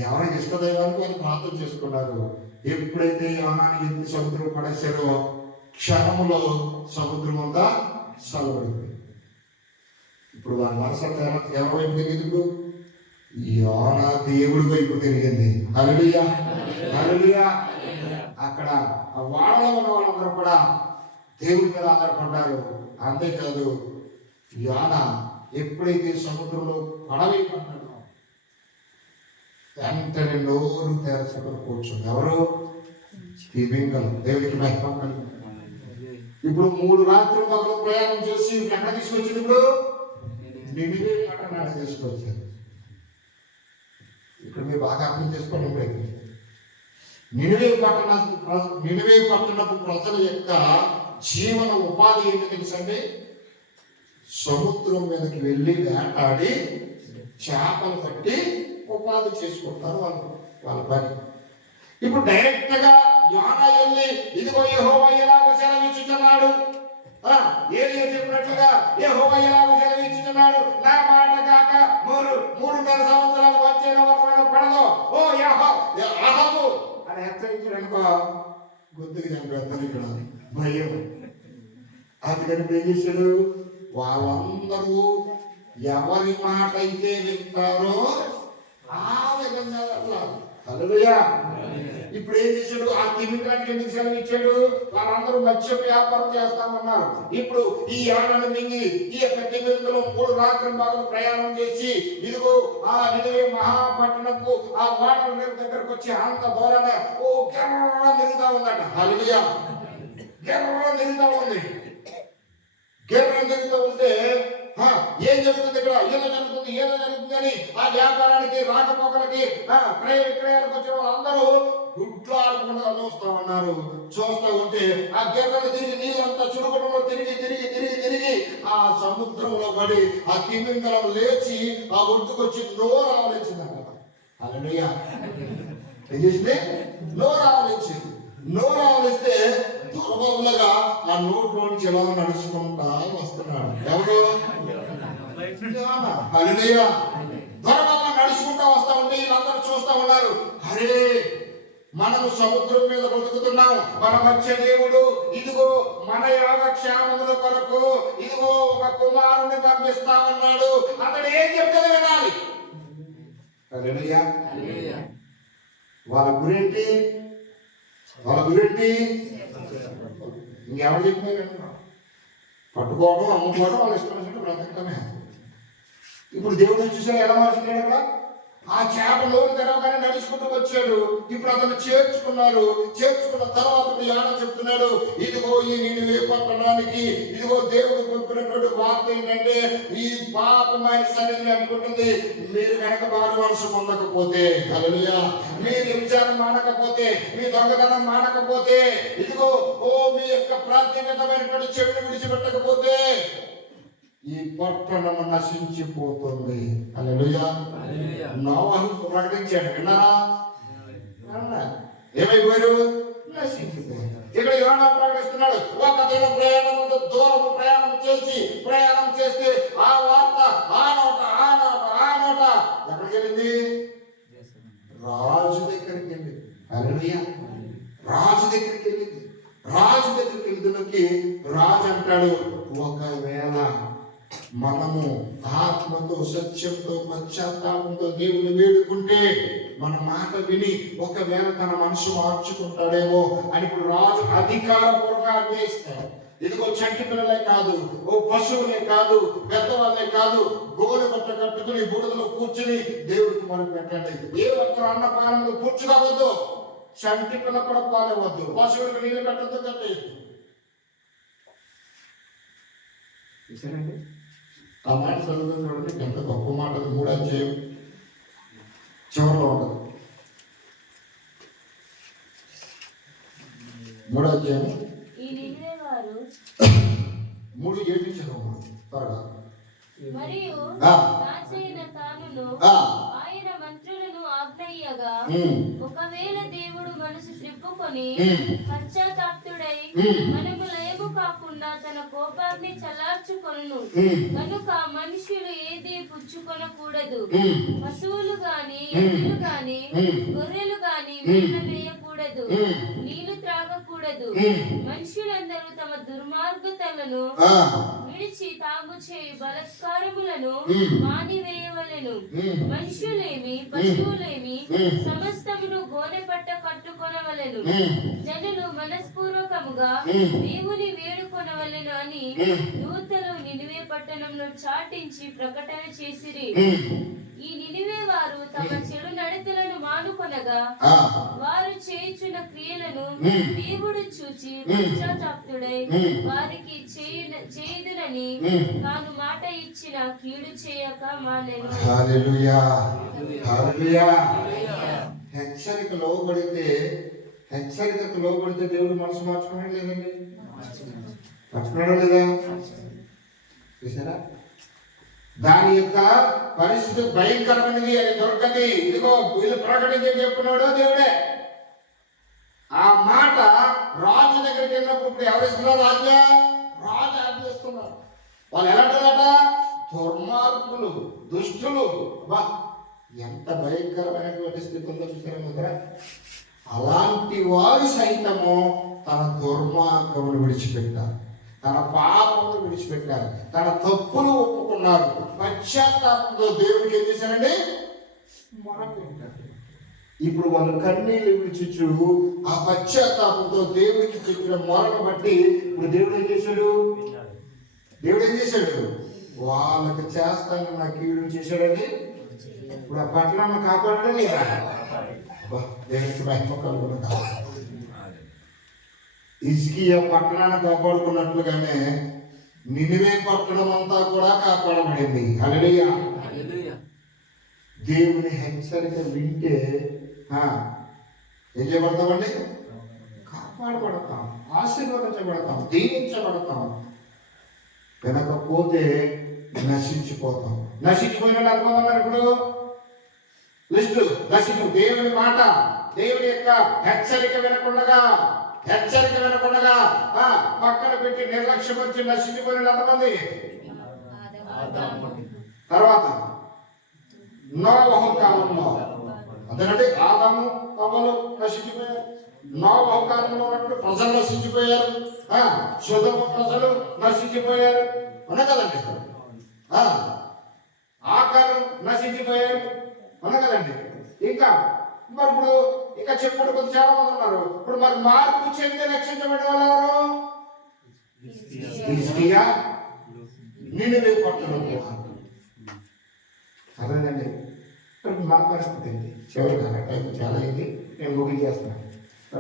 ఎవరికి ఇష్టదైవానికి వాళ్ళు ప్రార్థన చేసుకున్నారు. ఎప్పుడైతే యోనాని ఎత్తి సముద్రం పడేశారో క్షణములో సముద్రం అంతా చల్లబడింది. ఇప్పుడు వాళ్ళ మనసంతా ఎవరి వైపు తిరిగింది? యోనా దేవుడి వైపు తిరిగింది. హల్లెలూయా, హల్లెలూయా. అక్కడ ఆ వాడలో ఉన్న వాళ్ళందరూ కూడా దేవుడి మీద ఆధారపడ్డారు. అంతేకాదు, యోనా ఎప్పుడైతే సముద్రంలో పడవేయబడ్డాడో వెంటనే నోరు తెరచుకొని కూర్చుంది. ఎవరు? తిమింగలం. దేవుడికి మహిమ కలుగును. ఇప్పుడు 3 రాత్రులు పగలు ప్రయాణం చేసి ఎక్కడ తీసుకొచ్చింది? ఇప్పుడు నినివే పట్టణాన్ని తీసుకొచ్చారు. ఇక్కడ మీరు బాగా అర్థం చేసుకోండి. నినివే పట్టణపు ప్రజల యొక్క జీవన ఉపాధి ఏంటో తెలుసండి? సముద్రం మీదకి వెళ్ళి వేటాడి చేపలు పట్టి ఉపాధి చేసుకుంటారు వాళ్ళ పని. ఇప్పుడు డైరెక్ట్ గా యోనా వెళ్ళి ఇదిగో యెహోవా ఎలాగో సెలవిచ్చుచున్నాడు, ఏలియా చెప్పినట్లుగా యెహోవా ఎలాగో సెలవిచ్చుచున్నాడు, నా మాట కాక 3.5 సంవత్సరాలు వచ్చే వర్షం పడదు, ఓ అహబు అని హెచ్చరించారనుకో, గుర్తుకు చంపేస్తారు. ఇక్కడ భయం. అందుకని ఏం చేశాడు? వాళ్ళందరూ ఎవరి మాట అయితే వింటారో ఆ విధంగా వెళ్ళాలి. హల్లెలూయా. ఇప్పుడు ఏం చేశాడు? ఆ తిమింగలానికి ఎందుకు సెలవు ఇచ్చాడు? వాళ్ళందరూ మత్స్య వ్యాపారం చేస్తామన్నారు. ఇప్పుడు ఈ యోనాను మింగి ఈ యొక్క తిమింగలం 3 రాత్రుల భాగం ప్రయాణం చేసి ఇదిగో ఆ నినివే మహాపట్టణపు ఆ వాడల దగ్గరకు వచ్చి అంత దూరాన ఓ గెర్ర తిరుగుతా ఉందట. హల్లెలూయా, గెర్ర తిరుగుతా ఉంది. గెర్ర తిరుగుతూ ఉంటే ఏం జరుగుతుంది? ఇక్కడ ఏదో జరుగుతుంది అని ఆ వ్యాపారానికి రాకపోకలకి క్రయ విక్రయాలకు వచ్చిన వాళ్ళందరూ గుడ్లాడకుండా చూస్తా ఉంటే ఆ గెర్రలు తిరిగి నీళ్ళంతా చురుకులో తిరిగి ఆ సముద్రంలో పడి ఆ తిమింగలం లేచి ఆ ఒడ్డుకొచ్చి నోరు ఆవలించిందంట. హల్లెలూయా. ఏం చేసింది? నోరు ఆవలిస్తే దొరబాబులుగా ఆ నోట్లోంచి ఎలా నడుచుకుంటా వస్తున్నాడు. ఎవరు? హల్లెలూయా. దొరబాబు నడుచుకుంటా వస్తా ఉంటే వీళ్ళందరూ చూస్తా ఉన్నారు. అరే, మనము సముద్రం మీద బ్రతుకుతున్నాం, మన మధ్య దేవుడు ఇదిగో మన యోగక్షేమముల కొరకు ఇదిగో ఒక కుమారుని పంపిస్తా ఉన్నాడు, అతడు ఏం చెప్తే వినాలి. హల్లెలూయా. వాళ్ళ గురేంటి? ఇంకెవరు చెప్పినా పట్టుకోవడం, అమ్ముకోవడం, వాళ్ళ ఇష్టం వచ్చినట్టు బ్రతకటమే. ఇప్పుడు దేవుడు చూసాడు ఎలా మార్చుకున్నాడు? అక్కడ ఆ చేపలోని తెరవగానే నడుచుకుంటూ వచ్చాడు. ఇప్పుడు అతను చేర్చుకున్న తర్వాత యోనా చెప్తున్నాడు, ఇదిగో ఈ నినివే పట్టణానికి ఇదిగో దేవుడు పంపినటువంటి వార్త ఏంటంటే, ఈ పాపమైన సన్నిధిని అనుకుంటుంది, మీరు కనుక మారు మనసు పొందకపోతే, హల్లెలూయా, మీరు విచారం మానకపోతే, మీ దొంగతనం మానకపోతే, ఇదిగో మీ యొక్క ప్రాథమికమైనటువంటి చెడును విడిచిపెట్టకపోతే ఈ పట్టణం నశించిపోతుంది. హల్లెలూయా. నోవహు ప్రకటించాడు, విన్నారా? ఏమైపోయారు? నశించిపోయారు. ఇక్కడ యోనా ప్రకటిస్తున్నాడు, ఒక దిన ప్రయాణం చేసి ప్రయాణం చేస్తే ఆ వార్త ఆ నోట హల్లెలూయా. రాజు దగ్గరికి వెళ్ళింది. రాజు దగ్గరికి వెళ్తున్నకి రాజు అంటాడు, ఒకవేళ మనము ఆత్మతో సత్యంతో పశ్చాత్తాపంతో దేవుని వేడుకుంటే మన మాట విని ఒకవేళ తన మనసు మార్చుకుంటాడేమో అని ఇప్పుడు రాజు అధికారపూర్వకంగా ఆజ్ఞయిస్తాడు. ఇదిగో చంటి పిల్లలే కాదు, ఓ పశువులే కాదు, పెద్దవాళ్ళే కాదు, గోలు బట్ట కట్టుకుని బుడదలో కూర్చుని దేవుడికి మనం పెట్టండి. ఏ ఒక్కరు అన్నపానంలో కూర్చుకోవద్దు, చంటి పిల్ల కూడా పాలవద్దు, పశువులకు నీళ్ళు పెట్టద్దు, కట్టేయద్దు. చూసారండి ఆ మాట చదువుతుంది చూడండి, ఎంత గొప్ప మాట. 3వ అధ్యాయం చివరిలో ఉండదు. 3వ అధ్యాయం 3:7 చదవమా త్వరగా. మరియు ఆ. రాజైన తానును ఆ. ఆయన మంత్రులను ఆజ్ఞయ్యగా, ఒకవేళ దేవుడు మనసు త్రిప్పుకొని పశ్చాత్తాప్తుడై మనము లయము కాకుండా తన కోపాగ్ని చల్లార్చుకొనును. కనుక మనుషులు ఏది పుచ్చుకొనకూడదు, పశువులు గాని ఎద్దులు గాని గొర్రెలు గాని మేయకూడదు, నీళ్లు త్రాగకూడదు. మనుషులందరూ తమ దుర్మార్గతలను విడిచి తాము చేయు బలత్కారములను మానివేయవలెను. మనుషులేమి పశువులేమి సమస్తమును గోనె పట్ట కట్టుకొనవలెను. జనులు మనస్పూర్వకముగా దేవుని వేడుకొనవలెను అని దూతలు నినివే పట్టణంలో చాటించి ప్రకటన చేసిరి. ఈ నినివే వారు తమ చెడు నడతలను మానుకొనగా వారు చేయుచున్న క్రియలను దేవుడు చూచి పశ్చాత్తాప్తుడై వారికి చేయుదునని తాను మాట ఇచ్చిన కీడు చేయక మానెను. హల్లెలూయా, హల్లెలూయా. హెచ్చరికకు లోబడితే దేవుడు మనసు మార్చుకున్నాడు లేదండి? మార్చుకున్నాడు లేదా? చూసారా? దాని యొక్క పరిస్థితి భయంకరమైనది, అది దొరకది. ఇదిగో వీళ్ళు ప్రకటించే చెప్పున్నాడు దేవుడే. ఆ మాట రాజు దగ్గరికి వెళ్ళినప్పుడు ఇప్పుడు ఎవరిస్తున్నారు? రాజు ఆజ్ఞిస్తున్నారు. వాళ్ళు ఎలాంటిదట? దుర్మార్గులు, దుష్టులు. ఎంత భయంకరమైనటువంటి స్థితి ఉందో చూసారా కదా? అలాంటి వారు సైతము తన దుర్మార్గమును విడిచిపెట్టారు, తన పాపమును విడిచిపెట్టారు, తన తప్పులు ఒప్పుకున్నారు. పశ్చాత్తాపంతో దేవుడికి ఏం చేశారండి? మొర పెట్టారు. ఇప్పుడు వాళ్ళు కన్నీళ్ళు విడిచిచ్చు ఆ పశ్చాత్తాపంతో దేవుడికి చెప్పిన మొరను బట్టి ఇప్పుడు దేవుడు ఏం చేశాడు? వాళ్ళకి చేస్తాను నా కీడు చేశాడండి. ఇప్పుడు ఆ పట్టణాన్ని కాపాడడం లేదా? దేవునికి మహిమ కలుగును. హిజ్కియా పట్టణాన్ని కాపాడుకున్నట్లుగానే నినివే పట్టణం అంతా కూడా కాపాడబడింది. హల్లెలూయా. దేవుని హెచ్చరిక వింటే ఏం చేయబడతామండి? కాపాడబడతాం, ఆశీర్వదించబడతాం, దీవించబడతాం. వినకపోతే నశించిపోతాం. నశించిపోయిన అనుకుంటున్నారు ఇప్పుడు లిస్టు. దేవుని మాట, దేవుని యొక్క హెచ్చరిక వినకుండా పక్కన పెట్టి నిర్లక్ష్యం వచ్చి నశించిపోయిన ఎంతమంది? తర్వాత నోవహు కాలంలో అదేనండి, ఆదాము హవ్వలు నశించిపోయారు. నోవహు కాలంలో ఉన్నప్పుడు ప్రజలు నశించిపోయారు. సొదొమ ప్రజలు నశించిపోయారు. ఉన్నా కదండి? ఆకారం నశించిపోయారు. ఉన్నా కదండి? ఇంకా మరి ఇప్పుడు ఇంకా చెప్పుడు కొంత చాలా మంది ఉన్నారు. ఇప్పుడు మరి మార్పు చెంది రక్షించబడిన వాళ్ళు ఎవరు? హిజ్కియా, నినివే పట్టణం. అదేనండి. మన పరిస్థితి ఏంటి? చివరిగా టైం చాలా అయింది, నేను ముగించేస్తున్నాను.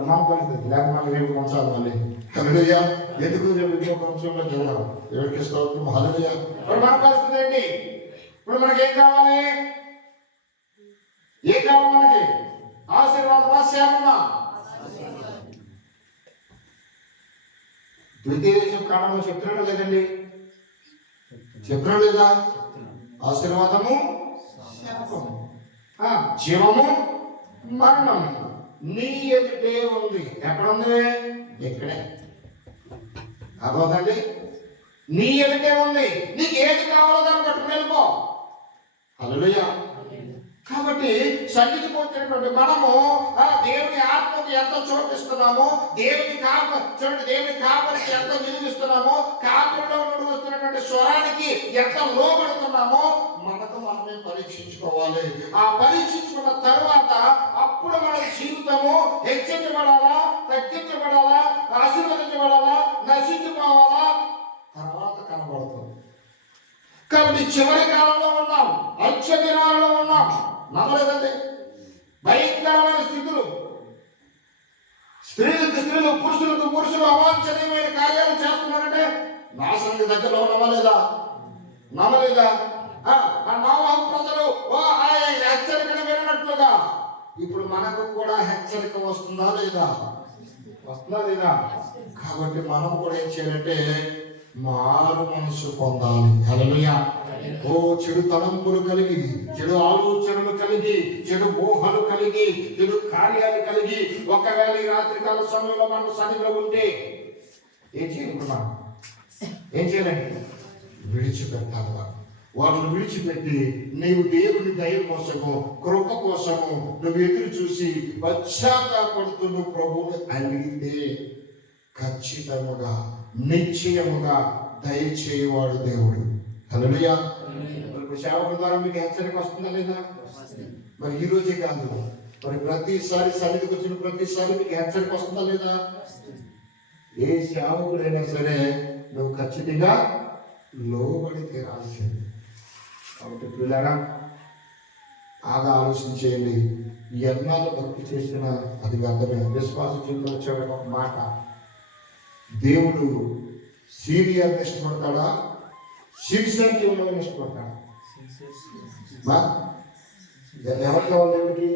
మన పరిస్థితి లేకపోతే రేపు కొంచాలి మళ్ళీ. హల్లెలూయా. ఎందుకు రేపు ఇంకో కొంచెంలో వెళ్ళాం. దేవుడికి స్తోత్రం. హల్లెలూయా. మరి మన పరిస్థితి ఏంటి? ఇప్పుడు మనకి ఏం కావాలి? మనకి ఆశీర్వాదమా, శాపమా? ద్వితీయ దేశం కాలంలో చెప్తున్నాడు లేదండి? చెప్తున్నాడు లేదా? ఆశీర్వాదము, శాపము, జీవము, మరణము నీ ఎదుటే ఉంది. ఎక్కడుంది? ఇక్కడే. అర్థమవుతండి? నీ ఎదుటే ఉంది. నీకు ఏది కావాలో దాన్ని పట్టుకుని వెళ్ళిపో. హల్లెలూయా. కాబట్టి సన్నిధికి వచ్చినటువంటి మనము దేవుని ఆత్మకు ఎంత చోటిస్తున్నామో, దేవుని కాపరికి ఎంత విలువిస్తున్నామో, కాపరిలో నుండి వస్తున్నటువంటి స్వరానికి ఎంత లోబడుతున్నామో మనకు మనమే పరీక్షించుకోవాలి. ఆ పరీక్షించుకున్న తర్వాత అప్పుడు మన జీవితము హెచ్చించబడాలా, తగ్గించబడాలా, ఆశీర్వదించబడాలా, నశించుకోవాలా తర్వాత కనబడుతుంది. కాబట్టి చివరి కాలంలో ఉన్నాం, అంత్య దినాలలో ఉన్నాం. నమ్మలేదండి, భయంకరమైన స్థితులు, స్త్రీలకు స్త్రీలు, పురుషులకు పురుషులు అవాంఛనీయమైన కార్యాలు చేస్తున్నారంటే నాశనానికి దగ్గరలో నమ్మలేదా? నోవహు ప్రజలు హెచ్చరికను వినట్లుగా ఇప్పుడు మనకు కూడా హెచ్చరిక వస్తుందా లేదా? కాబట్టి మనం కూడా ఏం చేయాలంటే మారు మనసు పొందాలి. హల్లెలూయా. చెడు తలంపులు కలిగి, చెడు ఆలోచనలు కలిగి, చెడు మోహాలు కలిగి, చెడు కార్యాలు కలిగి ఒకవేళ ఈ రాత్రికాల సమయంలో మనం సన్నిధిలో ఉంటే ఏం చేయాలండి? విడిచిపెట్టాలి. వాటిని విడిచిపెట్టి నీవు దేవుని దయ కోసము, కృప కోసము నువ్వు ఎదురు చూసి పశ్చాత్తాపడుతూ నువ్వు ప్రభువుని అడిగితే ఖచ్చితంగా నిశ్చయముగా దయచేయవాడు దేవుడు. హల్లెలూయా. సేవకుల ద్వారా మీకు హెచ్చరిక వస్తుందా లేదా? మరి ఈ రోజే కాదు, మరి ప్రతిసారి సన్నిధికి వచ్చిన ప్రతిసారి మీకు హెచ్చరిక వస్తుందా లేదా? ఏ సేవకుడైనా సరే నువ్వు ఖచ్చితంగా లోబడి తీరాల్సింది. కాబట్టి పిల్లరా ఆలోచన చేయండి. ఎన్నాళ్ళు భక్తి చేసినా అది వ్యర్థమే. విశ్వాస జీవితంలో వచ్చే ఒక మాట, దేవుడు సీనియర్ని ఇష్టపడతాడా, సిన్సియరిటీ ఉన్నవాడిని ఇష్టపడతాడా? ఎవరు కావాలి దేవుడికి?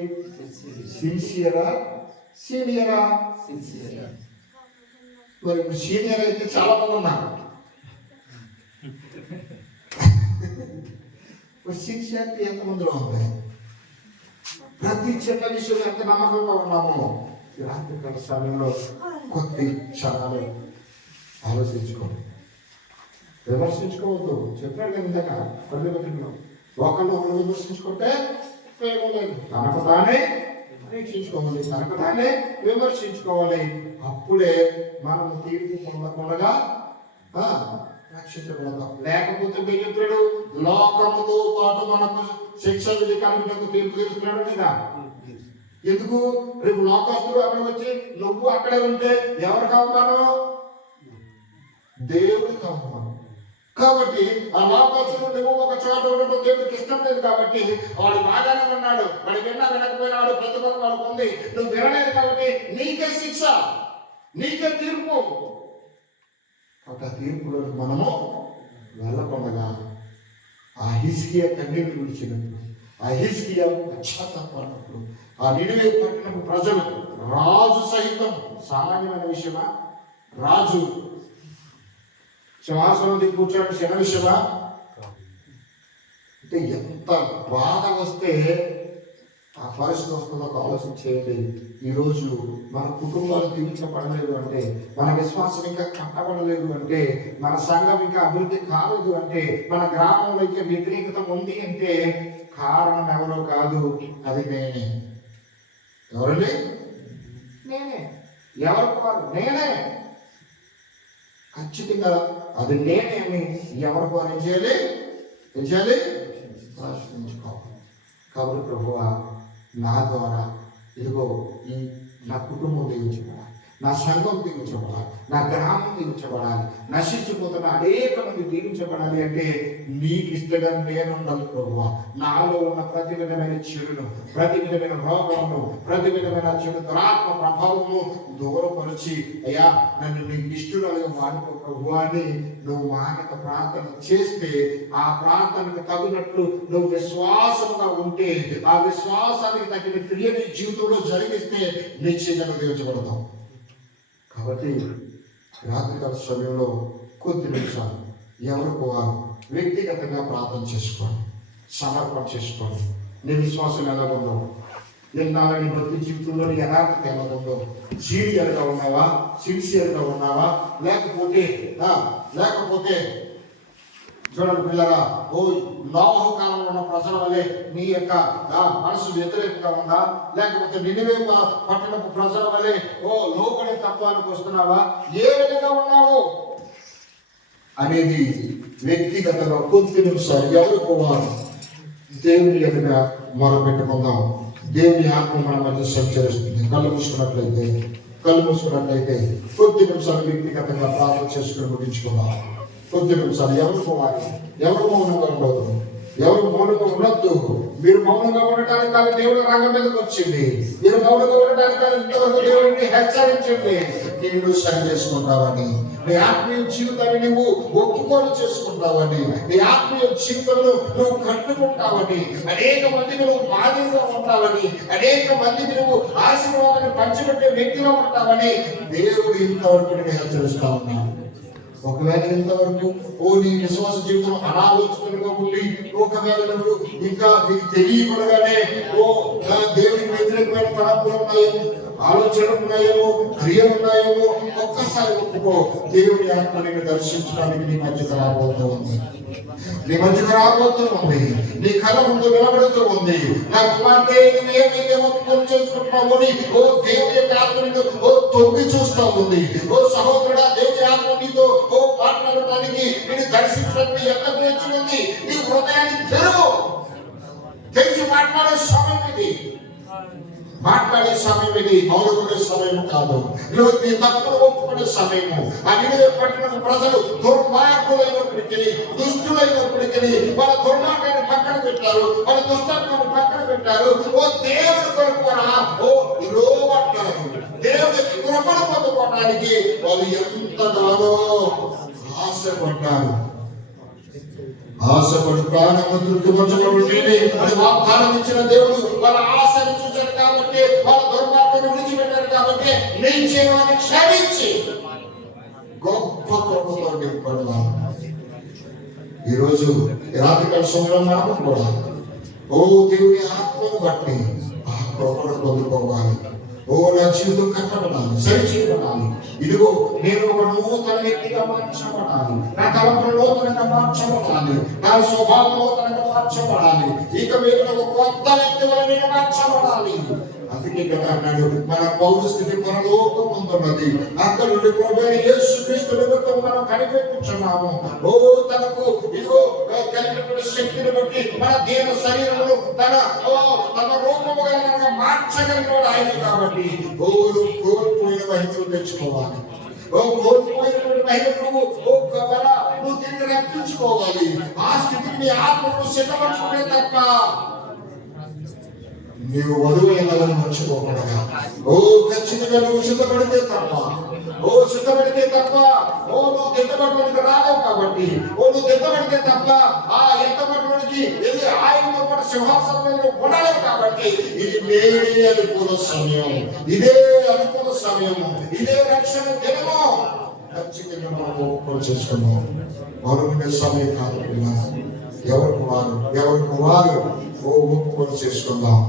సిన్సియరా, సీనియరా? మరి ఇప్పుడు సీనియర్ అయితే చాలా మంది ఉన్నారు. సిన్సియారిటీ ఎంతమందిలో ఉంది? ప్రతి చిన్న విషయం ఎంత నమ్మకంగా ఉన్నామో రాత్రికాల సమయంలో కొద్ది క్షణాలు ఆలోచించుకోండి. విమర్శించుకోవద్దు. చెప్పాడు కదా ఇందాక పల్లెలో ఒకళ్ళు విమర్శించుకుంటే ఉపయోగం. తనకు తానే పరీక్షించుకోవాలి, తనకు తానే విమర్శించుకోవాలి. అప్పుడే మనం తీర్పు పొందకుండా రక్షించబడతాం. లేకపోతే మిత్రుడు లోకముతో పాటు మనకు శిక్ష విధి కలిగినకు తీర్పు తీరుస్తున్నాడు లేదా? ఎందుకు? రేపు లోకస్తుడు అక్కడ వచ్చి నువ్వు అక్కడే ఉంటే ఎవరికి అవమానం? దేవుడికి అవమానం. కాబట్టి ఆ లోకస్తుడు నువ్వు ఒక చోట ఉండడం దేవుడికి ఇష్టం లేదు. కాబట్టి వాడు బాగానే ఉన్నాడు, వాడు వినకపోయినాడు, ప్రతిభను వాడికి ఉంది, నువ్వు వినలేదు కాబట్టి నీకే శిక్ష, నీకే తీర్పు. కాబట్టి ఆ తీర్పులోకి మనము వెళ్ళకుండా ఆ హిజ్కియా కన్నీళ్లు విడిచినప్పుడు, ఆ హిజ్కియా పశ్చాత్తాపడినప్పుడు, ఆ నినివే పట్టినప్పుడు ప్రజలు, రాజు సైతం సామాన్యమైన విషయమా? రాజు సింహాసనం కూర్చోండి చిన్న విషయమా? అంటే ఎంత బాధ వస్తే ఆ పరిస్థితి వస్తుందో ఒక ఆలోచన చేయండి. ఈరోజు మన కుటుంబాలు దీవించబడలేదు అంటే, మన విశ్వాసం ఇంకా కట్టబడలేదు అంటే, మన సంఘం ఇంకా అభివృద్ధి కాలేదు అంటే, మన గ్రామంలో ఇంకా వ్యతిరేకత ఉంది అంటే కారణం ఎవరో కాదు, అది నేనే. ఎవరండి? నేనే. ఎవరు కాదు, నేనే. ఖచ్చితంగా అది నేనే అని ఎవరికి ఏం చేయాలి? ప్రశ్నించుకోవాలి. కాబట్టి ప్రభువా, నా ద్వారా ఇదిగో ఈ నా కుటుంబం దీవించబడాలి, నా సంఘం దీవించబడాలి, నా గ్రామం దీవించబడాలి, నశించిపోతున్న అనేక మంది దీవించబడాలి అంటే నీకు ఇష్టంగా నేను ఉండాలి ప్రభువా. నాలో ఉన్న ప్రతి విధమైన చెడును, ప్రతి విధమైన రోగమును, ప్రతి విధమైన చెడు దురాత్మ ప్రభావము దూరపరిచి అయ్యా నన్ను నీకు ఇష్టడుగా మానుకో ప్రభువా అని నువ్వు మానక ప్రార్థన చేస్తే, ఆ ప్రార్థనకు తగినట్లు నువ్వు విశ్వాసంగా ఉంటే, ఆ విశ్వాసానికి తగిన క్రియని జీవితంలో జరిగిస్తే నిశ్చయంగా దీవించబడతాం. కాబట్టి రాత్రికాల సమయంలో కొద్ది నిమిషాలు ఎవరికి వారు వ్యక్తిగతంగా ప్రార్థన చేసుకోండి, సమర్పణ చేసుకోండి. నీ విశ్వాసం ఎలా ఉందో, నీ భక్తి జీవితంలో యథార్థత ఎలా ఉందో, సీరియర్గా ఉన్నావా, సిన్సియర్గా ఉన్నావా, లేకపోతే చూడండి పిల్లరా, ఓ నోవహు కాలంలో ఉన్న ప్రజల వలె నీ యొక్క మనసు వ్యతిరేకంగా ఉందా, లేకపోతే నినివే పట్టణపు ప్రజల వలె ఓ లోబడే తత్వానికి వస్తున్నావా, ఏ విధంగా ఉన్నావు అనేది వ్యక్తిగతంగా కొద్ది నిమిషాలు ఎవరికి వారు దేవుని ఎదుట మొరపెట్టుకుందాం. దేవుని ఆత్మ మన మధ్య సంచరిస్తుంది. కళ్ళు మూసుకున్నట్లయితే కొద్ది నిమిషాలు వ్యక్తిగతంగా ప్రార్థన చేసుకుని ముగించుకుందాం. కొద్ది నిమిషాలు ఎవరు పోవాలి, ఎవరు మౌనంగా ఉండదు, ఎవరు మౌనంగా ఉండొద్దు. మీరు మౌనంగా ఉండటానికి కాదు దేవుడు రంగం మీదకి వచ్చింది. మీరు మౌనంగా ఉండటానికి కాదు ఇంతవరకు దేవుడిని హెచ్చరించండి. నేను సరి చేసుకుంటావని, నీ ఆత్మీయ జీవితాన్ని నువ్వు ఒప్పుకోలు చేసుకుంటావని, నీ ఆత్మీయ జీవితంలో నువ్వు కట్టుకుంటావని, అనేక మందికి నువ్వు బాధ్యతగా ఉంటావని, అనేక మందికి నువ్వు ఆశీర్వాదాన్ని పంచిపెట్టే వ్యక్తిగా ఉంటావని దేవుడు ఇంతవరకు నేను హెచ్చరిస్తా ఉన్నాను. ఒకవేళ ఇంతవరకు నీ విశ్వాస జీవితం అనాలోచితంగా ఉండి, ఒకవేళ నువ్వు ఇంకా నీకు తెలియకుండానే దేవుడికి వ్యతిరేకమైన తలంపులు ఉన్నాయేమో, ఆలోచనలు ఉన్నాయేమో, క్రియలు ఉన్నాయేమో, ఒక్కసారి ఒప్పుకో. దేవుడి ఆత్మ నిన్ను దర్శించడానికి నీ మధ్యకు రాబోతూ ఉంది. నీ కళ్ళ ముందు నిలబడుతూ ఉంది. నా కుమార్తె నువ్వు ఏమైతే ఒప్పుకొని చేసుకుంటున్నావు అని దేవుడి యొక్క ఆత్మ నిన్ను తొంగి చూస్తూ ఉంది. సహోదరుడా, దేవుడి ఆత్మ నీతో మాట్లాడటానికి, నేను దర్శించడానికి ఎక్కడికి వచ్చి ఉంది. నీ హృదయాన్ని తెరిచి మాట్లాడే సమయం ఇది. మాట్లాడే సమయం ఇది, మౌనకునే సమయం కాదు. నువ్వు నీ తప్పును ఒప్పుకునే సమయము. ఆ నినివే పట్టణపు ప్రజలు దుర్మార్గులైనప్పటికీ, దుష్టులైనప్పటికీ వాళ్ళ దుర్మార్గాన్ని పక్కన పెట్టారు, వాళ్ళ దుష్టత్వాన్ని పక్కన పెట్టారు. దేవుడి కొరకు లోబడ్డారు. దేవుడి కృపను పొందుకోవడానికి వాళ్ళు ఎంతగానో ఆశపడు ప్రాణము తృప్తిపరచబడుతుంది అని వాగ్దానం ఇచ్చిన దేవుడు వాళ్ళ ఆశను చూశాడు కాబట్టి, వాళ్ళ దుర్మార్గాన్ని విడిచిపెట్టారు కాబట్టి, నీ జీవాన్ని క్షమించి గొప్ప కృపతో నింపడవాలి. ఈరోజు రాత్రికాల సమయంలో మనం కూడా దేవుని ఆత్మను బట్టి ఆ కృపను పొందుకోవాలి. నా జీవితం కట్టబడాలి, సరిచేయబడాలి. ఇదిగో నేను ఒక నూతన వ్యక్తిగా మార్చబడాలి. నా తలంపులు నూతనంగా మార్చబడాలి. నా స్వభావం నూతనంగా మార్చబడాలి. ఇక మీరు ఒక కొత్త వ్యక్తి వల్ల నేను మార్చబడాలి. అందుకే కదా అన్నాడు, మన పౌరు స్థితి పరలోకం ముందున్నది, అక్కడ నుండి ప్రభువైన యేసుక్రీస్తు నిమిత్తం మనం కనిపెట్టుచున్నాము. తనకు ఇదిగో కలిగినటువంటి శక్తిని బట్టి మన దేవ శరీరమును తన రూపము కలిగిన మార్చగలిగినాడు ఆయన. కాబట్టి కోల్పోయిన మహిమను తెచ్చుకోవాలి. కోల్పోయినటువంటి మహిమను నువ్వు తిరిగి రప్పించుకోవాలి. ఆ స్థితిని నీ ఆత్మను సిద్ధపరచుకునే తప్ప నీవు వధువు అయినదని మర్చిపోకూడగా. ఖచ్చితంగా నువ్వు సిద్ధపడితే తప్ప నువ్వు దిద్దబడిలోనికి రాలేవు. కాబట్టి నువ్వు దిద్దబడితే తప్ప ఆ ఎత్తబడిలోనికి వెళ్ళి ఆయనతో పాటు సింహాసనం మీద ఉండలేవు. కాబట్టి ఇది నేడే అనుకూల సమయం, ఇదే అనుకూల సమయము, ఇదే రక్షణ దినము. ఖచ్చితంగా మనం ఒప్పుకొని చేసుకున్నాం. మరొక సమయం కాదు. ఎవరికి వారు ఒప్పుకొని చేసుకుందాం.